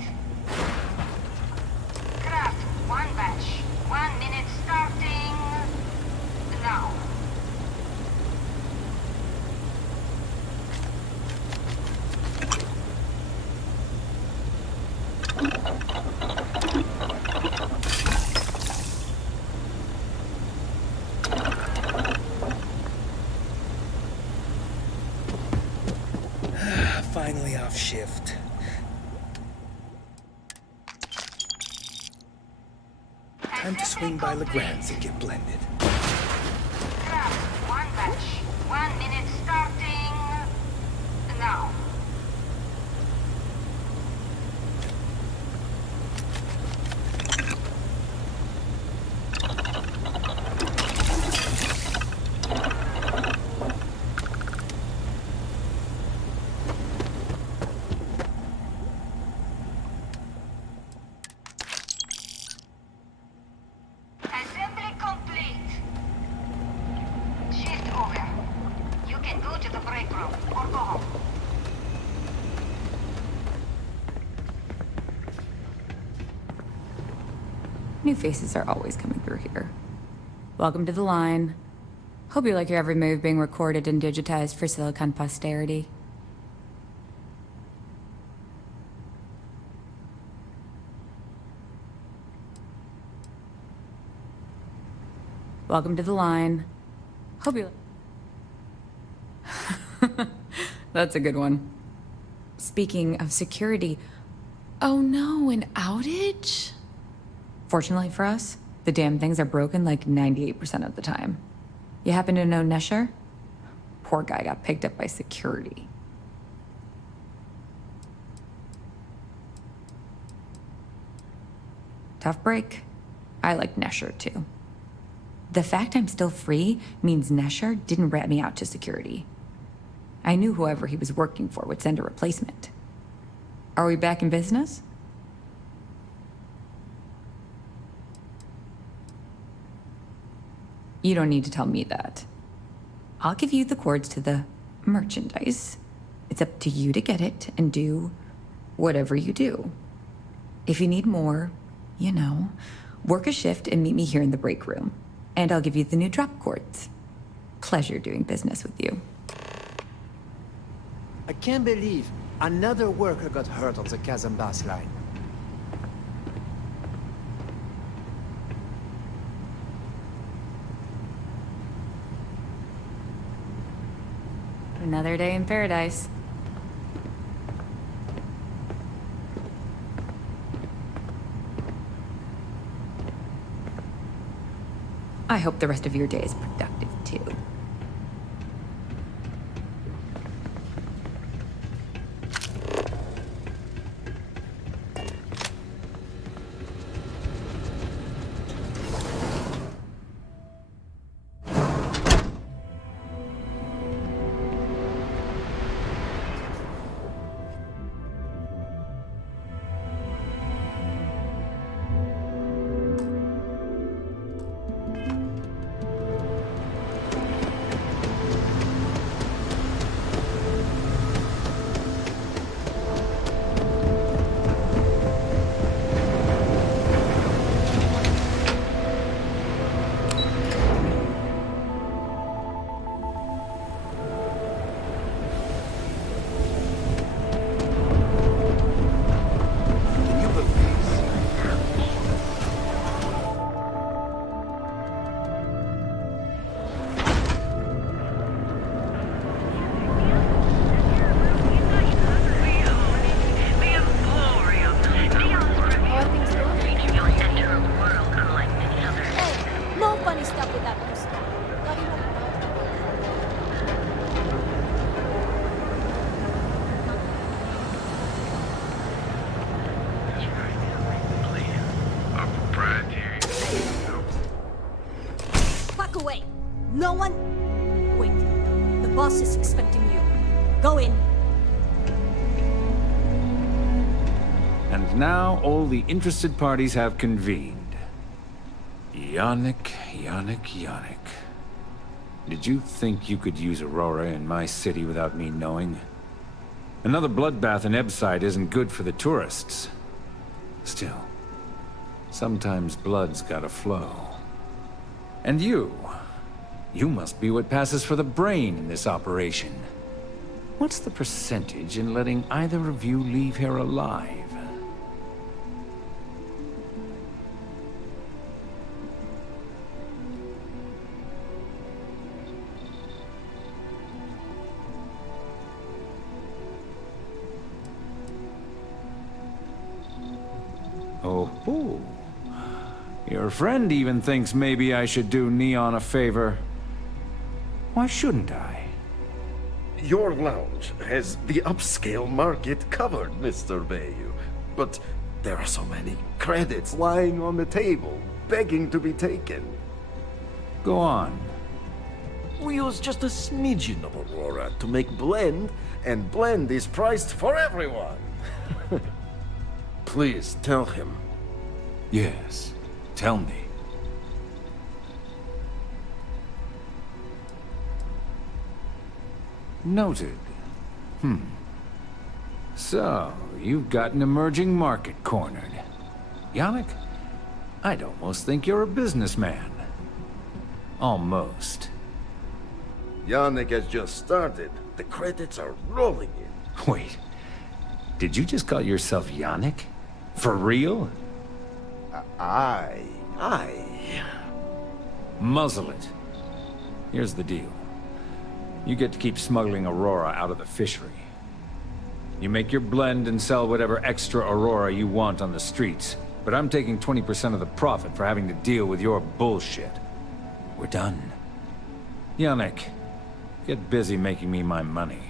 Craft one batch. 1 minute starting now. finally off shift. Time to swing by Legrand's and get blended. One batch. 1 minute starting now. Assembly complete. Shift over. You can go to the break room or go home. New faces are always coming through here. Welcome to the line. Hope you like your every move being recorded and digitized for Silicon posterity. Welcome to the line. Hope you... That's a good one. Speaking of security... Oh no, an outage? Fortunately for us, the damn things are broken like 98% of the time. You happen to know Nesher? Poor guy got picked up by security. Tough break. I like Nesher too. The fact I'm still free means Nesher didn't rat me out to security. I knew whoever he was working for would send a replacement. Are we back in business? You don't need to tell me that. I'll give you the codes to the merchandise. It's up to you to get it and do whatever you do. If you need more, you know, work a shift and meet me here in the break room. And I'll give you the new drop cords. Pleasure doing business with you. I can't believe another worker got hurt on the Kazambas line. Another day in paradise. I hope the rest of your day is productive too. Away. No one... Wait. The boss is expecting you. Go in. And now all the interested parties have convened. Yannick. Did you think you could use Aurora in my city without me knowing? Another bloodbath in Ebside isn't good for the tourists. Still, sometimes blood's gotta flow. And you must be what passes for the brain in this operation. What's the percentage in letting either of you leave here alive? Oh. Your friend even thinks maybe I should do Neon a favor. Why shouldn't I? Your lounge has the upscale market covered, Mr. Bayou. But there are so many credits lying on the table, begging to be taken. Go on. We use just a smidgen of Aurora to make blend, and blend is priced for everyone. Please tell him. Yes, tell me. Noted. So, you've got an emerging market cornered. Yannick, I'd almost think you're a businessman. Almost. Yannick has just started. The credits are rolling in. Wait, did you just call yourself Yannick? For real? Aye. Muzzle it. Here's the deal. You get to keep smuggling Aurora out of the fishery. You make your blend and sell whatever extra Aurora you want on the streets, but I'm taking 20% of the profit for having to deal with your bullshit. We're done. Yannick, get busy making me my money.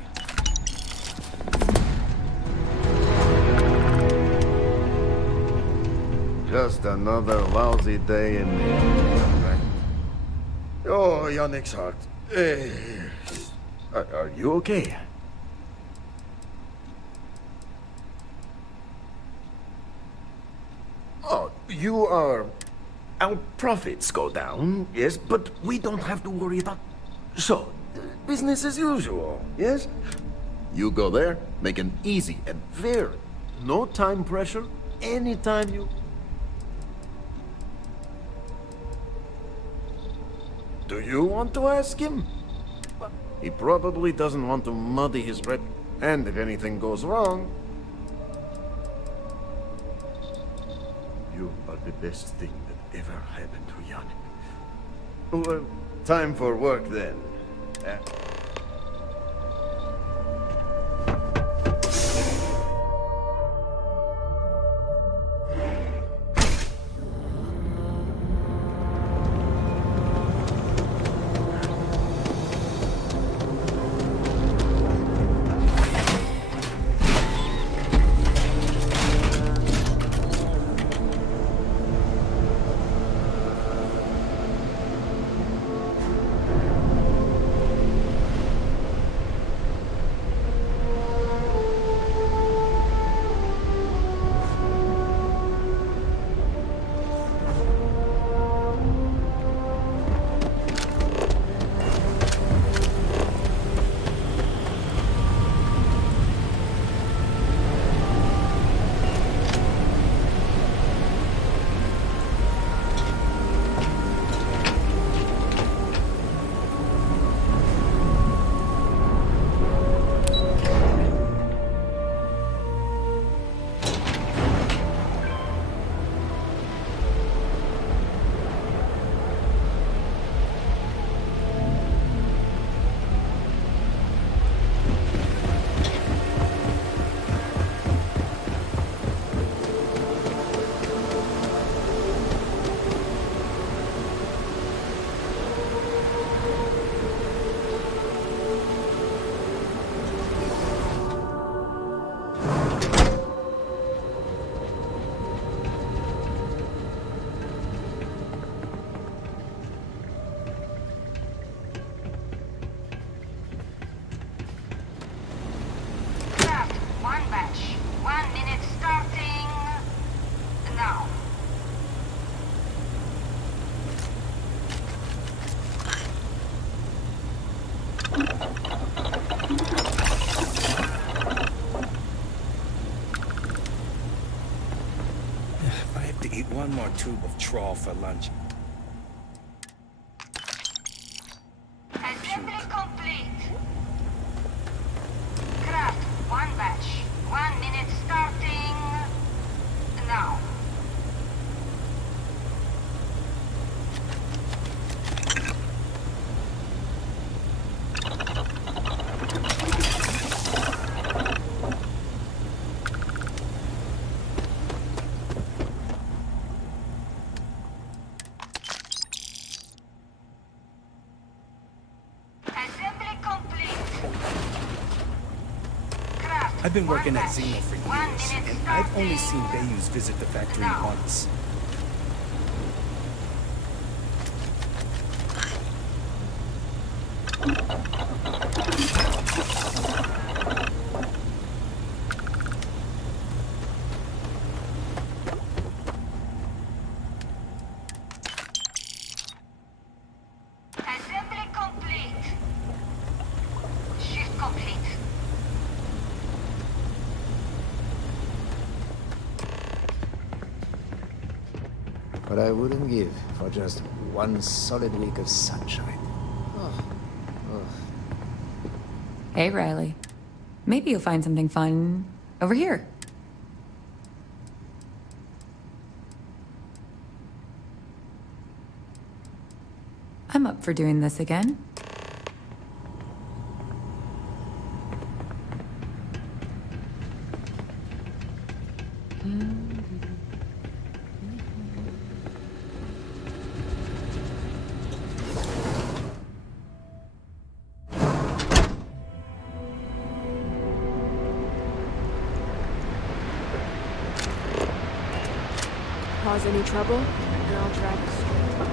Just another lousy day in the right? Oh, Yannick's heart. Are you okay? Oh, you are... Our profits go down, yes, but we don't have to worry about... So, business as usual, yes? You go there, make an easy and very... No time pressure, anytime you... Do you want to ask him? He probably doesn't want to muddy his rep... And if anything goes wrong... You are the best thing that ever happened to Yannick. Well, time for work then. One more tube of trawl for lunch. Assembly complete. Craft one batch. 1 minute starting now. I've been working at Xeno for years, and I've only seen Bayous visit the factory once. Assembly complete. Shift complete. What I wouldn't give for just one solid week of sunshine. Hey, Riley. Maybe you'll find something fun over here. I'm up for doing this again. Cause any trouble? Girl drive us straight.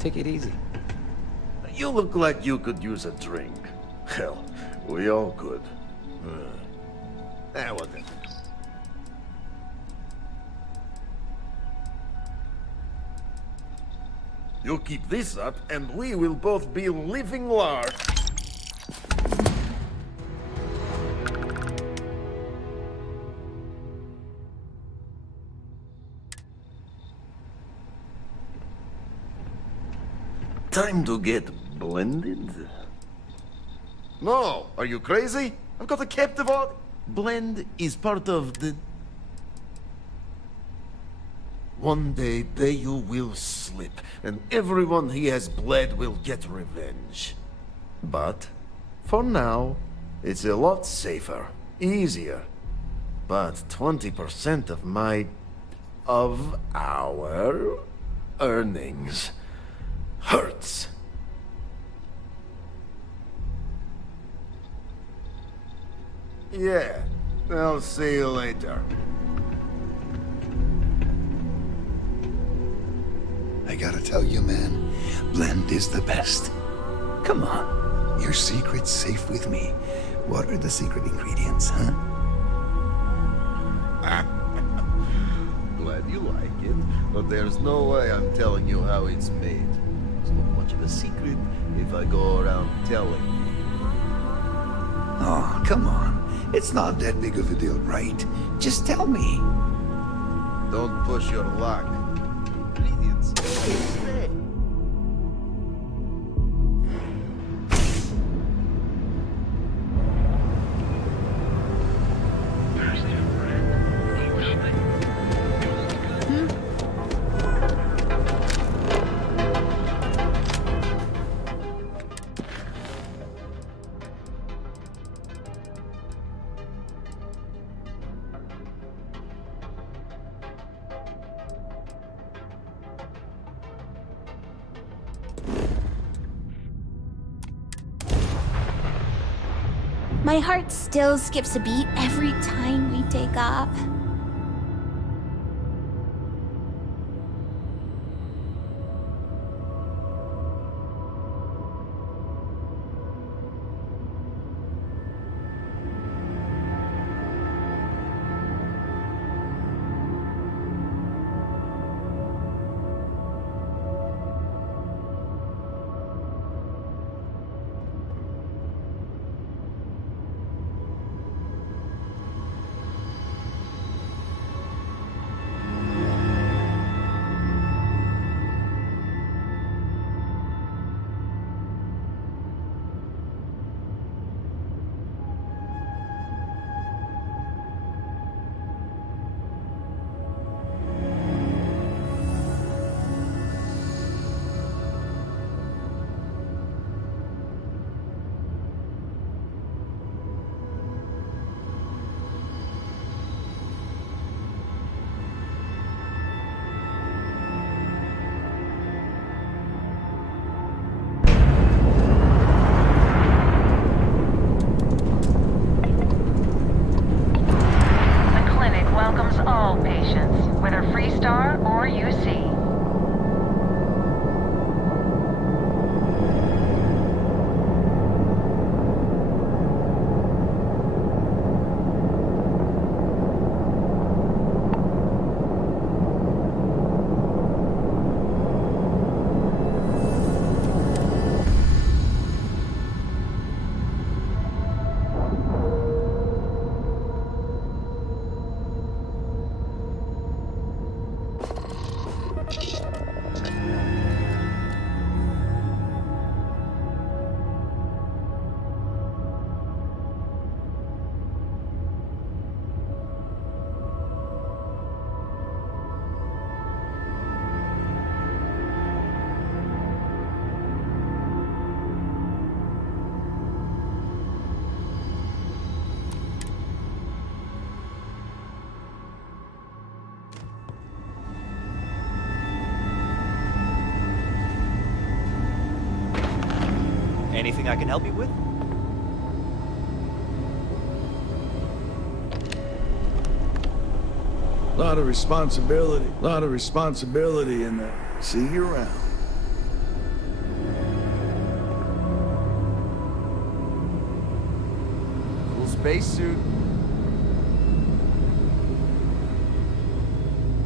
Take it easy. You look like you could use a drink. Hell, we all could. Whatever. You keep this up, and we will both be living large. time to get blended? No, are you crazy? I've got a captive audience. Blend is part of the... One day, Bayou will slip, and everyone he has bled will get revenge. But, for now, it's a lot safer, easier. But 20% of our earnings hurts. Yeah, I'll see you later. I gotta tell you, man, Blend is the best. Come on, your secret's safe with me. What are the secret ingredients, huh? Glad you like it, but there's no way I'm telling you how it's made. It's not much of a secret if I go around telling you. Oh, come on. It's not that big of a deal, right? Just tell me. Don't push your luck. Ingredients. My heart still skips a beat every time we take off. Anything I can help you with? Lot of responsibility in that. See you around. Cool spacesuit.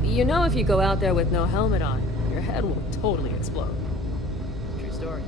You know, if you go out there with no helmet on, your head will totally explode. True story.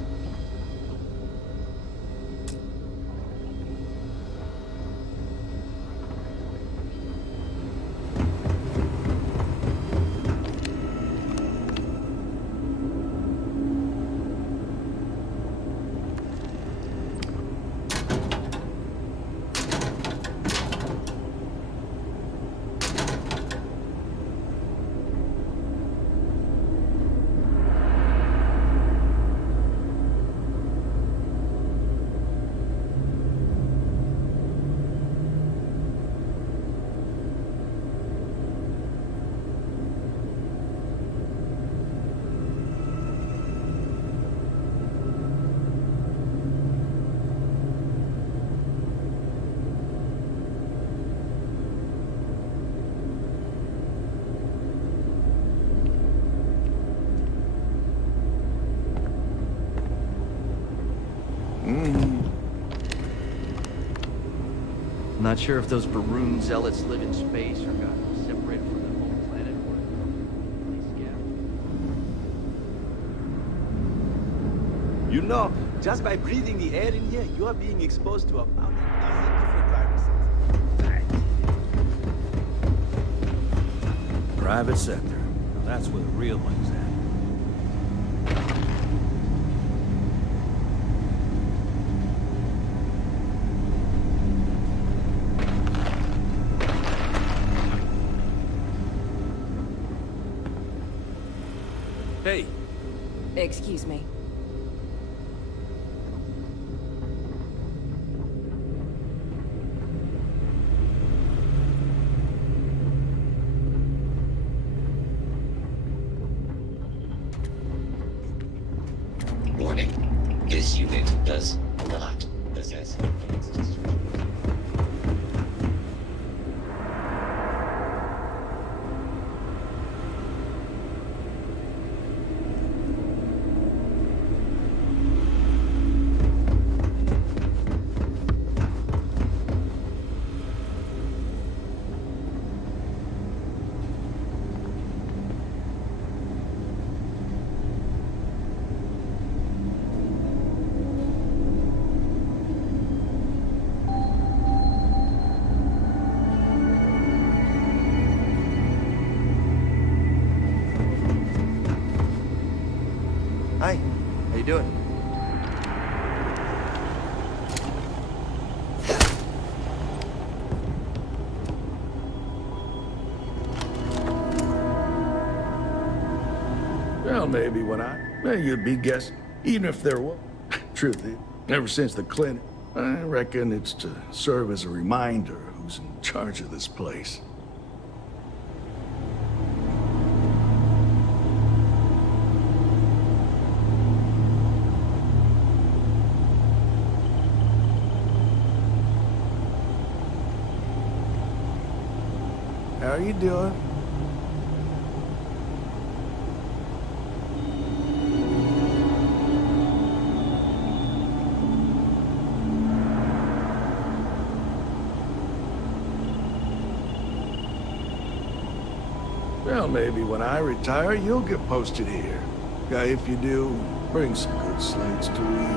Not sure if those Baroon zealots live in space or got separated from the home planet or they scattered. You know, just by breathing the air in here, you are being exposed to about 1,000 different viruses. Private sector. That's where the real money's at. Hey. Excuse me. Warning. This unit does not possess advanced destruction. Hi, how you doing? Well, maybe you'd be guessing. Even if there was. Truth is, ever since the clinic, I reckon it's to serve as a reminder who's in charge of this place. How you doing? Well, maybe when I retire, you'll get posted here. If you do, bring some good slates to eat.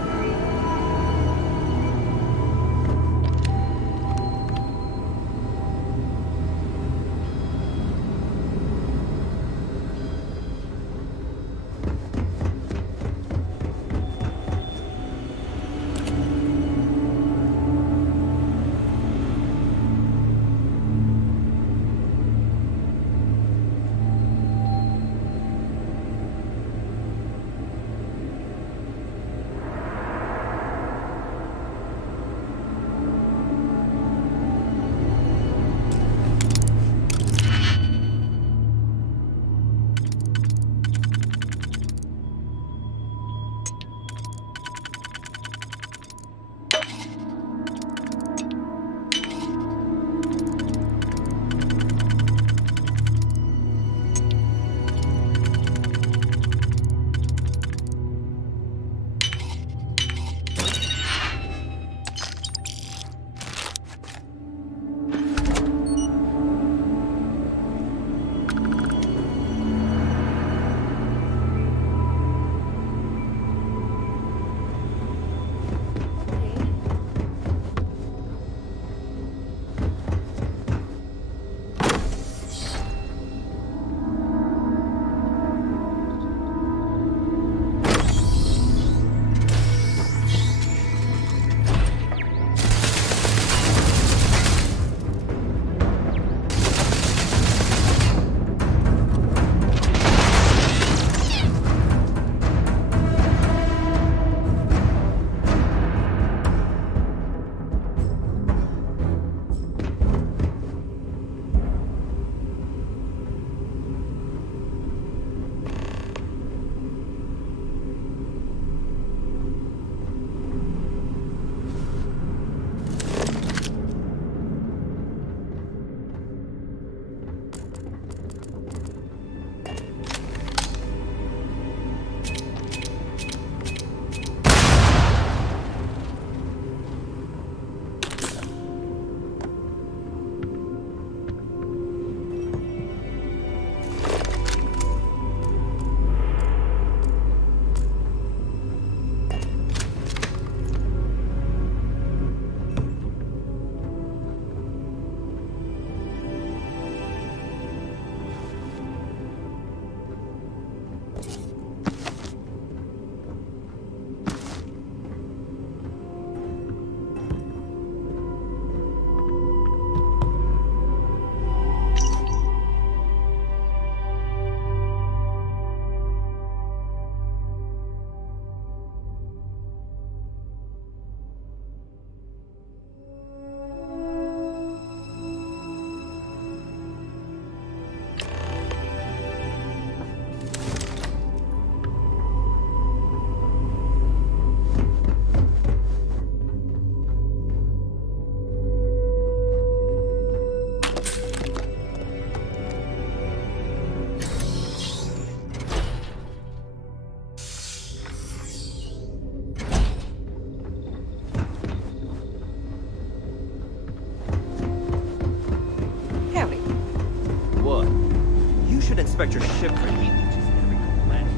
should inspect your ship for heat leeches in every couple lands.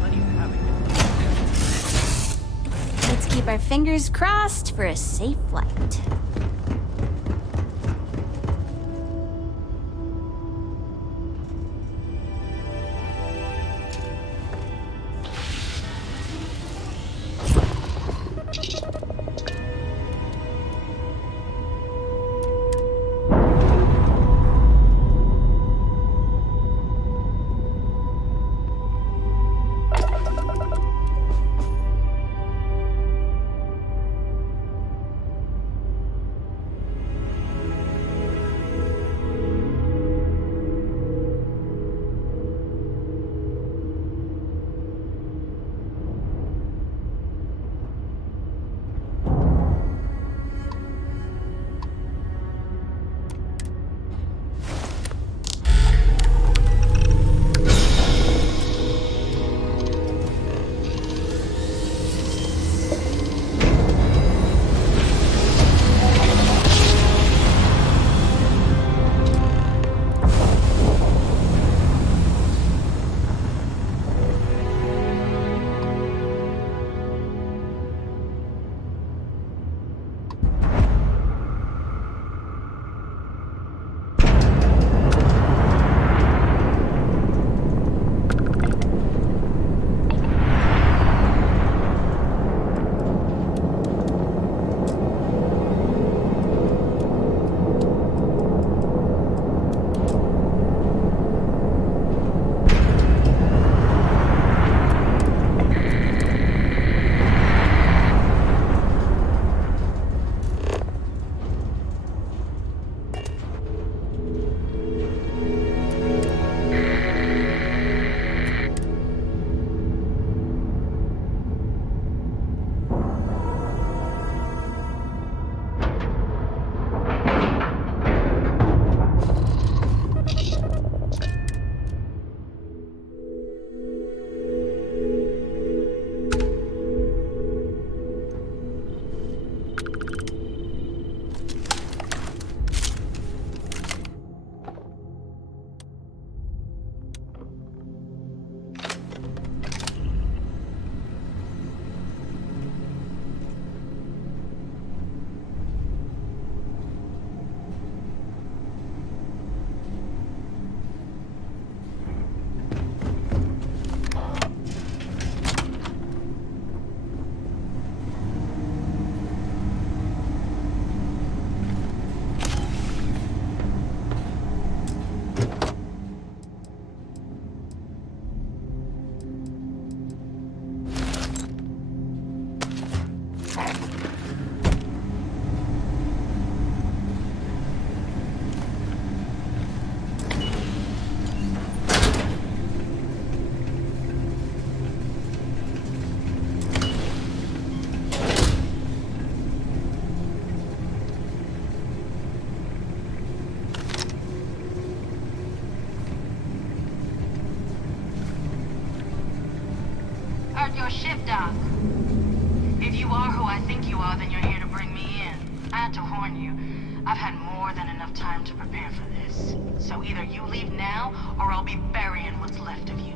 Plenty of having it. Let's keep our fingers crossed for a safe flight. Heard your ship, Doc. If you are who I think you are, then you're here to bring me in. I had to warn you. I've had more than enough time to prepare for this. So either you leave now, or I'll be burying what's left of you.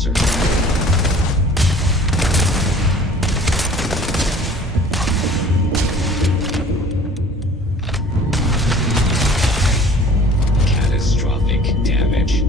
servant. Catastrophic damage.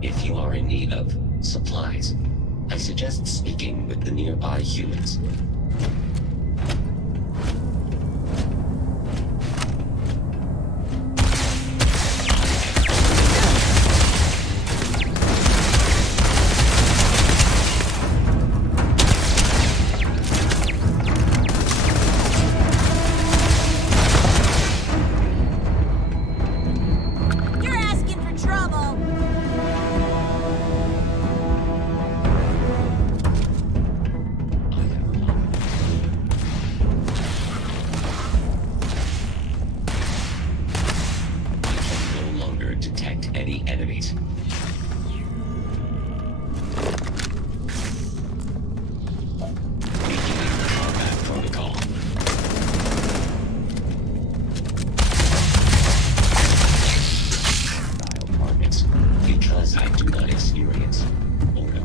If you are in need of supplies, I suggest speaking with the nearby humans. You're asking for trouble. No longer detect any enemies. Beginning combat protocol. Targets, because I do not experience boredom.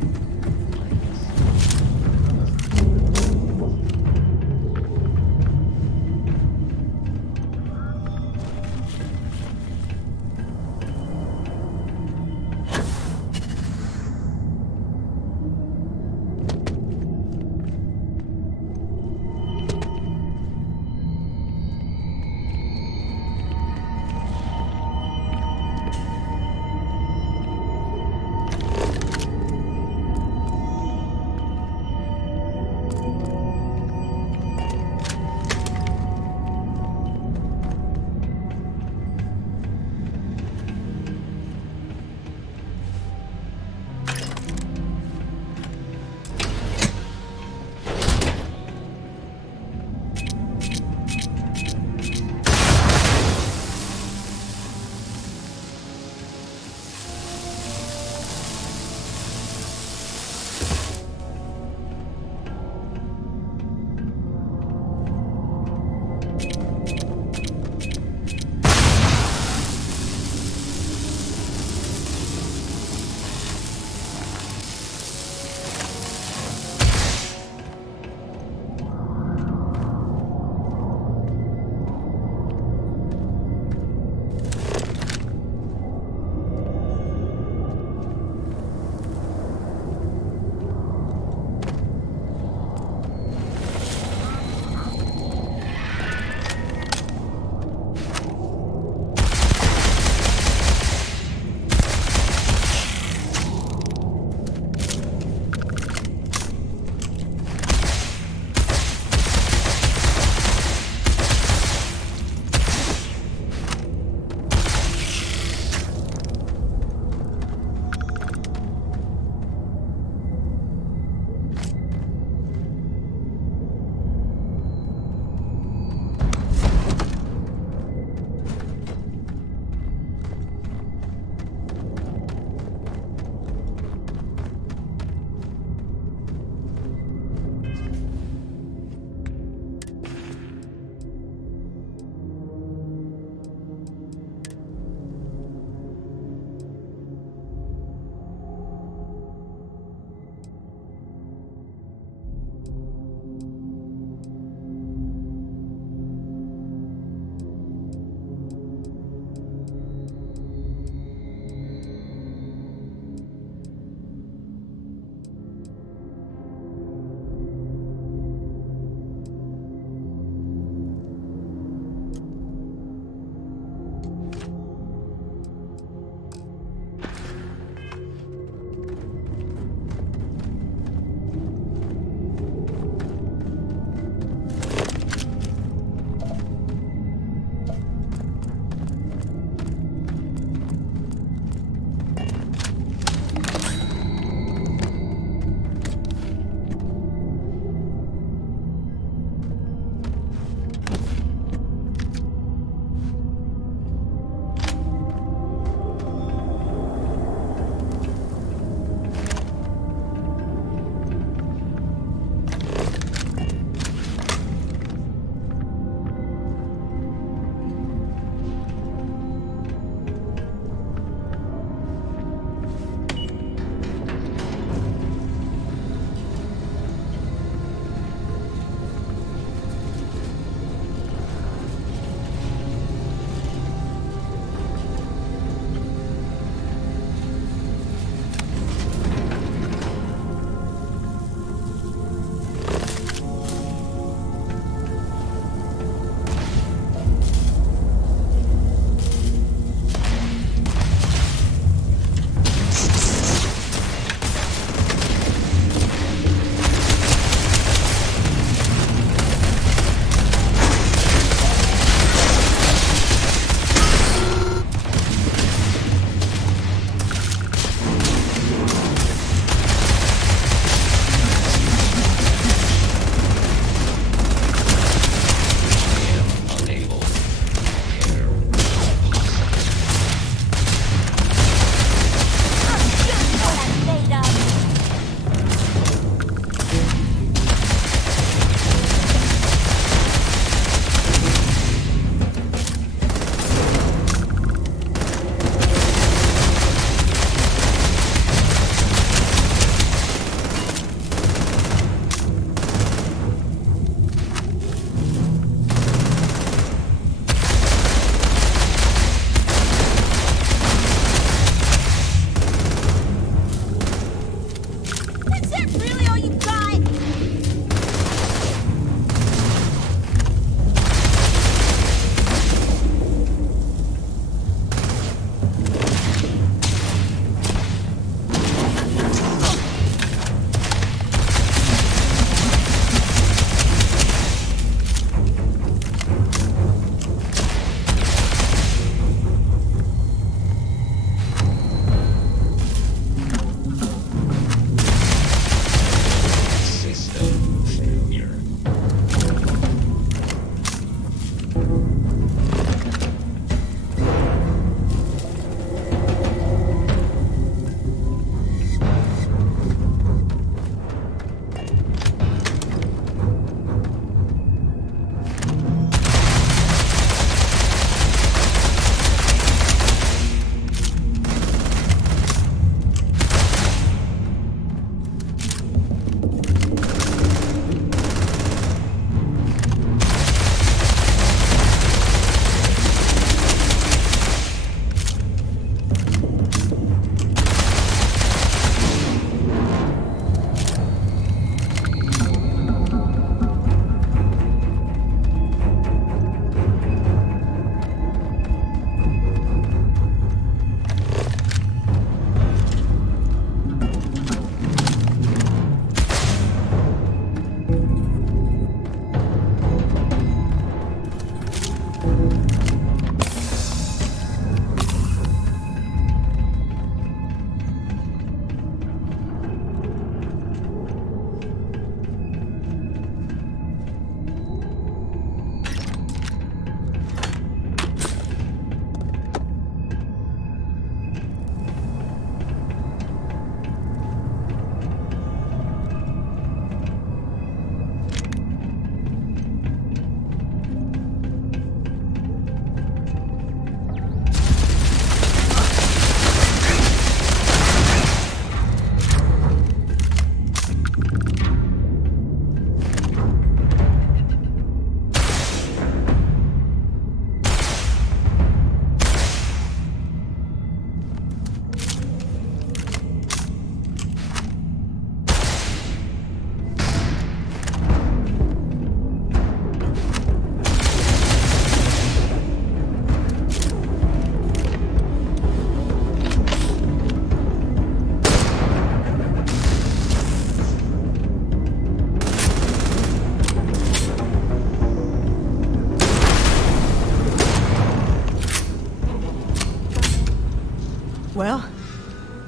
Well,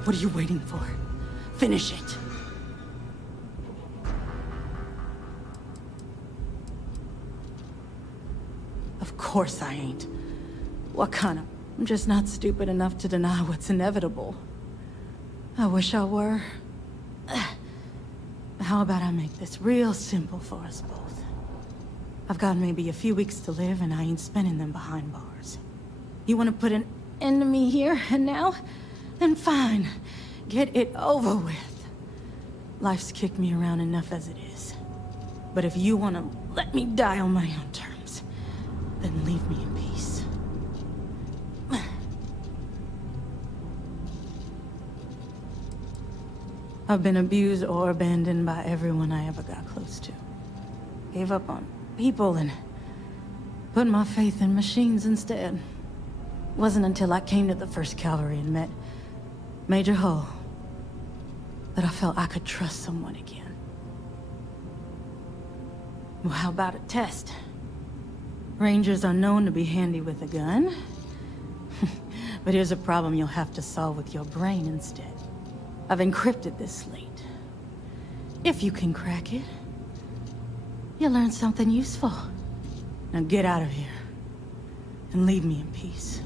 what are you waiting for? Finish it. Of course I ain't. What kind of... I'm just not stupid enough to deny what's inevitable. I wish I were. How about I make this real simple for us both? I've got maybe a few weeks to live, and I ain't spending them behind bars. You want to put an end to me here and now? Then fine. Get it over with. Life's kicked me around enough as it is. But if you want to let me die on my own terms, then leave me in peace. I've been abused or abandoned by everyone I ever got close to. Gave up on people and put my faith in machines instead. Wasn't until I came to the 1st Cavalry and met Major Hull that I felt I could trust someone again. Well, how about a test? Rangers are known to be handy with a gun. But here's a problem you'll have to solve with your brain instead. I've encrypted this slate. If you can crack it, you'll learn something useful. Now get out of here and leave me in peace.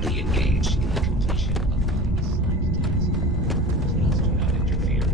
currently engaged in the completion of one assigned task. Please do not interfere.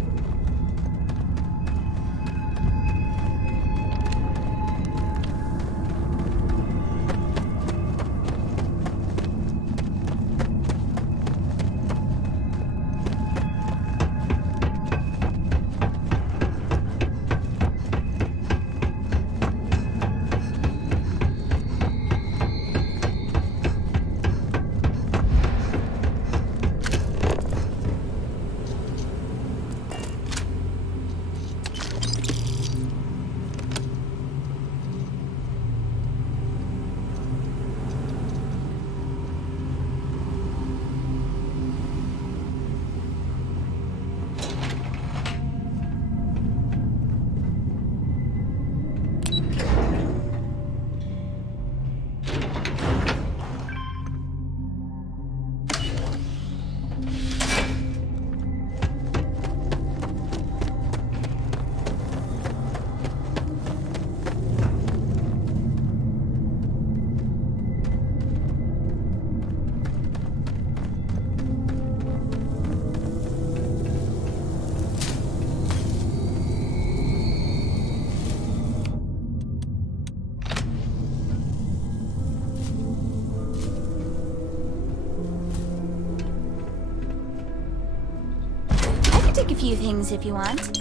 Take a few things if you want.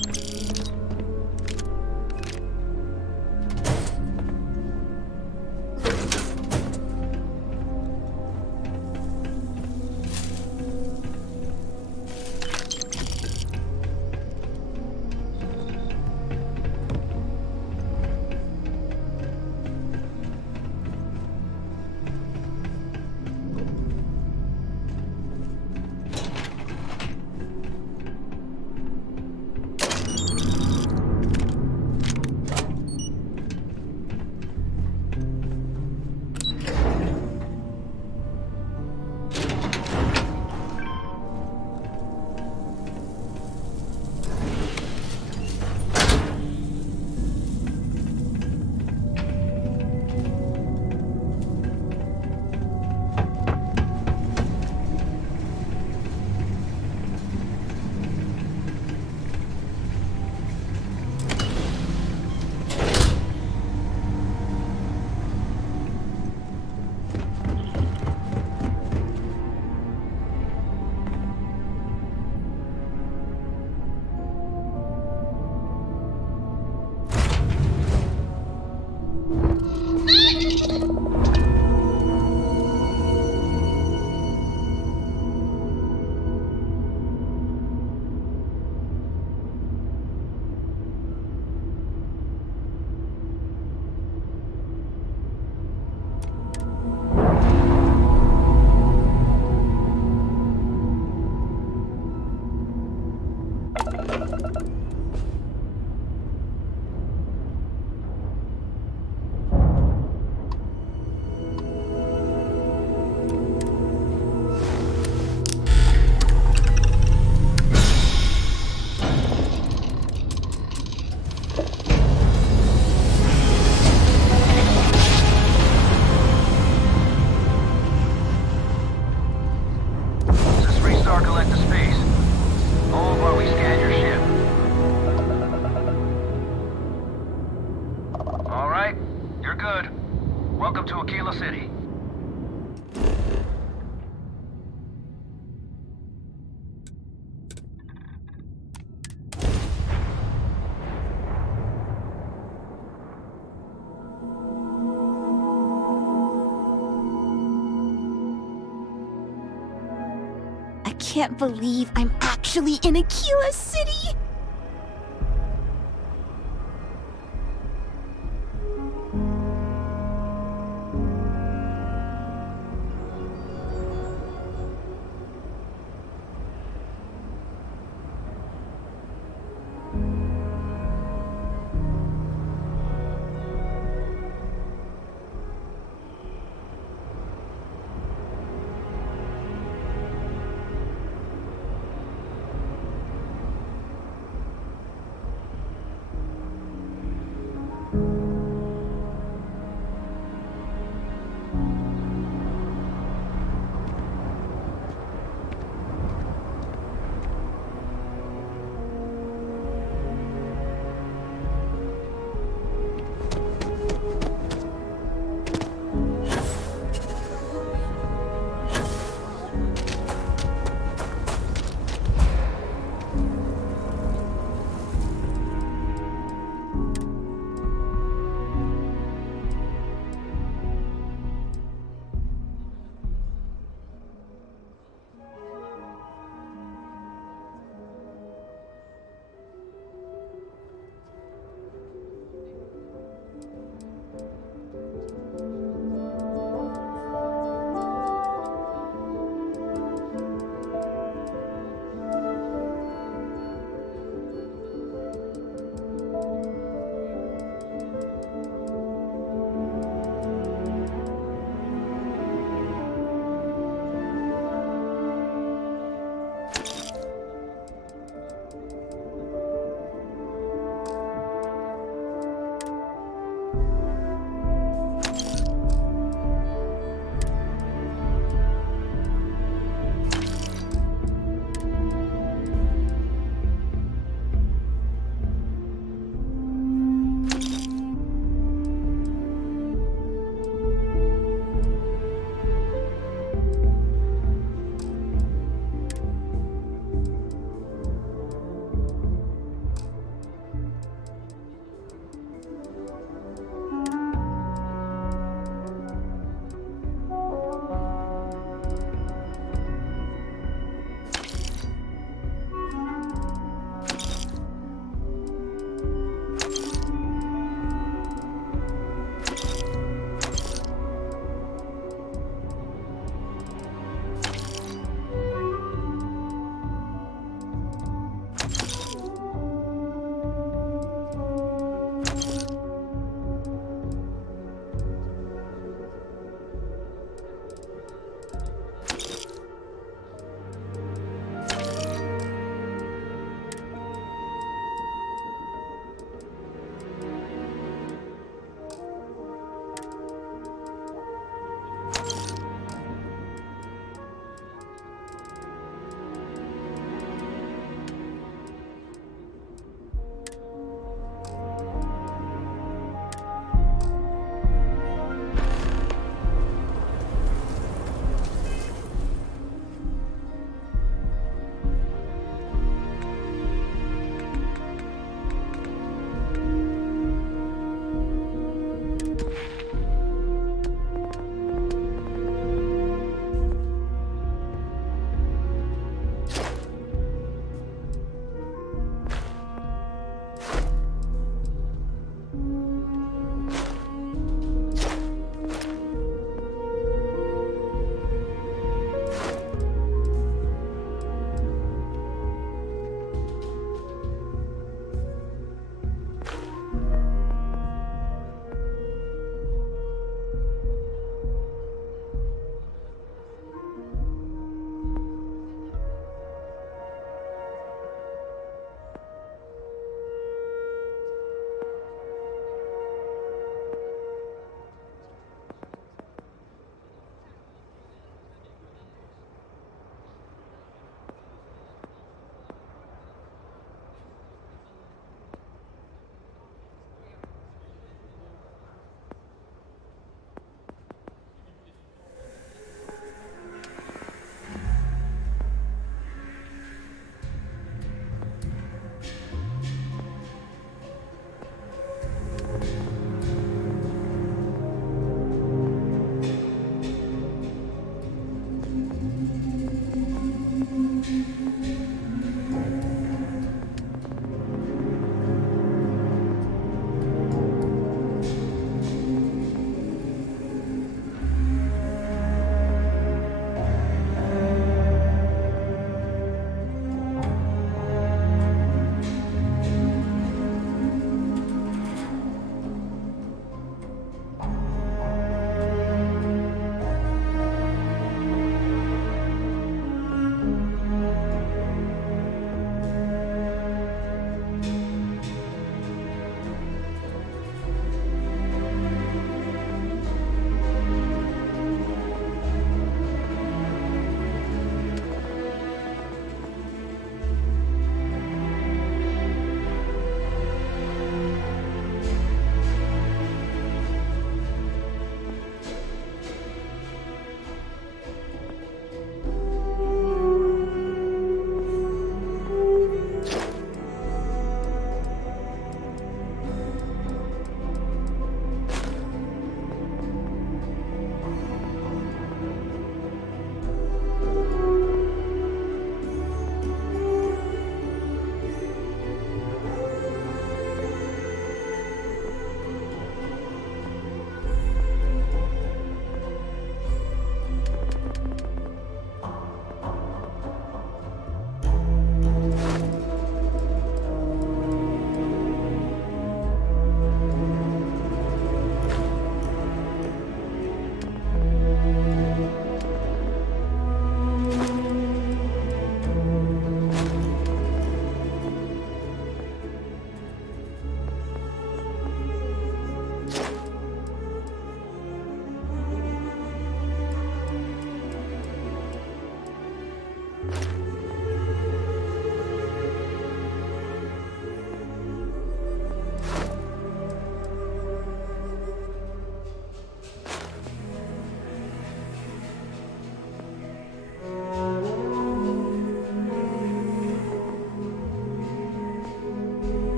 I can't believe I'm actually in Aquila City!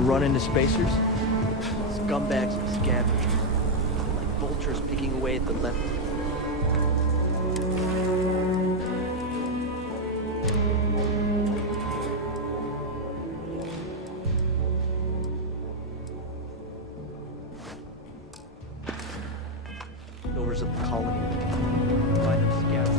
Ever run into spacers? Scumbags and scavengers. Like vultures picking away at the left. Of the colony. Find them scattered.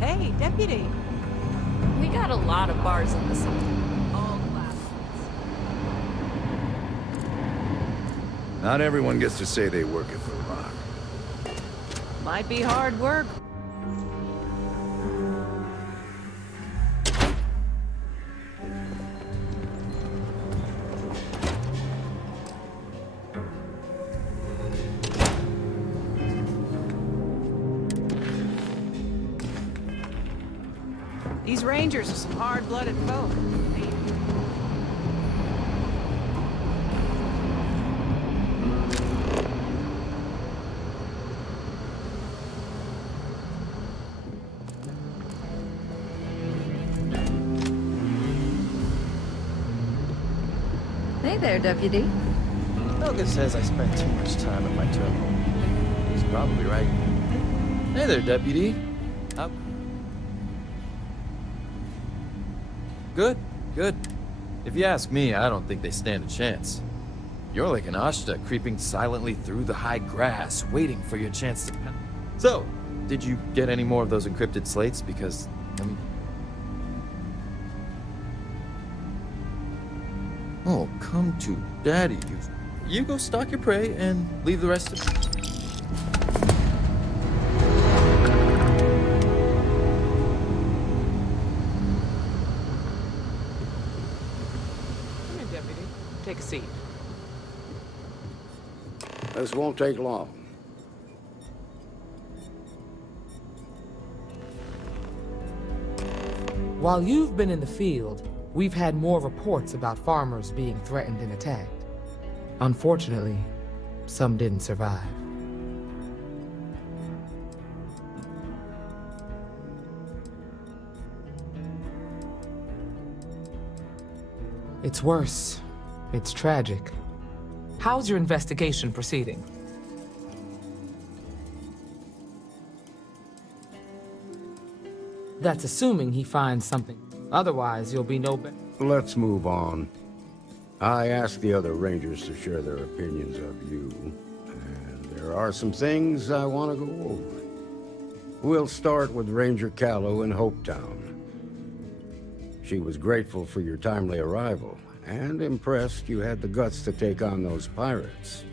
Hey, deputy. We got a lot of bars in the city. All glass ones. Not everyone gets to say they work at the Rock. Might be hard work. These rangers are some hard-blooded folk. Hey there, deputy. Helga says I spend too much time at my terminal. He's probably right. Hey there, deputy. Good, good. If you ask me, I don't think they stand a chance. You're like an Ashta creeping silently through the high grass, waiting for your chance to... So, did you get any more of those encrypted slates? Because, I mean... Oh, come to daddy. You go stalk your prey and leave the rest of... Take a seat. This won't take long. While you've been in the field, we've had more reports about farmers being threatened and attacked. Unfortunately, some didn't survive. It's worse. It's tragic. How's your investigation proceeding? That's assuming he finds something. Otherwise, you'll be no better. Let's move on. I asked the other rangers to share their opinions of you, and there are some things I want to go over. We'll start with Ranger Callow in Hopetown. She was grateful for your timely arrival, and impressed you had the guts to take on those pirates.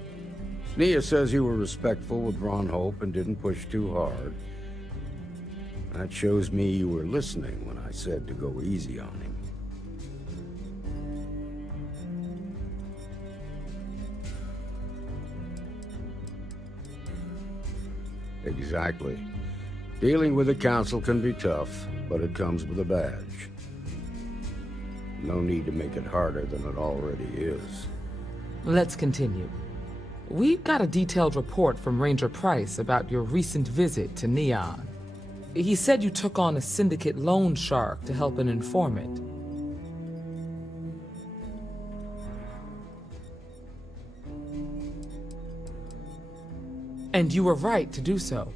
Nia says you were respectful with Ron Hope and didn't push too hard. That shows me you were listening when I said to go easy on him. Exactly. Dealing with the Council can be tough, but it comes with a badge. No need to make it harder than it already is. Let's continue. We've got a detailed report from Ranger Price about your recent visit to Neon. He said you took on a syndicate loan shark to help an informant. And you were right to do so.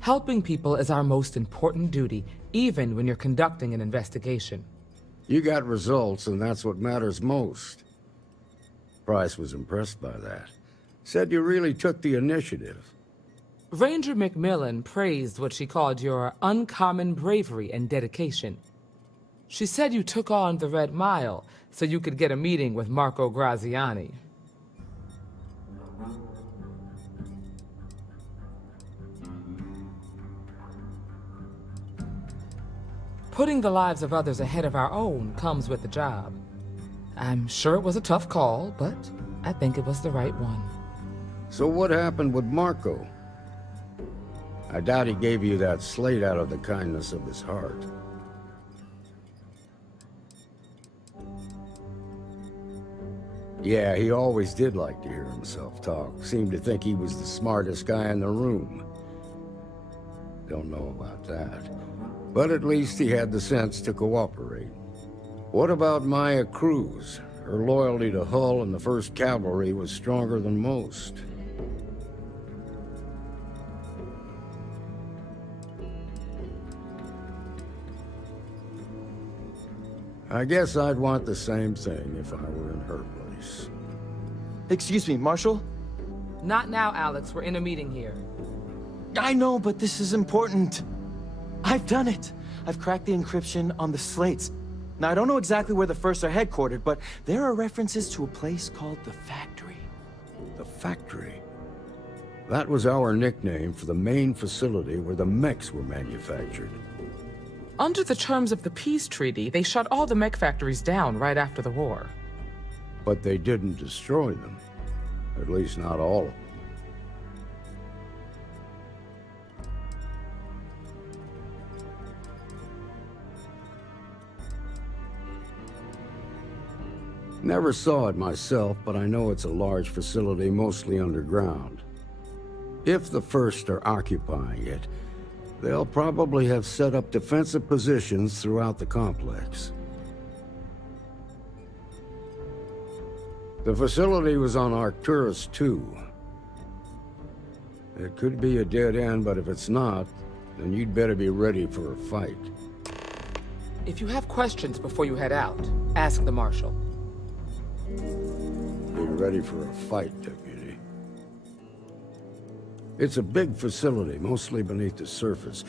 Helping people is our most important duty, even when you're conducting an investigation. You got results, and that's what matters most. Price was impressed by that. Said you really took the initiative. Ranger Macmillan praised what she called your uncommon bravery and dedication. She said you took on the Red Mile so you could get a meeting with Marco Graziani. Putting the lives of others ahead of our own comes with the job. I'm sure it was a tough call, but I think it was the right one. So what happened with Marco? I doubt he gave you that slate out of the kindness of his heart. Yeah, he always did like to hear himself talk. Seemed to think he was the smartest guy in the room. Don't know about that. But at least he had the sense to cooperate. What about Maya Cruz? Her loyalty to Hull and the 1st Cavalry was stronger than most. I guess I'd want the same thing if I were in her place. Excuse me, Marshal? Not now, Alex. We're in a meeting here. I know, but this is important. I've done it. I've cracked the encryption on the slates. Now, I don't know exactly where the First are headquartered, but there are references to a place called the Factory. The Factory? That was our nickname for the main facility where the mechs were manufactured. Under the terms of the peace treaty, they shut all the mech factories down right after the war. But they didn't destroy them. At least not all of them. Never saw it myself, but I know it's a large facility mostly underground. If the First are occupying it, they'll probably have set up defensive positions throughout the complex. The facility was on Arcturus 2. It could be a dead end, but if it's not, then you'd better be ready for a fight. If you have questions before you head out, ask the Marshal. Be ready for a fight, Deputy. It's a big facility, mostly beneath the surface.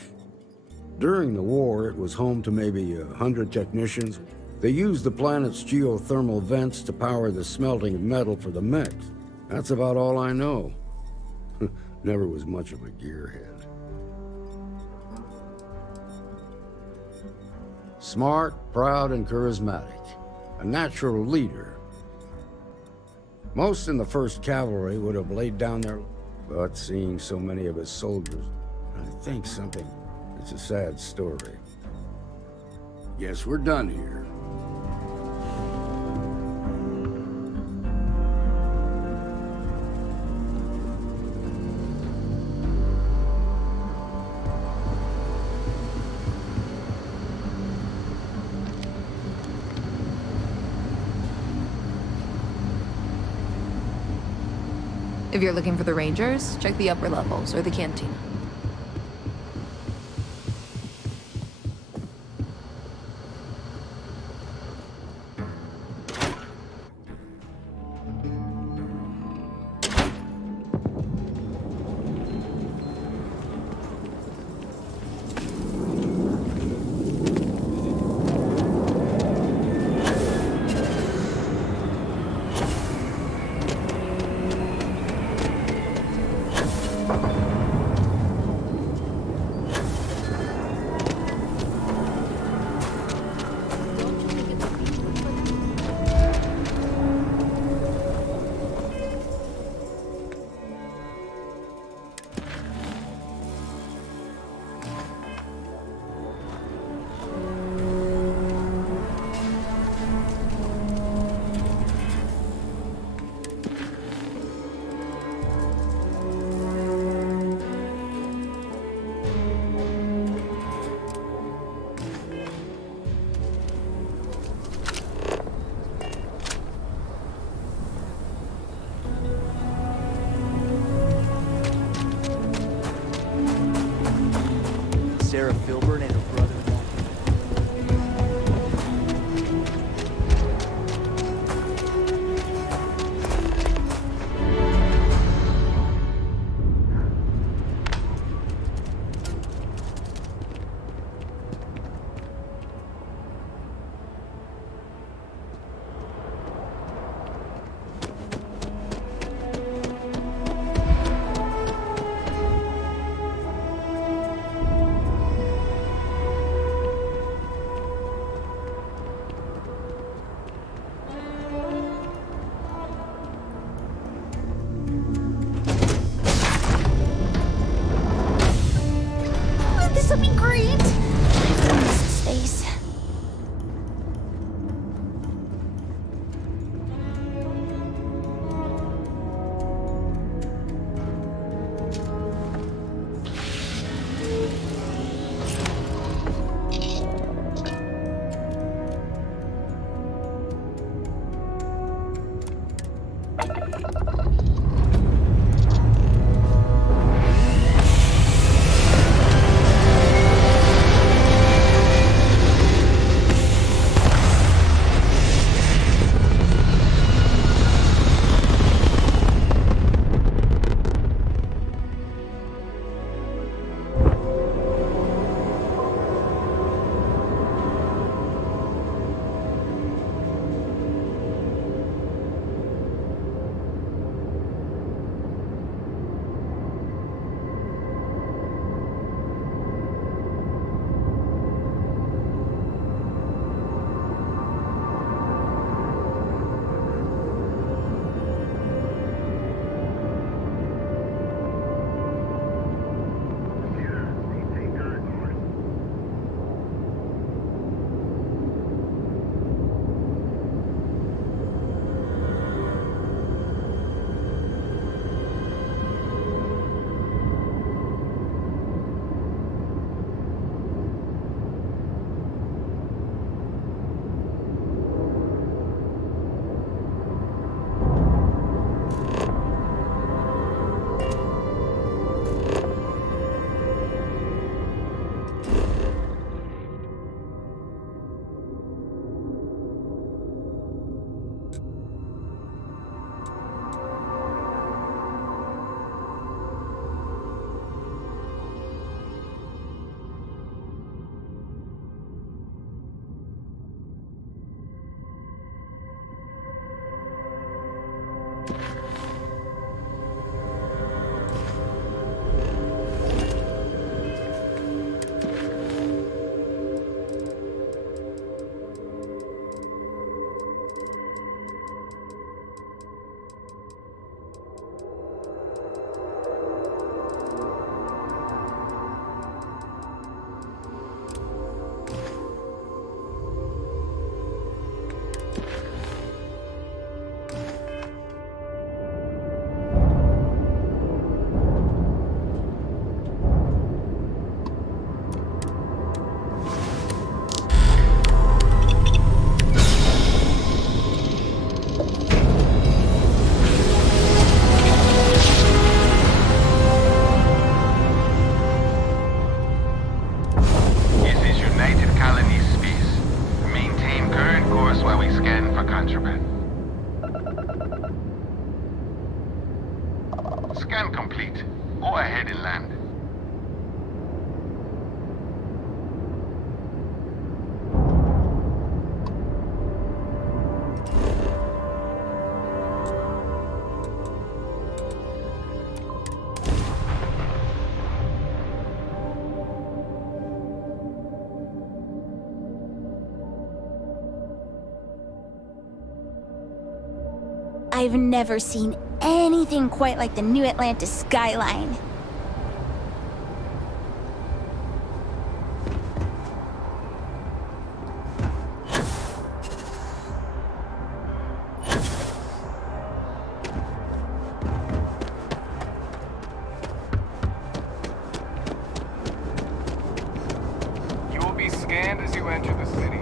During the war, it was home to maybe 100 technicians. They used the planet's geothermal vents to power the smelting of metal for the mechs. That's about all I know. Never was much of a gearhead. Smart, proud, and charismatic. A natural leader. Most in the 1st Cavalry would have laid down their... But seeing so many of his soldiers, I think something... It's a sad story. Guess we're done here. If you're looking for the Rangers, check the upper levels or the cantina. ahead inland. I've never seen anything quite like the New Atlantis skyline. You will be scanned as you enter the city.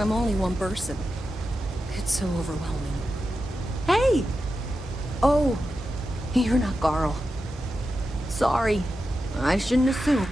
And I'm only one person. It's so overwhelming. Hey! Oh, you're not Carl. Sorry. I shouldn't assume.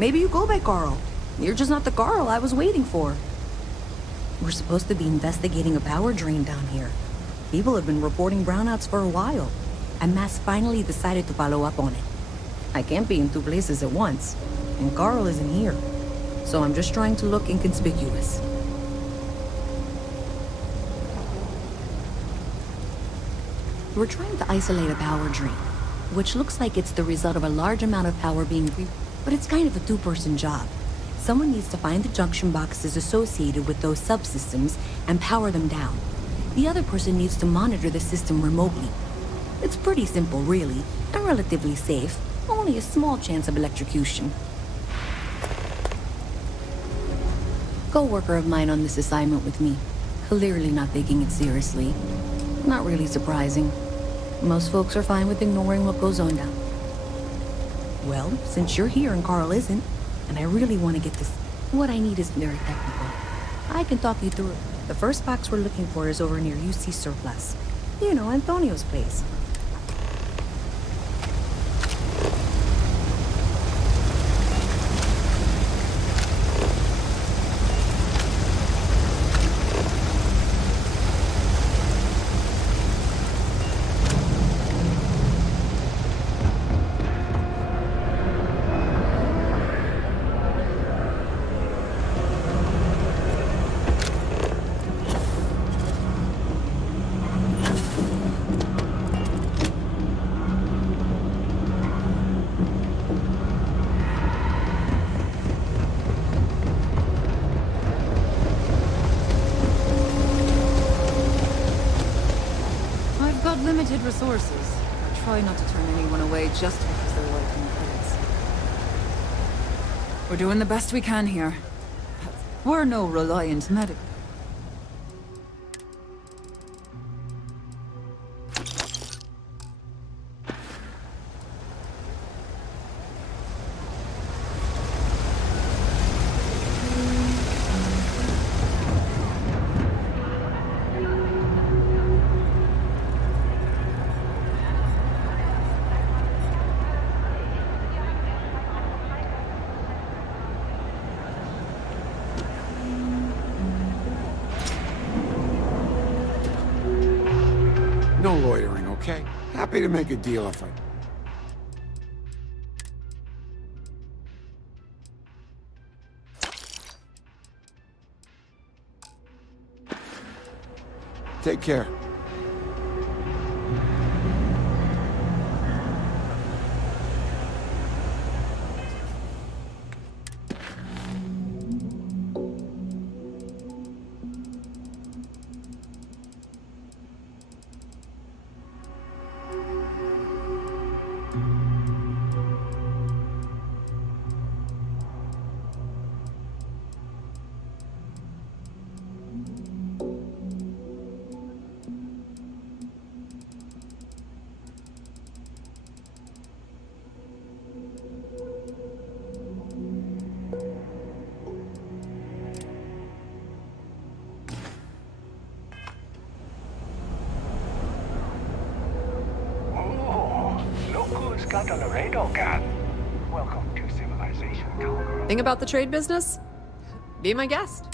Maybe you go by Carl. You're just not the Carl I was waiting for. We're supposed to be investigating a power drain down here. People have been reporting brownouts for a while, and Mass finally decided to follow up on it. I can't be in two places at once, and Carl isn't here. So I'm just trying to look inconspicuous. We're trying to isolate a power drain, which looks like it's the result of a large amount of power being but it's kind of a two-person job. Someone needs to find the junction boxes associated with those subsystems and power them down. The other person needs to monitor the system remotely. It's pretty simple, really, and relatively safe. Only a small chance of electrocution. Co-worker of mine on this assignment with me. clearly not taking it seriously. Not really surprising. Most folks are fine with ignoring what goes on down. Well, since you're here and Carl isn't, and I really want to get this... What I need is very technical. I can talk you through it. The first box we're looking for is over near UC Surplus. You know, Antonio's place. I've got limited resources. I try not to turn anyone away just because they're working credits. We're doing the best we can here. We're no Reliant medical. No loitering, okay? Happy to make a deal if I... Take care. Look who's got on the radar gun. Welcome to civilization, cowgirl. Thing about the trade business? Be my guest.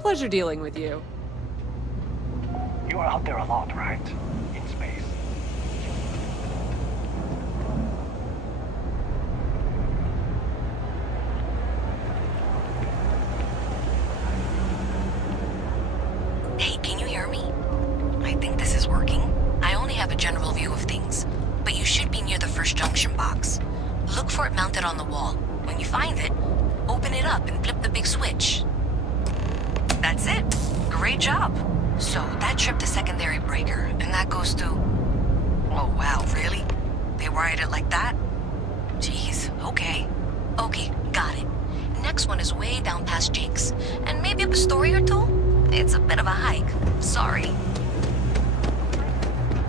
Pleasure dealing with you. You're out there a lot, right? In space. Hey, can you hear me? I think this is working. I only have a general view of things, but you should be near the first junction box. Look for it mounted on the wall. When you find it, open it up and flip the big switch. That's it. Great job. So that tripped the secondary breaker, and that goes to... Oh, wow, really? They wired it like that? Jeez, okay. Okay, got it. Next one is way down past Jake's, and maybe up a story or two? It's a bit of a hike. Sorry.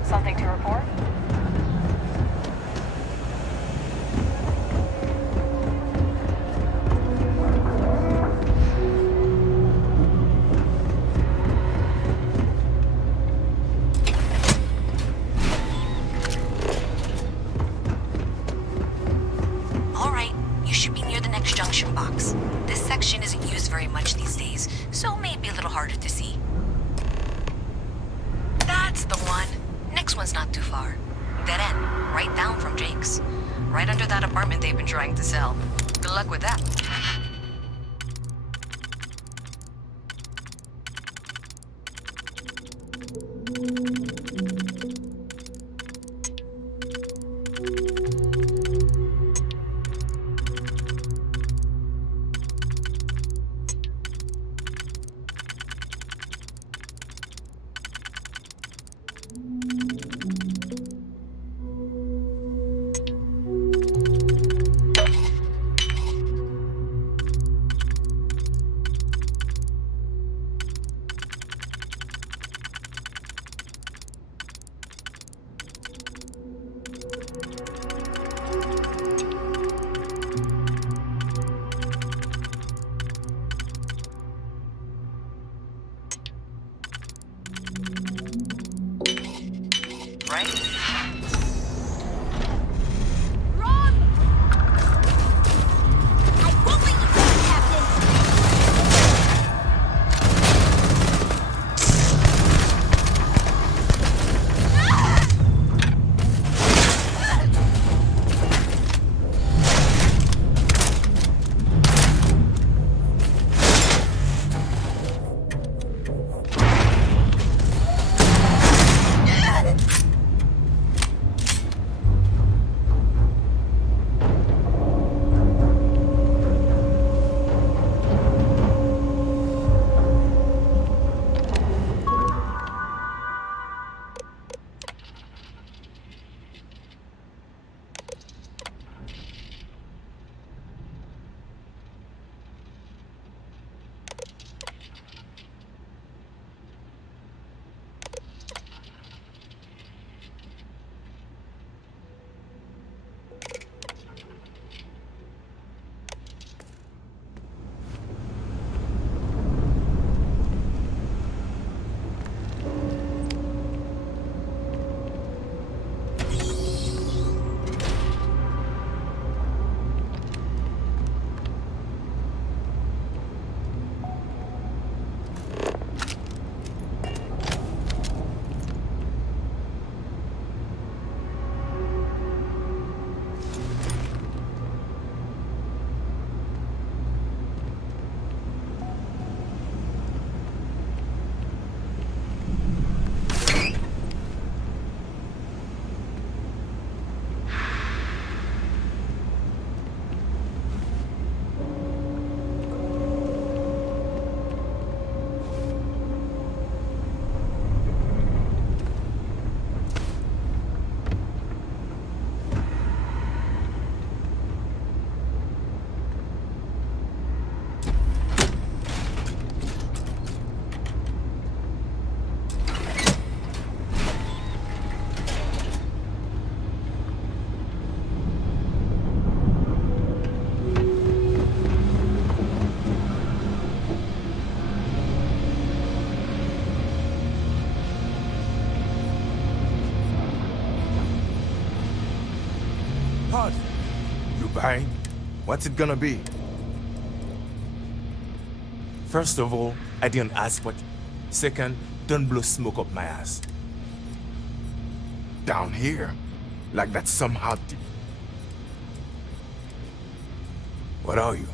Something to report? All right, you should be one's not too far. Dead end, right down from Jake's. Right under that apartment they've been trying to sell. Good luck with that. Pause. You buying? What's it gonna be? First of all, I didn't ask what. Second, don't blow smoke up my ass. Down here? Like that's somehow deep. What are you?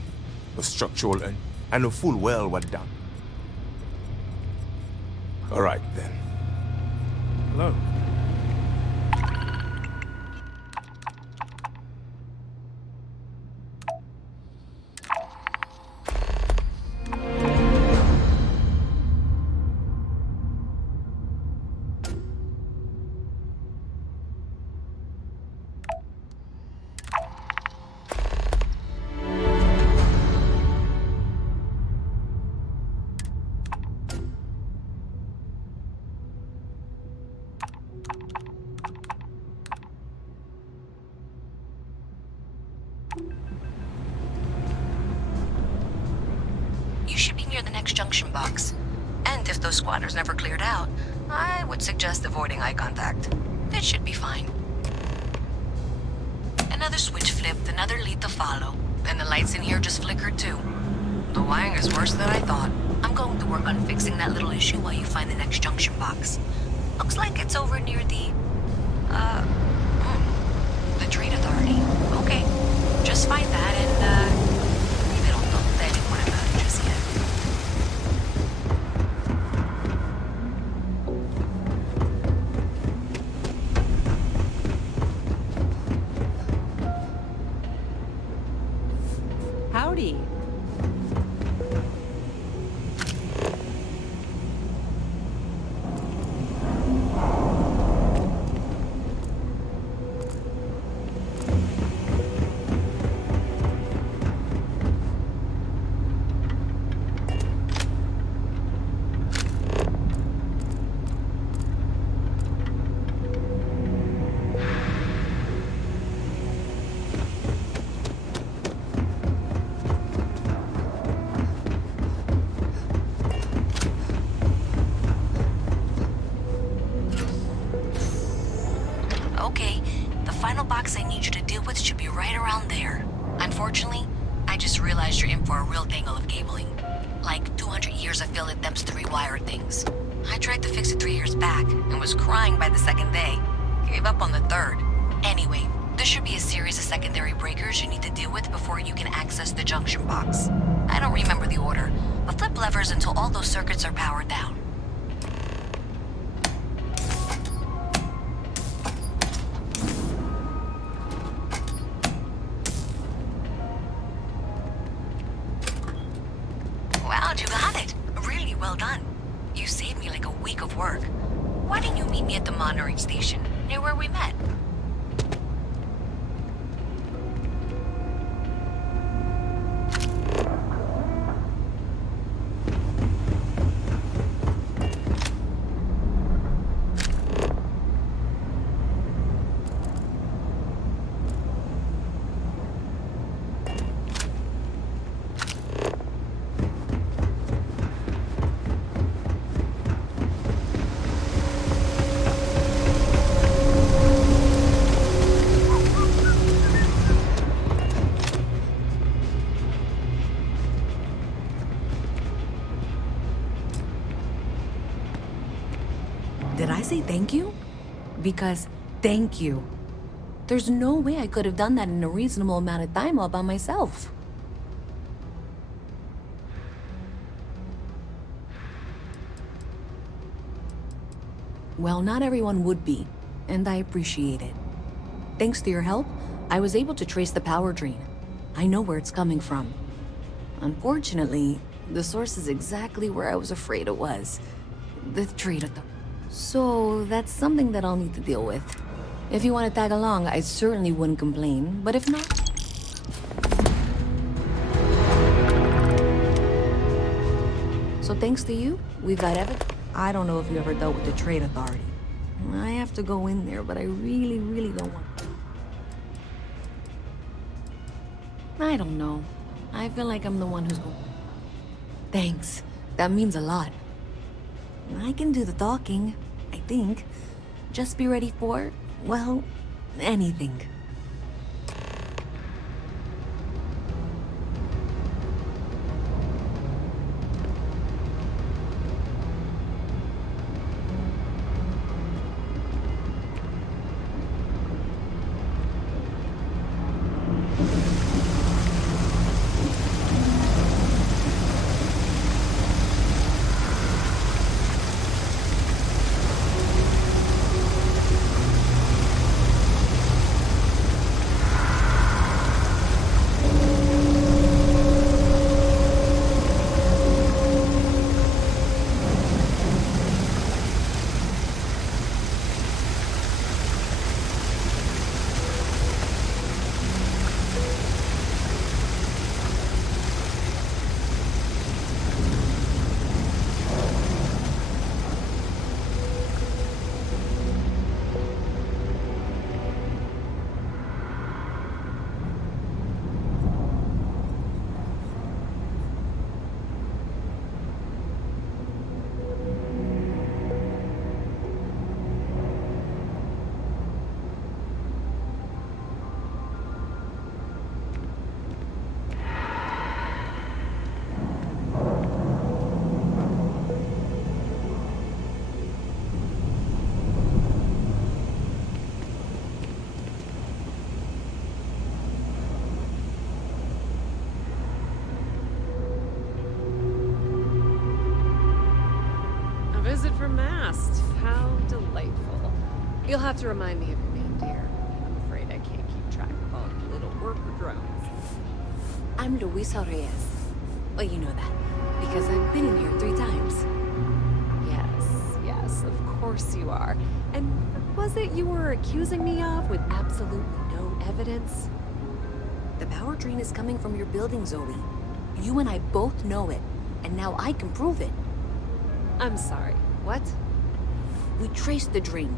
A structural and I know full well what down. Alright then. Hello. You should be near the next junction box. And if those squatters never cleared out, I would suggest avoiding eye contact. It should be fine. Another switch flipped, another lead to follow. And the lights in here just flickered too. The wiring is worse than I thought. I'm going to work on fixing that little issue while you find the next junction box. Looks like it's over near the The Trade Authority. Okay. Just find that and, maybe don't tell anyone about it just yet. Howdy. Okay, the final box I need you to deal with should be right around there. Unfortunately, I just realized you're in for a real tangle of cabling. Like 200 years of filling them's 3-wire things. I tried to fix it 3 years back and was crying by the second day. Gave up on the third. Anyway, there should be a series of secondary breakers you need to deal with before you can access the junction box. I don't remember the order, but flip levers until all those circuits are powered down. Wow, you got it. Really well done. You saved me like a week of work. Why didn't you meet me at the monitoring station, near where we met? Did I say thank you? Because thank you. There's no way I could have done that in a reasonable amount of time all by myself. Well, not everyone would be, and I appreciate it. Thanks to your help, I was able to trace the power drain. I know where it's coming from. Unfortunately, the source is exactly where I was afraid it was. The Trade Authority. So, that's something that I'll need to deal with. If you want to tag along, I certainly wouldn't complain, but if not... So thanks to you, we've got everything. I don't know if you ever dealt with the Trade Authority. I have to go in there, but I really, really don't want to. I don't know. I feel like I'm the one who's going... Thanks. That means a lot. I can do the talking, I think. Just be ready for, well, anything. mast. How delightful. You'll have to remind me of your name, dear. I'm afraid I can't keep track of all the little worker drones. I'm Luisa Reyes. Well, you know that, because I've been in here 3 times. Yes, of course you are. And what was it you were accusing me of with absolutely no evidence? The power drain is coming from your building, Zoe. You and I both know it, and now I can prove it. I'm sorry, what? We traced the drain,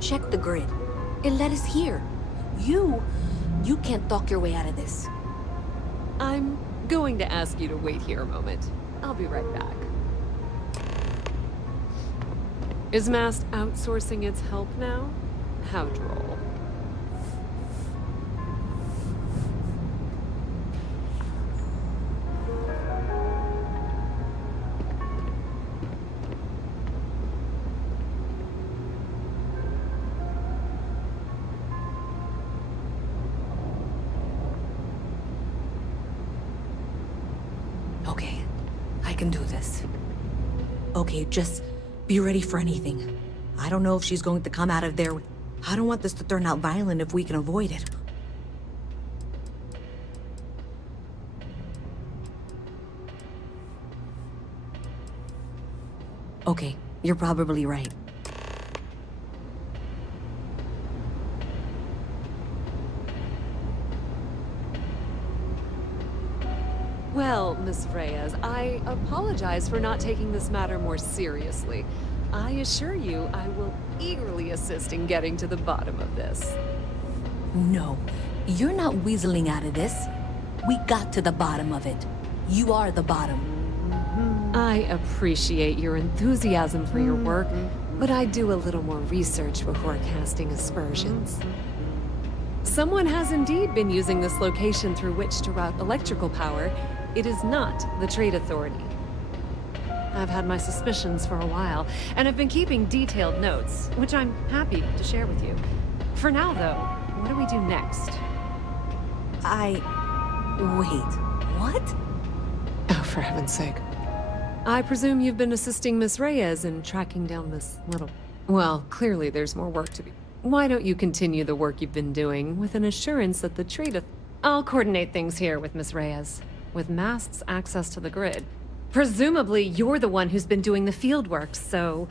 checked the grid. It led us here. You can't talk your way out of this. I'm going to ask you to wait here a moment. I'll be right back. Is Mast outsourcing its help now? How droll. Okay, I can do this. Okay, just be ready for anything. I don't know if she's going to come out of there. I don't want this to turn out violent if we can avoid it. Okay, you're probably right. Well, Miss Reyes, I apologize for not taking this matter more seriously. I assure you I will eagerly assist in getting to the bottom of this. No, you're not weaseling out of this. We got to the bottom of it. You are the bottom. I appreciate your enthusiasm for your work, but I'd do a little more research before casting aspersions. Someone has indeed been using this location through which to route electrical power. It is not the Trade Authority. I've had my suspicions for a while, and have been keeping detailed notes, which I'm happy to share with you. For now, though, what do we do next? Wait, what? Oh, for heaven's sake. I presume you've been assisting Miss Reyes in tracking down this little... Well, clearly there's more work to be... Why don't you continue the work you've been doing with an assurance that the Trade... I'll coordinate things here with Miss Reyes. With Mast's access to the grid. Presumably, you're the one who's been doing the field work, so...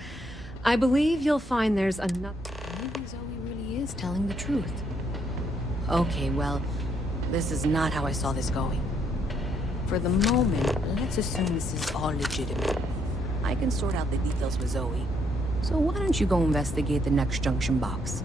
I believe you'll find there's another... Maybe Zoe really is telling the truth. Okay, well, this is not how I saw this going. For the moment, let's assume this is all legitimate. I can sort out the details with Zoe. So why don't you go investigate the next junction box?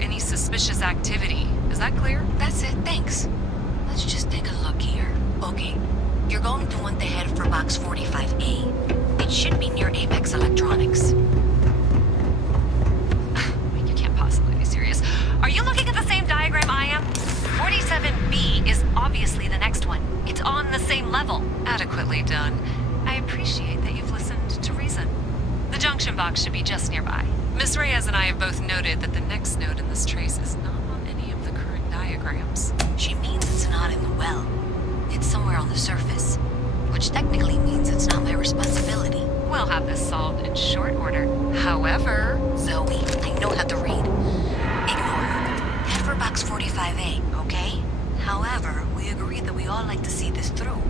any suspicious activity. Is that clear? That's it, thanks. Let's just take a look here. Okay, you're going to want to head for box 45A. It should be near Apex Electronics. You can't possibly be serious. Are you looking at the same diagram I am? 47B is obviously the next one. It's on the same level. Adequately done. I appreciate that you've listened to reason. The junction box should be just nearby. Miss Reyes and I have both noted that the next node in this trace is not on any of the current diagrams. She means it's not in the well. It's somewhere on the surface. Which technically means it's not my responsibility. We'll have this solved in short order. However... Zoe, I know how to read. Ignore her. Head for box 45A, okay? However, we agreed that we all like to see this through.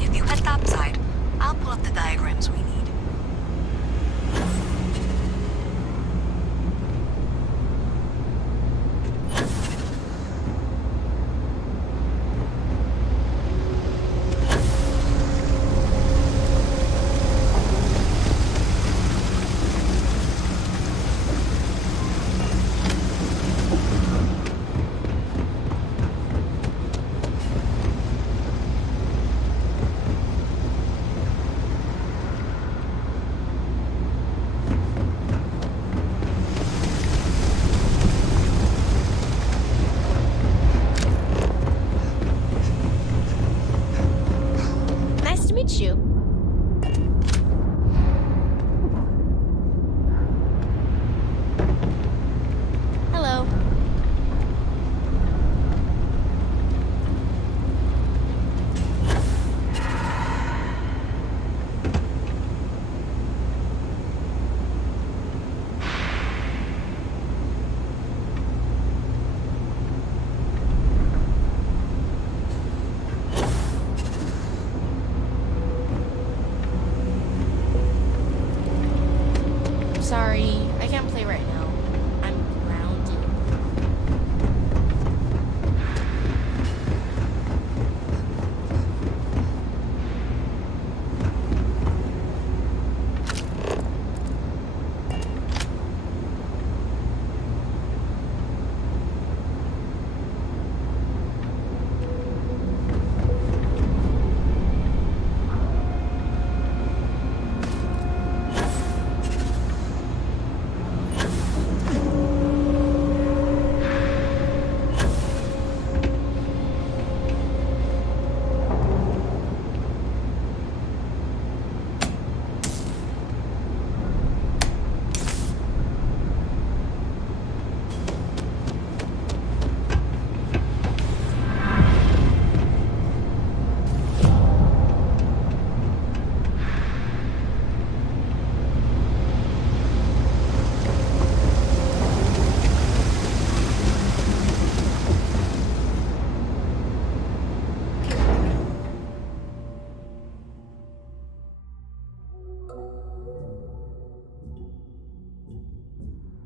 If you head topside, I'll pull up the diagrams we need. You. Hello. Sorry, I can't play right now. I'm grounded.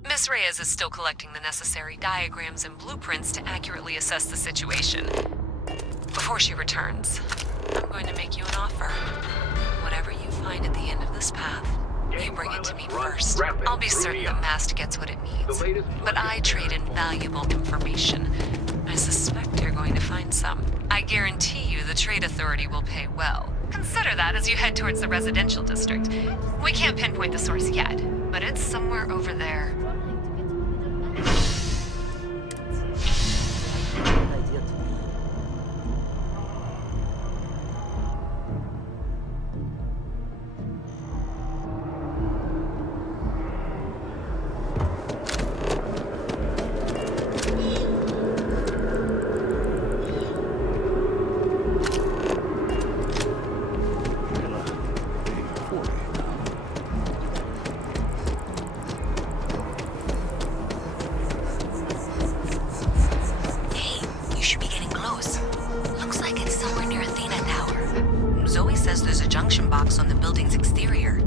Miss Reyes is still collecting the necessary diagrams and blueprints to accurately assess the situation. Before she returns, I'm going to make you an offer. Whatever you find at the end of this path, you bring it to me first. I'll be certain that Mast gets what it needs. But I trade in valuable information. I suspect you're going to find some. I guarantee you the Trade Authority will pay well. Consider that as you head towards the residential district. We can't pinpoint the source yet, but it's somewhere over there. On the building's exterior.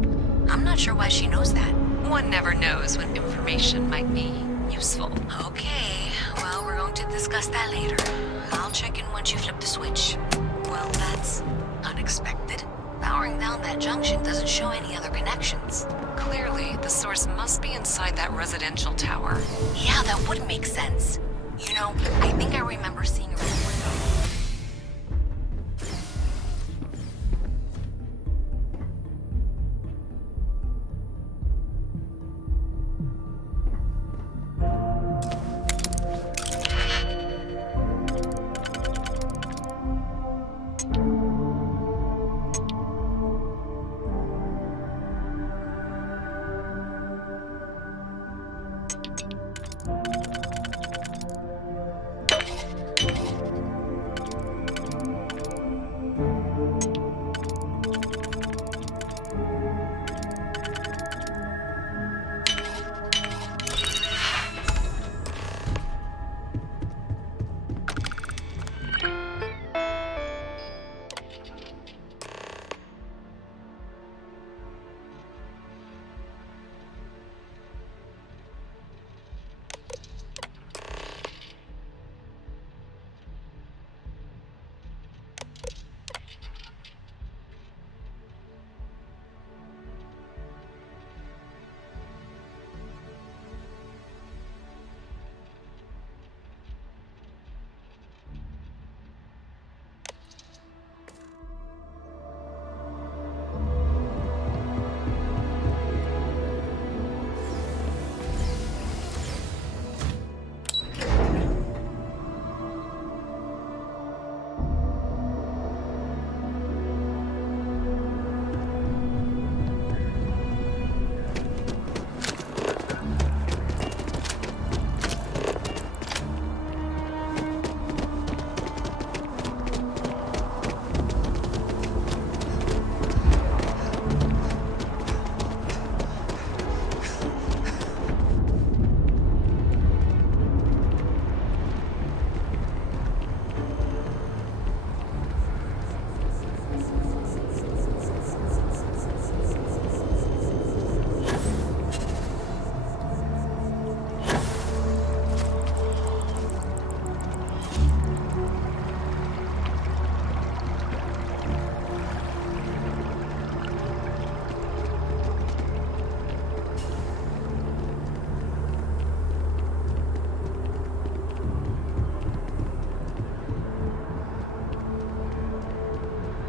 I'm not sure why she knows that. One never knows when information might be useful. Okay, well, we're going to discuss that later. I'll check in once you flip the switch. Well, that's unexpected. Powering down that junction doesn't show any other connections. Clearly, the source must be inside that residential tower. Yeah, that would make sense. You know, I think I remember seeing a report.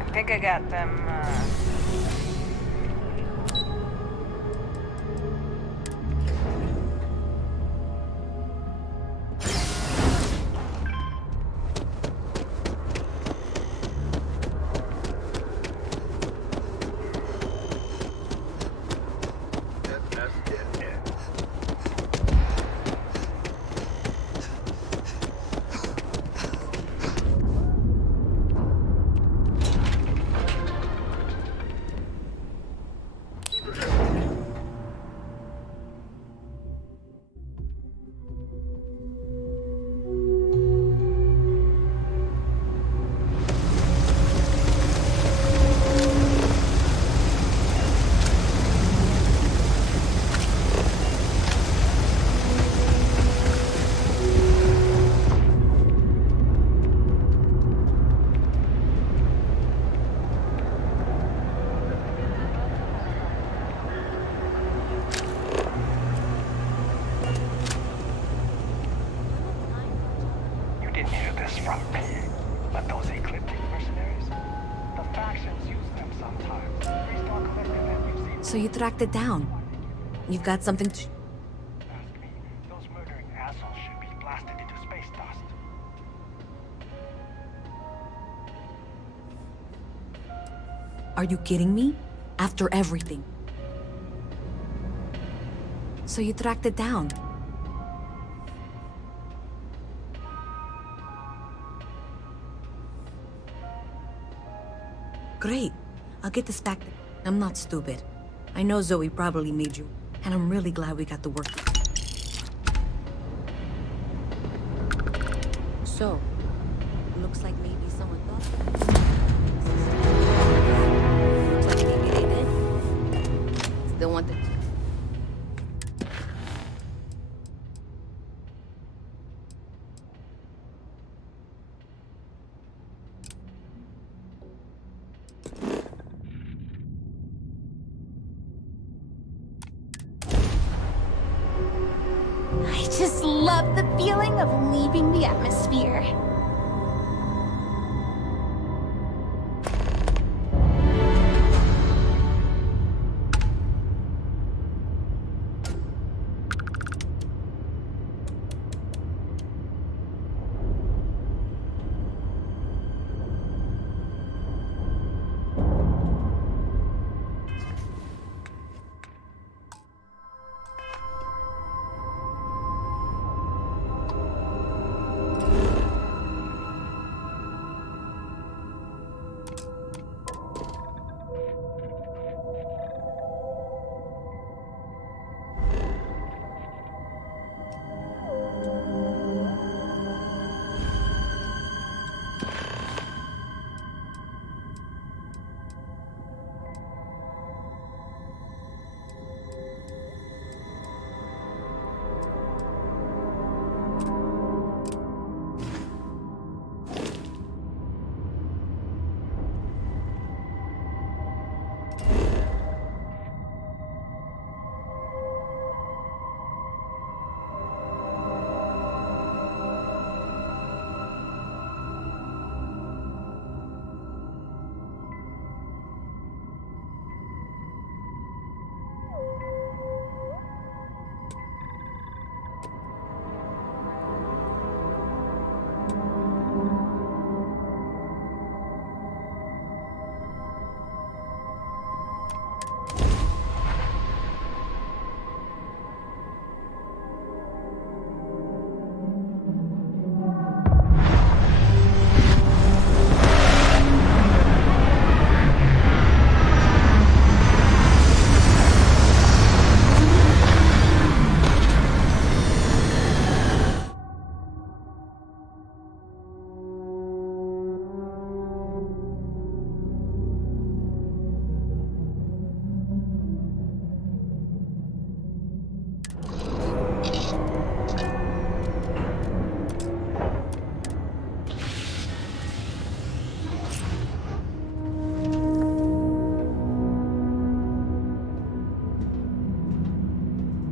I think I got them, You didn't hear this from me, but those ecliptic mercenaries, the factions use them sometimes. Restore collective and you've seen. So you tracked it down. You've got something to... Ask me, those murdering assholes should be blasted into space dust. Are you kidding me? After everything. So you tracked it down. Great. I'll get this back. I'm not stupid. I know Zoe probably made you, and I'm really glad we got the work. So, looks like maybe someone thought... Looks like maybe they did. Still want the... love the feeling of leaving the atmosphere.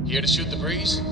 Here to shoot the breeze?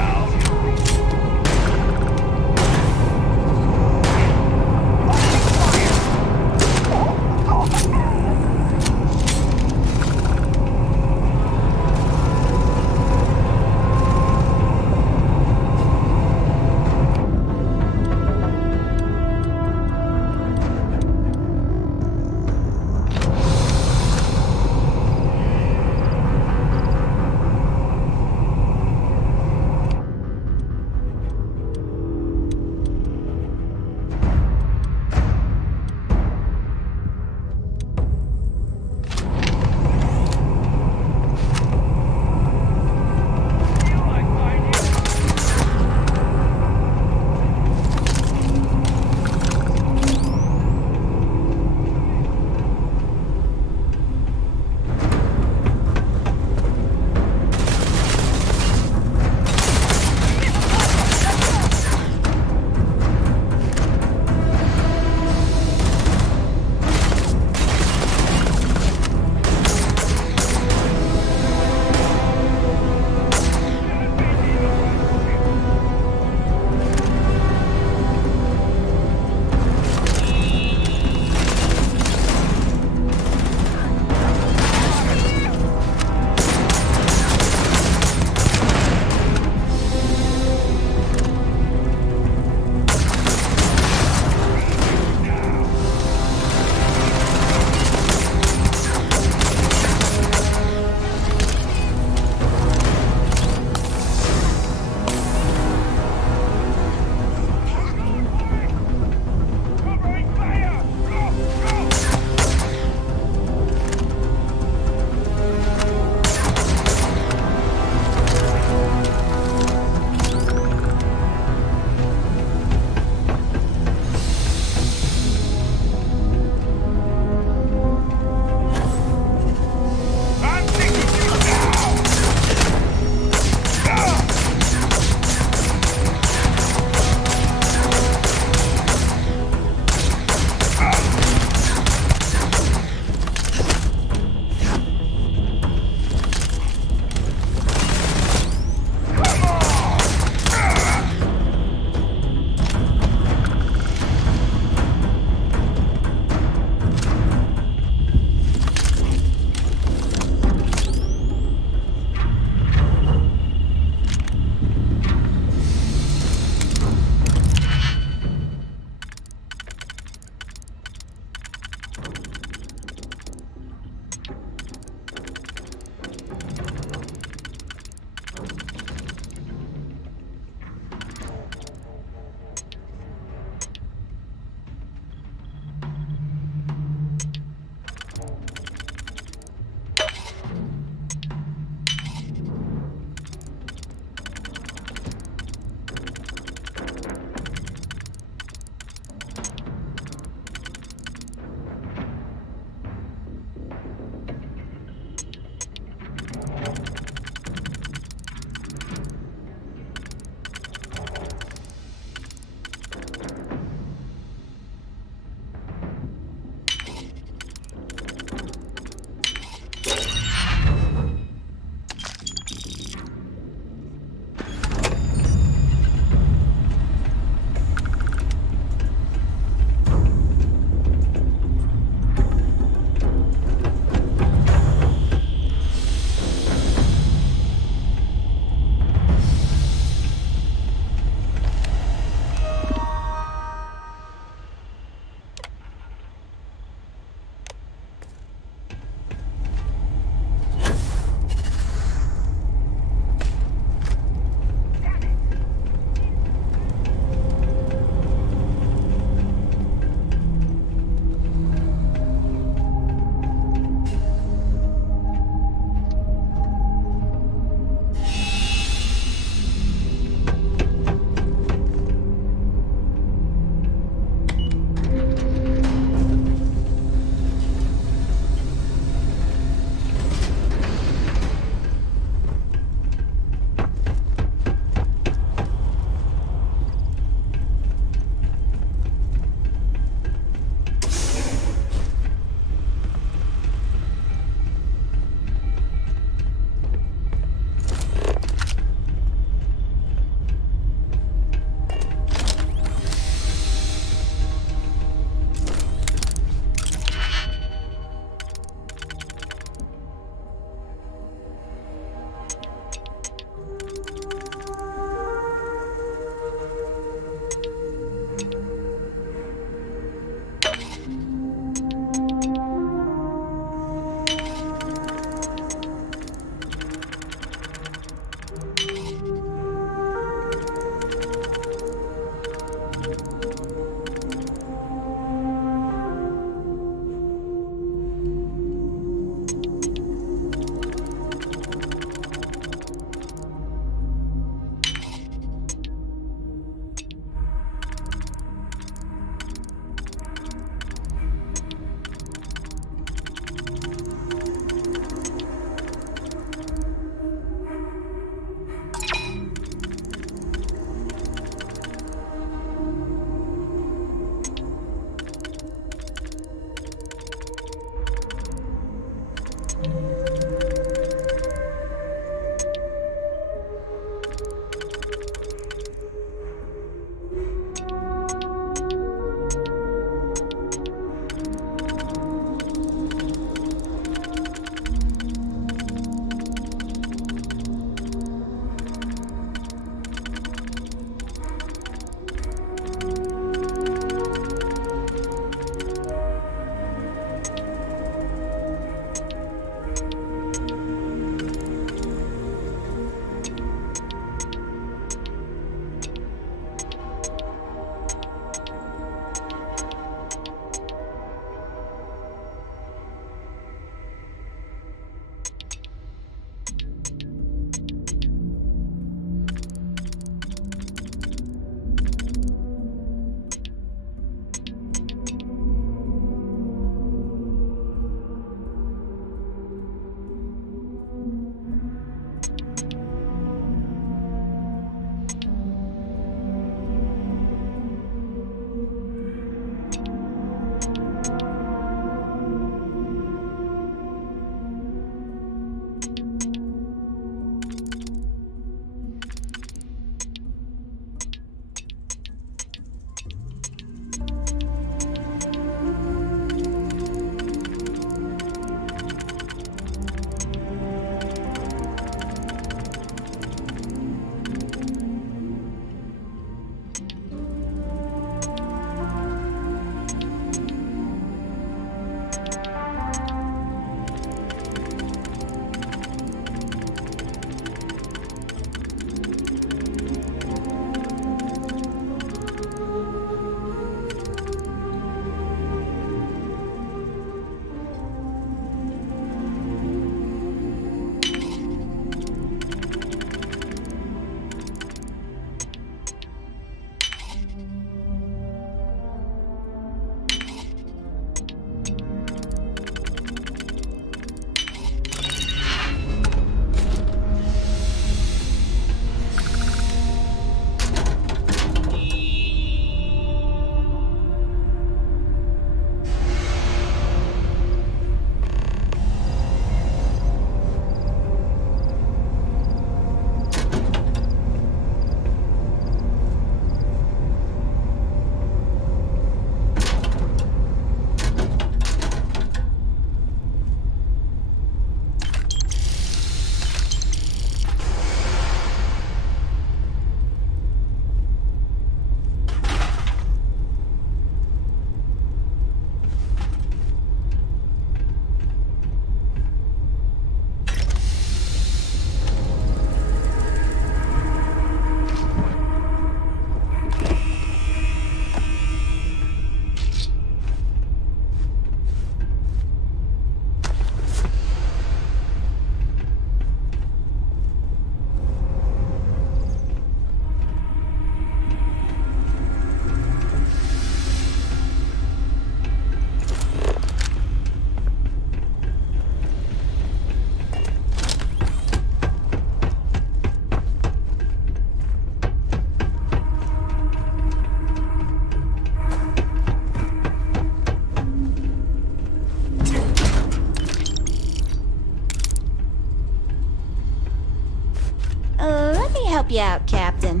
help you out, Captain.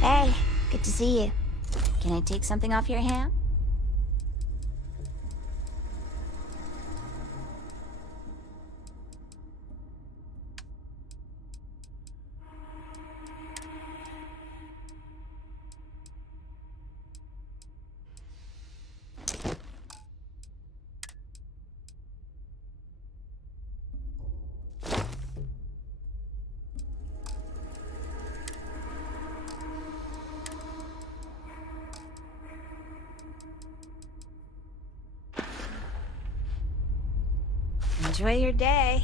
Hey, good to see you. Can I take something off your hand? Enjoy your day.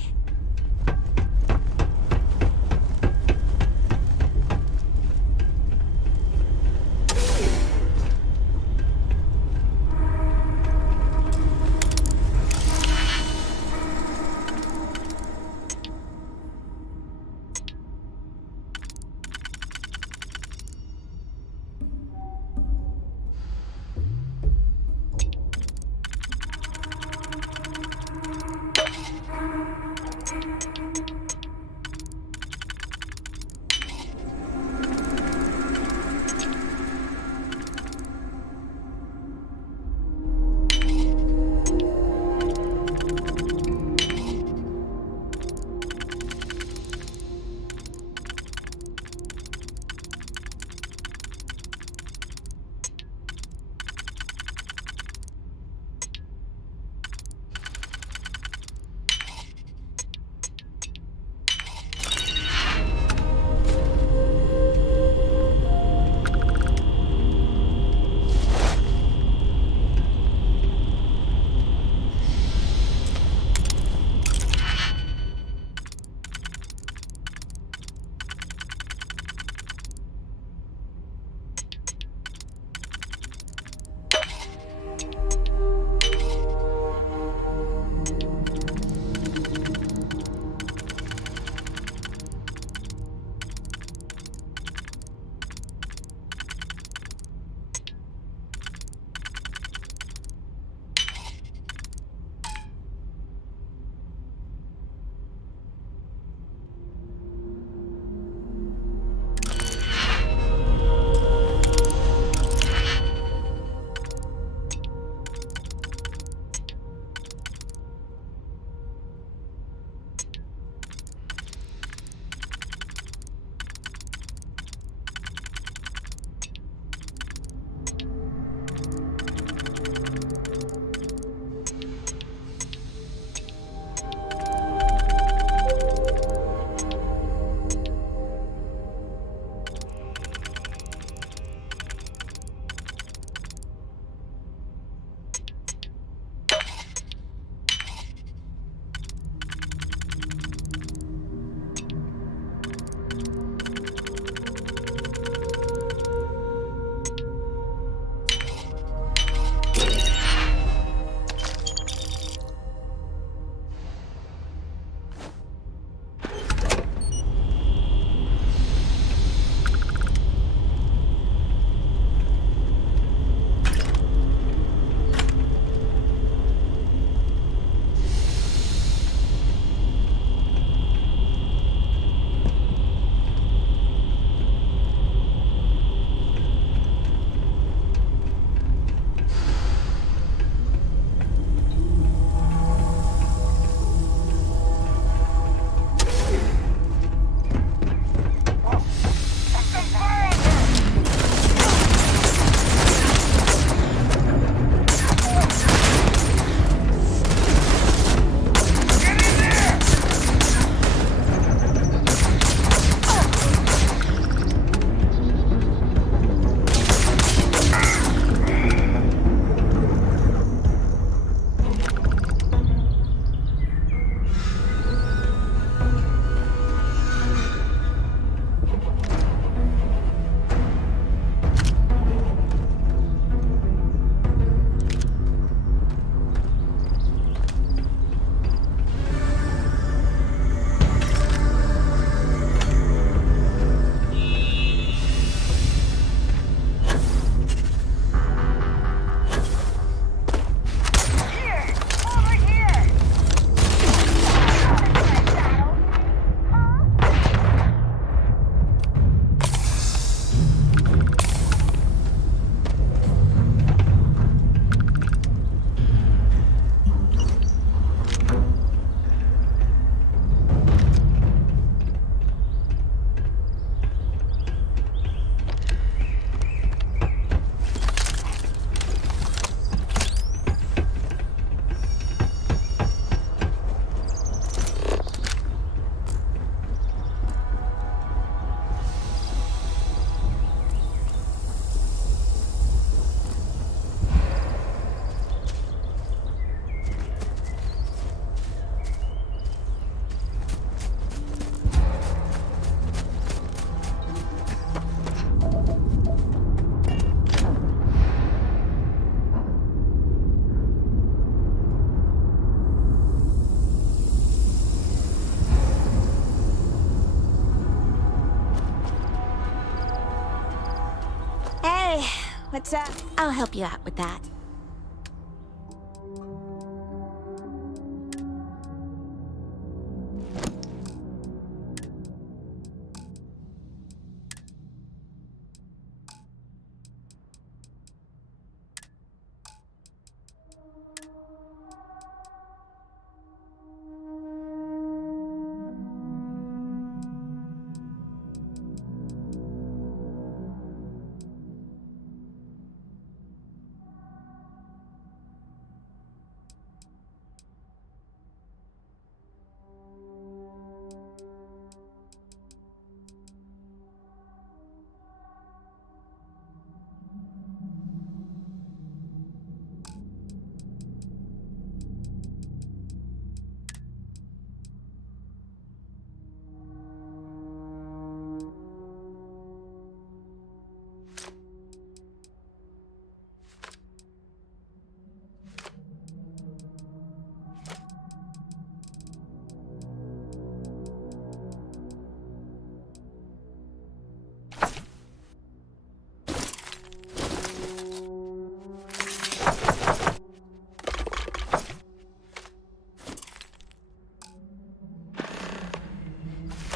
What's up? I'll help you out with that.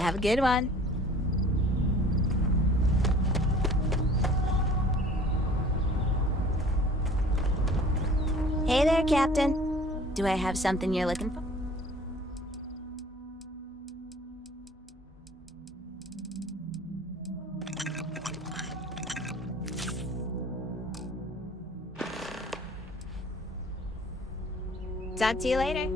Have a good one. Hey there, Captain. Do I have something you're looking for? Talk to you later.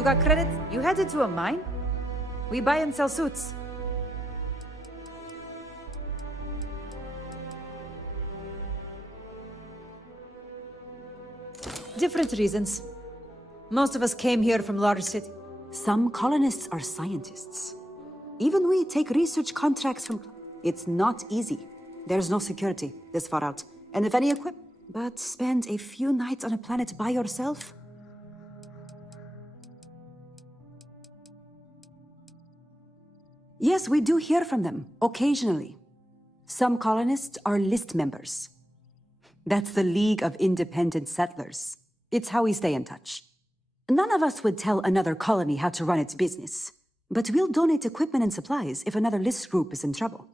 You got credit? You headed to a mine? We buy and sell suits. Different reasons. Most of us came here from large cities. Some colonists are scientists. Even we take research contracts from... It's not easy. There's no security this far out. And if any But spend a few nights on a planet by yourself? Yes, we do hear from them, occasionally. Some colonists are list members. That's the League of Independent Settlers. It's how we stay in touch. None of us would tell another colony how to run its business, but we'll donate equipment and supplies if another list group is in trouble.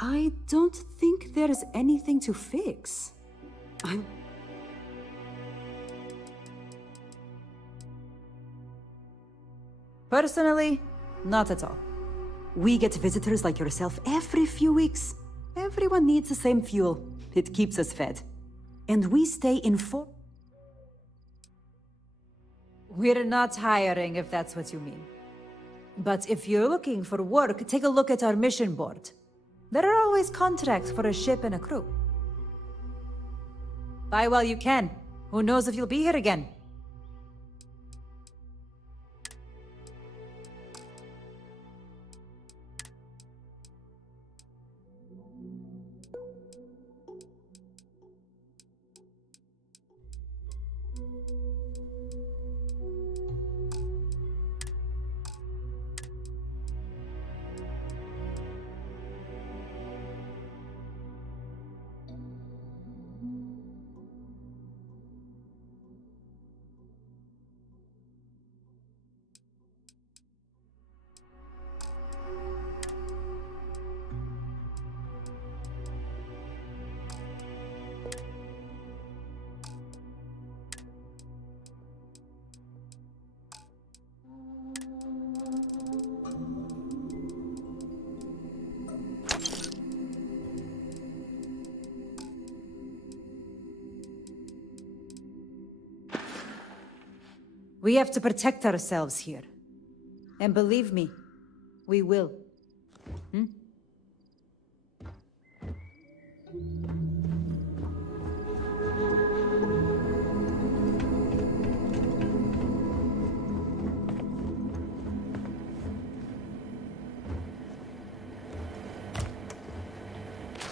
I don't think there's anything to fix. Personally, not at all. We get visitors like yourself every few weeks. Everyone needs the same fuel. It keeps us fed. And we stay informed. We're not hiring, if that's what you mean. But if you're looking for work, take a look at our mission board. There are always contracts for a ship and a crew. Buy while you can. Who knows if you'll be here again? We have to protect ourselves here. And believe me, we will.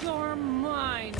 You're mine.